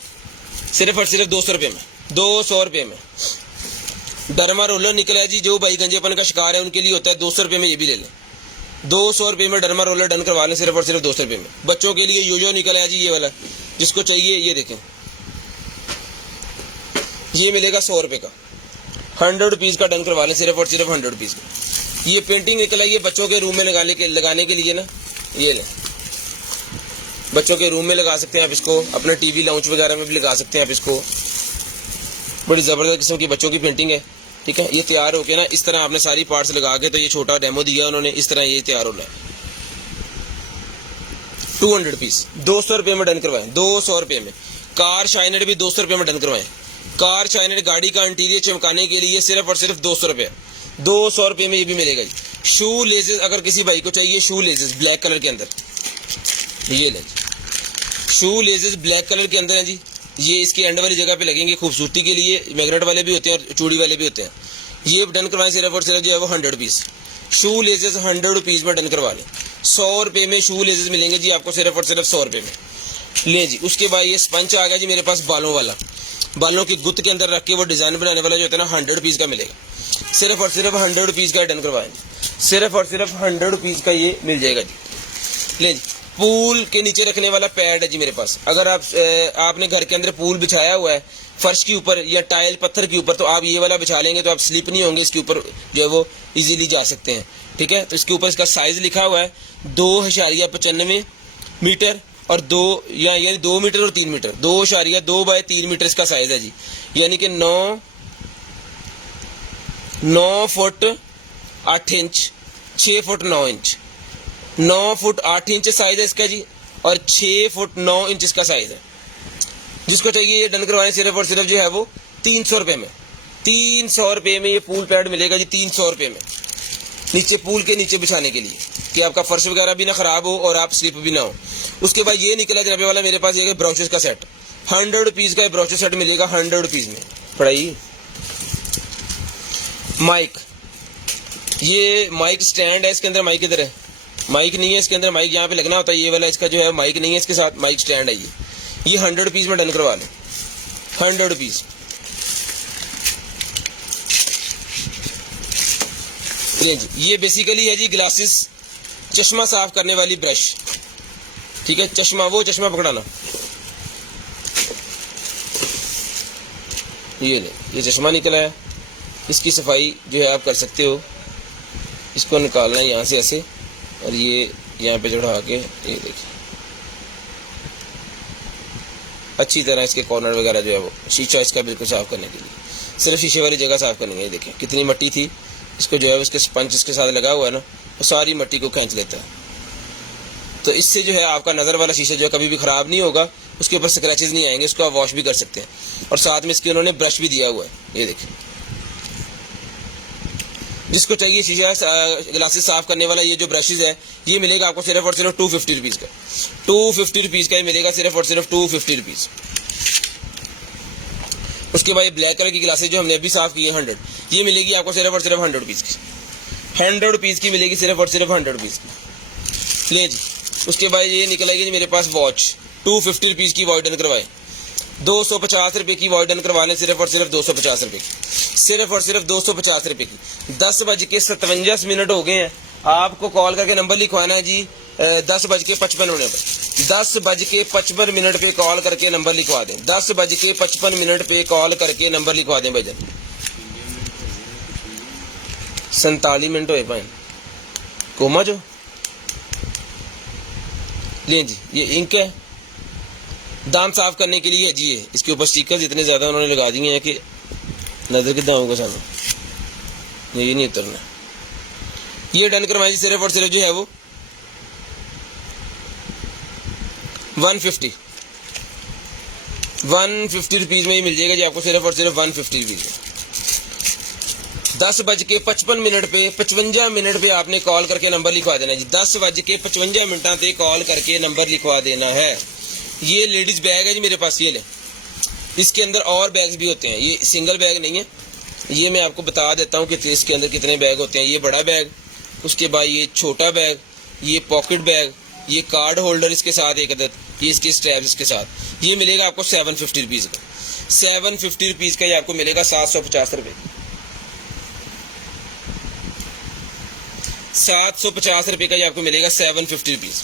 सिर्फ और सिर्फ 200 रुपये में, 200 रुपये में। डरमा रोलर निकला है जी, जो भाई गंजेपन का शिकार है उनके लिए होता है, 200 रुपये में ये भी ले लें, 200 रुपये में डरमा रोलर डन करवा लें सिर्फ और सिर्फ 200 रुपये में। बच्चों के लिए योजो निकला है जी ये वाला, जिसको चाहिए ये देखें, ये मिलेगा 100 रुपये का, 100 रुपीज़ का डन करवा लें सिर्फ और सिर्फ 100 रुपीज़ का। ये पेंटिंग निकला है, ये बच्चों के रूम में लगाने के लिए ना, ये लें, बच्चों के रूम में लगा सकते हैं आप इसको, अपना टीवी लाउंज वगैरह में भी लगा सकते हैं आप इसको, बड़ी ज़बरदस्त किस्म की बच्चों की पेंटिंग है, ठीक है। ये तैयार होके ना इस तरह आपने सारी पार्ट्स लगा के, तो ये छोटा डेमो दिया उन्होंने, इस तरह ये तैयार होना है। 200 रुपीज़, 200 रुपये में डन करवाएं, 200 रुपये में। कार शाइनर भी 200 रुपये में डन करवाएं, कार शाइनर गाड़ी का इंटीरियर चमकाने के लिए सिर्फ और सिर्फ 200 रुपये, 200 रुपये में ये भी मिलेगा जी। शू लेसेस अगर किसी भाई को चाहिए, शू लेसेस ब्लैक कलर के अंदर, ये ले शू लेसेस ब्लैक कलर के अंदर है जी, ये इसके एंड वाली जगह पे लगेंगे खूबसूरती के लिए, मैग्नेट वाले भी होते हैं, चूड़ी वाले भी होते हैं। ये डन करवाएं सिर्फ और सिर्फ जो है वो 100 रुपीज़, शू लेसेस 100 रुपीज़ में डन करवा लें, 100 रुपये में शू लेसेस मिलेंगे जी आपको सिर्फ और सिर्फ 100 रुपये में, ले जी। उसके बाद ये स्पंच आ गया जी मेरे पास बालों वाला, बालों की गुत्त के अंदर रख के वो डिज़ाइन बनाने वाला जो होता है ना, 100 रुपीज़ का मिलेगा, सिर्फ और सिर्फ 100 रुपीज़ का डन करवाएं, सिर्फ और सिर्फ 100 रुपीज़ का ये मिल जाएगा जी। ले जी पूल के नीचे रखने वाला पैड है जी मेरे पास। अगर आपने घर के अंदर पूल बिछाया हुआ है फर्श के ऊपर या टाइल पत्थर के ऊपर, तो आप ये वाला बिछा लेंगे तो आप स्लिप नहीं होंगे, इसके ऊपर जो है वो इजीली जा सकते हैं। ठीक है, तो इसके ऊपर इसका साइज लिखा हुआ है 2.95 मीटर और 2 मीटर और 3 मीटर, 2.2 बाय 3 मीटर इसका साइज है जी, यानी कि 9 foot 8 inch, 6 foot 9 inch, 9 foot 8 inch size है इसका जी, और 6 फुट 9 इंच इसका साइज है। जिसको चाहिए ये डन करवाने सिर्फ और सिर्फ जो है वो 300 रुपये में, 300 रुपये में ये पूल पैड मिलेगा जी, 300 रुपये में, नीचे पूल के नीचे बिछाने के लिए कि आपका फर्श वगैरह भी ना खराब हो और आप स्लिप भी ना हो। उसके बाद ये निकला जनाबे वाला मेरे पास ये ब्राउचेस का सेट, 100 रुपीज़ का ब्राउचेस सेट मिलेगा, 100 रुपीज़ में। पढ़ाई माइक, ये माइक स्टैंड है, इसके अंदर माइक इधर है, माइक नहीं है इसके अंदर, माइक यहाँ पे लगना होता है, ये वाला इसका जो है माइक नहीं है, इसके साथ माइक स्टैंड है ये 100 रुपीज़ में डन करवा लें, 100 रुपीज़। ये बेसिकली है जी ग्लासेस चश्मा साफ करने वाली ब्रश। ठीक है, वो चश्मा पकड़ाना, ये ले, ये चश्मा निकला है, इसकी सफाई जो है आप कर सकते हो। इसको निकालना है यहाँ से ऐसे, और ये यहाँ पे चढ़ा के, ये देखिए अच्छी तरह इसके कॉर्नर वगैरह जो है वो शीशा इसका बिल्कुल साफ करने के लिए, सिर्फ शीशे वाली जगह साफ करनी है। ये देखिए कितनी मट्टी थी, इसको जो है उसके स्पंज इसके साथ लगा हुआ है ना, वो सारी मट्टी को खींच लेता है। तो इससे जो है आपका नज़र वाला शीशा जो है कभी भी ख़राब नहीं होगा, उसके ऊपर स्क्रैचेस नहीं आएंगे, उसको आप वॉश भी कर सकते हैं। और साथ में इसके उन्होंने ब्रश भी दिया हुआ है, ये देखिए। जिसको चाहिए शीशा ग्लासेस साफ करने वाला ये जो ब्रशेज है, ये मिलेगा आपको सिर्फ और सिर्फ 250 रुपीज़ का, 250 रुपीज़ का ये मिलेगा, सिर्फ और सिर्फ 250 रुपीज़। उसके बाद ये ब्लैक कलर की ग्लासेस जो हमने अभी साफ की है 100, ये मिलेगी आपको सिर्फ और सिर्फ 100 रुपीज़ की, 100 रुपीज़ की मिलेगी, सिर्फ और सिर्फ 100 रुपीज़ की। ले जी, उसके बाद ये निकल आएगी जी मेरे पास वॉच, 250 रुपीज़ की वॉच डन करवाए, 250 रुपये की वॉच डन करवा लें, सिर्फ और सिर्फ 250 रुपये की, सिर्फ और सिर्फ 250 रुपये की। 10:57 हो गए हैं, आपको कॉल करके नंबर लिखवाना है जी 10:55 पर, 10:55 पे कॉल करके नंबर लिखवा दें, 10:55 पे कॉल करके नंबर लिखवा दें भाईजान। 47 मिनट हुए पाए कोमा जो ले जी, ये इंक है, दांत साफ करने के लिए है जी। ये इसके ऊपर स्टिकर्स इतने ज़्यादा उन्होंने लगा दिए हैं कि नज़र कितना होगा सामने, ये नहीं उतरना। ये डन करवाएं जी, सिर्फ और सिर्फ जो है वो 150 रुपीज़ में ही मिल जाएगा जी आपको, सिर्फ और सिर्फ 150 रुपीज़ में। 10:55 पे 55 मिनट पे आपने कॉल करके नंबर लिखवा देना जी, 10:55 पे कॉल करके नंबर लिखवा देना है। ये लेडीज़ बैग है जी मेरे पास, ये ले, इसके अंदर और बैग्स भी होते हैं, ये सिंगल बैग नहीं है। ये मैं आपको बता देता हूँ कि इसके अंदर कितने बैग होते हैं। ये बड़ा बैग, उसके बाद ये छोटा बैग, ये पॉकेट बैग, ये कार्ड होल्डर इसके साथ एक अदद, ये इसके स्ट्रैप्स इसके साथ। ये मिलेगा आपको 750 रुपीज़ का, 750 रुपीज़ का ये आपको मिलेगा, 750 रुपये, 750 रुपये का ये आपको मिलेगा, 750 रुपीज़।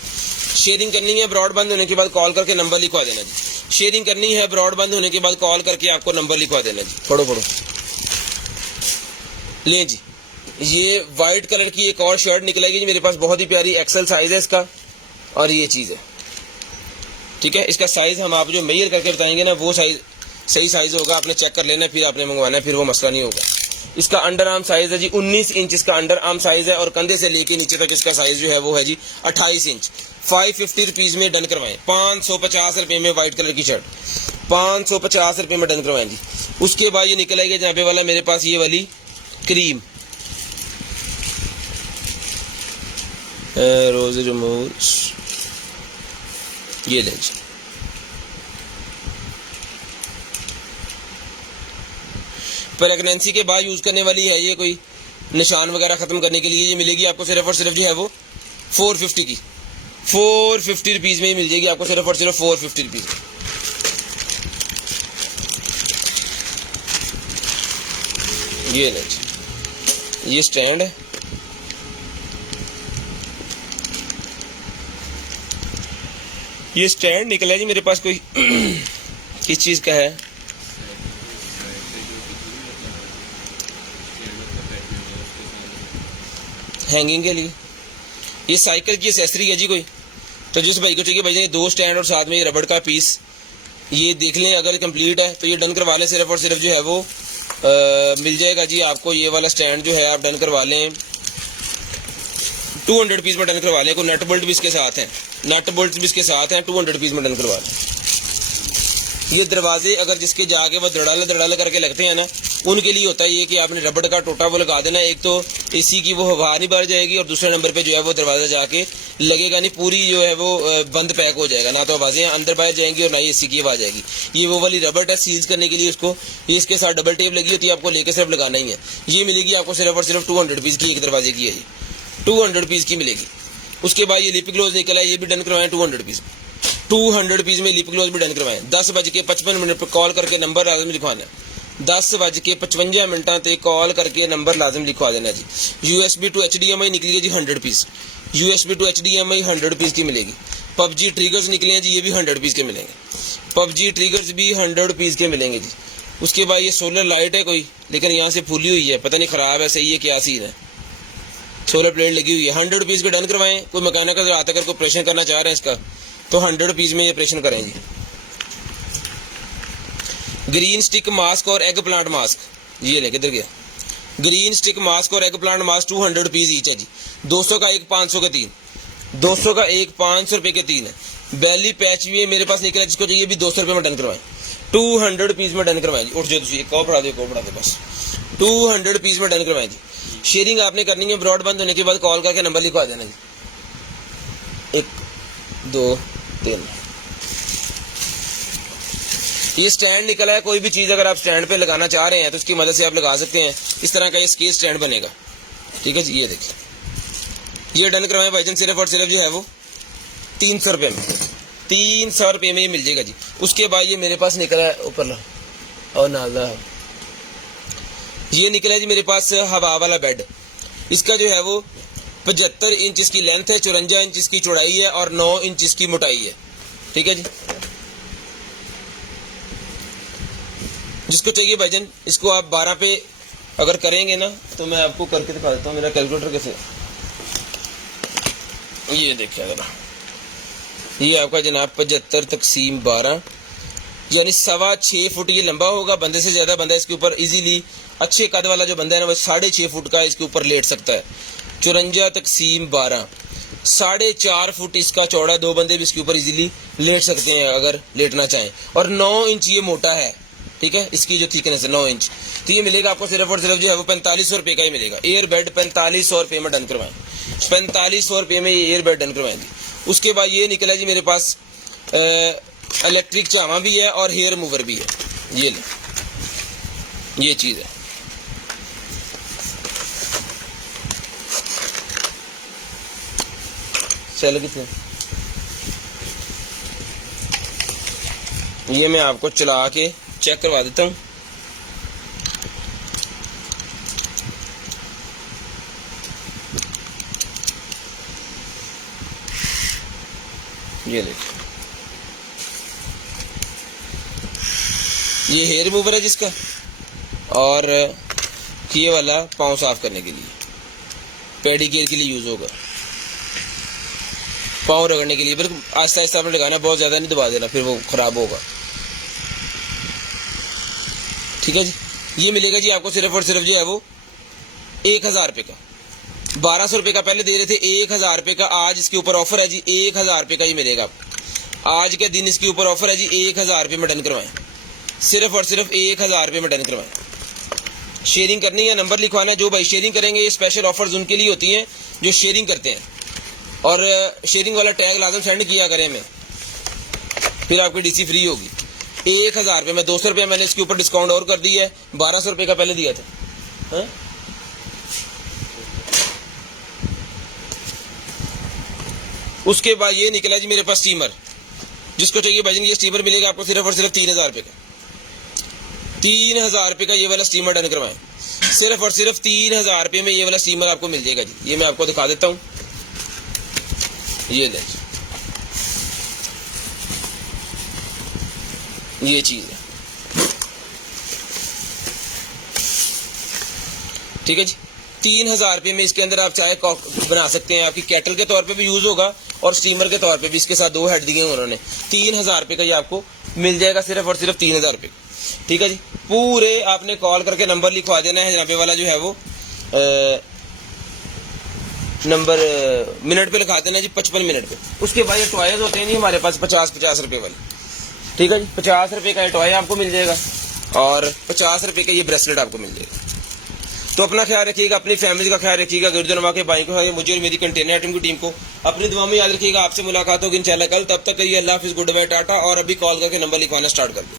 शेयरिंग करनी है ब्रॉड बंद होने के बाद कॉल करके नंबर लिखवा देना जी, शेयरिंग करनी है ब्रॉड बंद होने के बाद कॉल करके आपको नंबर लिखवा देना जी। पढ़ो ले जी, ये वाइट कलर की एक और शर्ट निकलेगी जी मेरे पास, बहुत ही प्यारी, एक्सेल साइज है इसका, और ये चीज़ है। ठीक है, इसका साइज हम आप जो मेजर करके बताएंगे ना, वो साइज सही साइज होगा, आपने चेक कर लेना, फिर आपने मंगवाना है, फिर वो मसला नहीं होगा। इसका अंडर आर्म साइज है जी 19 इंच इसका अंडर आर्म साइज है, और कंधे से लेके नीचे तक इसका साइज जो है वो है जी 28 इंच। 550 रुपीज़ में डन करवाएं, 550 रुपये में वाइट कलर की शर्ट, 550 रुपये में डन करवाएं जी। उसके बाद ये निकल आएगी जहाँ पे वाला मेरे पास ये वाली क्रीम रोज रिमूव, ये लें जी, प्रेगनेंसी के बाद यूज़ करने वाली है, ये कोई निशान वगैरह ख़त्म करने के लिए। ये मिलेगी आपको सिर्फ और सिर्फ जो है वो 450 की, 450 रुपीज़ में ही मिल जाएगी आपको, सिर्फ और सिर्फ 450 रुपीज़। ये लें जी, ये स्टैंड है, ये स्टैंड निकला है जी मेरे पास, कोई किस चीज़ का है? हैंगिंग के लिए। ये साइकिल की एसेसरी है जी कोई। तो जिस भाई को चाहिए भाई 2 स्टैंड और साथ में ये रबड़ का पीस, ये देख लें, अगर कंप्लीट है तो ये डन करवा लें। सिर्फ और सिर्फ जो है वो मिल जाएगा जी आपको। ये वाला स्टैंड जो है आप डन करवा लें, 200 पीस में डन करवा लें। कोई नट बोल्ट भी इसके साथ हैं, नट बोल्ट भी इसके साथ हैं, 200 पीस में डन करवा लें। ये दरवाजे अगर जिसके जाके वो दड़ाले करके लगते हैं ना, उनके लिए होता है ये कि आपने रबड़ का टोटा वो लगा देना। एक तो एसी की वो हवा नहीं भर जाएगी, और दूसरे नंबर पे जो है वो दरवाजा जाके लगेगा नहीं, पूरी जो है वो बंद पैक हो जाएगा। ना तो आवाज़ें अंदर बाहर जाएंगी और ना ही एसी की आवाज़ आएगी। ये वो वाली रबड़ है सील्स करने के लिए उसको, ये इसके साथ डबल टेप लगी होती है, आपको लेके सिर्फ लगाना ही है। ये मिलेगी आपको सिर्फ और सिर्फ 200 पीस की, एक दरवाजे की है ये, 200 पीस की मिलेगी। उसके बाद ये लिप ग्लोज निकला है, ये भी डन करवाएं 200 पीस, 200 पीस में लिप ग्लोज भी डन करवाएं। 10:55 पर कॉल करके नंबर लाजम लिखवाना, 10:55 तक कॉल करके नंबर लाजम लिखवा देना जी। USB टू HDMI निकली है जी 100 piece, USB to HDMI 100 piece की मिलेगी। PUBG ट्रिगर्स निकले हैं जी, ये भी 100 पीस के मिलेंगे। PUBG ट्रिगर्स भी 100 पीस के मिलेंगे जी। उसके बाद ये सोलर लाइट है कोई, लेकिन यहाँ से फूली हुई है, पता नहीं ख़राब है सही है क्या सीन है। सोलर प्लेट लगी हुई है, 100 पीस के डन करवाएं। कोई मैकेनिकल रात अगर कोई ऑपरेशन करना चाह रहे हैं इसका, तो 100 पीस में ये ऑपरेशन करें जी। ग्रीन स्टिक मास्क और एग प्लांट मास्क, ये ले किधर गया? ग्रीन स्टिक मास्क और egg plant mask 200 piece each है जी। 200 का एक, 500 का 3, 200 का एक, 500 रुपये के 3 है। बेली पैच भी मेरे पास निकला, जिसको चाहिए भी 200 रुपये में डन करवाएं, 200 पीस में डन करवाएं जी। उठ जाओ तुम, एक को पढ़ा दो बस, 200 पीस में डन करवाएं जी। शेयरिंग आपने करनी है, ब्रॉड बंद होने के बाद कॉल करके नंबर लिखवा देना जी, 1 2 3। ये स्टैंड निकला है, कोई भी चीज़ अगर आप स्टैंड पे लगाना चाह रहे हैं तो उसकी मदद से आप लगा सकते हैं। इस तरह का ये स्केच स्टैंड बनेगा, ठीक है जी। ये देखिए, ये डन करवाएं भाईजान, सिर्फ और सिर्फ जो है वो 300 रुपये में, 300 रुपये में ये मिल जाएगा जी। उसके बाद ये मेरे पास निकला है ऊपर और नाला, ये निकला है जी मेरे पास हवा वाला बेड। इसका जो है वो 75 इंच इसकी लेंथ है, 54 इंच इसकी चौड़ाई है और 9 इंच इसकी मोटाई है, ठीक है जी। जिसको चाहिए भाईजान, इसको आप 12 पे अगर करेंगे ना, तो मैं आपको करके दिखा देता हूँ मेरा कैलकुलेटर कैसे। ये देखिए जरा, ये आपका जनाब 75 तक़सीम 12 यानी 6.25 फुट ये लंबा होगा। बंदे से ज़्यादा बंदा इसके ऊपर इजीली, अच्छे कद वाला जो बंदा है ना, वो 6.5 फुट का इसके ऊपर लेट सकता है। 54 तक़सीम 12, 4.5 फुट इसका चौड़ा, 2 बंदे भी इसके ऊपर इजीली लेट सकते हैं अगर लेटना चाहें। और 9 इंच ये मोटा है, ठीक है, इसकी जो थिकनेस है 9 इंच। तो ये मिलेगा आपको सिर्फ और सिर्फ जो है वो 4500 रुपये का ही मिलेगा। एयर बेड 4500 रुपये में डन करवाएं, 4500 रुपये में ये एयर बेड डन करवाएं जी। उसके बाद ये निकला जी मेरे पास इलेक्ट्रिक चावा भी है और हेयर रिमूवर भी है। ये ले, ये चीज़ है। चलो कितने, ये मैं आपको चला के चेक करवा देता हूँ। ये देखिए, ये हेयर रिमूवर है जिसका, और ये वाला पाँव साफ करने के लिए, पेडिक्योर के लिए यूज होगा, पाँव रगड़ने के लिए। फिर आहिस्ता आहिस्ता आपने लगाना, बहुत ज़्यादा नहीं दबा देना, फिर वो ख़राब होगा, ठीक है जी। ये मिलेगा जी आपको सिर्फ और सिर्फ जो है वो 1000 रुपये का। 1200 रुपये का पहले दे रहे थे, 1000 रुपये का आज इसके ऊपर ऑफर है जी, 1000 रुपये का ही मिलेगा आपको। आज के दिन इसके ऊपर ऑफर है जी, 1000 रुपये में डन करवाएं, सिर्फ और सिर्फ 1000 रुपये में डन करवाएं। शेयरिंग करनी है, नंबर लिखवाना है। जो भाई शेयरिंग करेंगे, ये स्पेशल ऑफर्स उनके लिए होती हैं जो शेयरिंग करते हैं, और शेयरिंग वाला टैग लाजम सेंड किया करें हमें, फिर आपकी डीसी फ्री होगी। 1000 रुपये में 200 रुपये मैंने इसके ऊपर डिस्काउंट और कर दिया है, 1200 रुपये का पहले दिया था। हाँ? उसके बाद ये निकला जी मेरे पास स्टीमर, जिसको चाहिए भाई, ये स्टीमर मिलेगा आपको सिर्फ और सिर्फ 3000 रुपये का। 3000 रुपये का ये वाला स्टीमर डन करवाएं, सिर्फ और सिर्फ 3000 रुपये में ये वाला स्टीमर आपको मिल जाएगा जी। ये मैं आपको दिखा देता हूँ, ये ले, ये चीज़ है, ठीक है जी। 3000 रुपये में इसके अंदर आप चाय बना सकते हैं, आपकी केटल के तौर पे भी यूज़ होगा और स्टीमर के तौर पे भी। इसके साथ 2 हेड दिए हैं उन्होंने। 3000 रुपये का ये आपको मिल जाएगा, सिर्फ और सिर्फ 3000 रुपये, ठीक है जी। पूरे आपने कॉल करके नंबर लिखवा देना है, जनाबे वाला जो है वो नंबर मिनट पे लिखा देना जी, 55 मिनट पे। उसके बाद ये टॉयज होते हैं जी हमारे पास 50 रुपये वाले, ठीक है जी। 50 रुपये का टॉय आपको मिल जाएगा और 50 रुपये का ये ब्रेसलेट आपको मिल जाएगा। तो अपना ख्याल रखिएगा, अपनी फैमिली का ख्याल रखिएगा, गिरजनवा के भाई को, मुझे और मेरी कंटेनर आइटम की टीम को अपनी दुआ में याद रखिएगा। आपसे मुलाकात होगी इंशाल्लाह कल। तब तक करिए अल्लाह हाफिज़, गुड बाय, टाटा। और अभी कॉल करके नंबर लिखवाना स्टार्ट कर दो।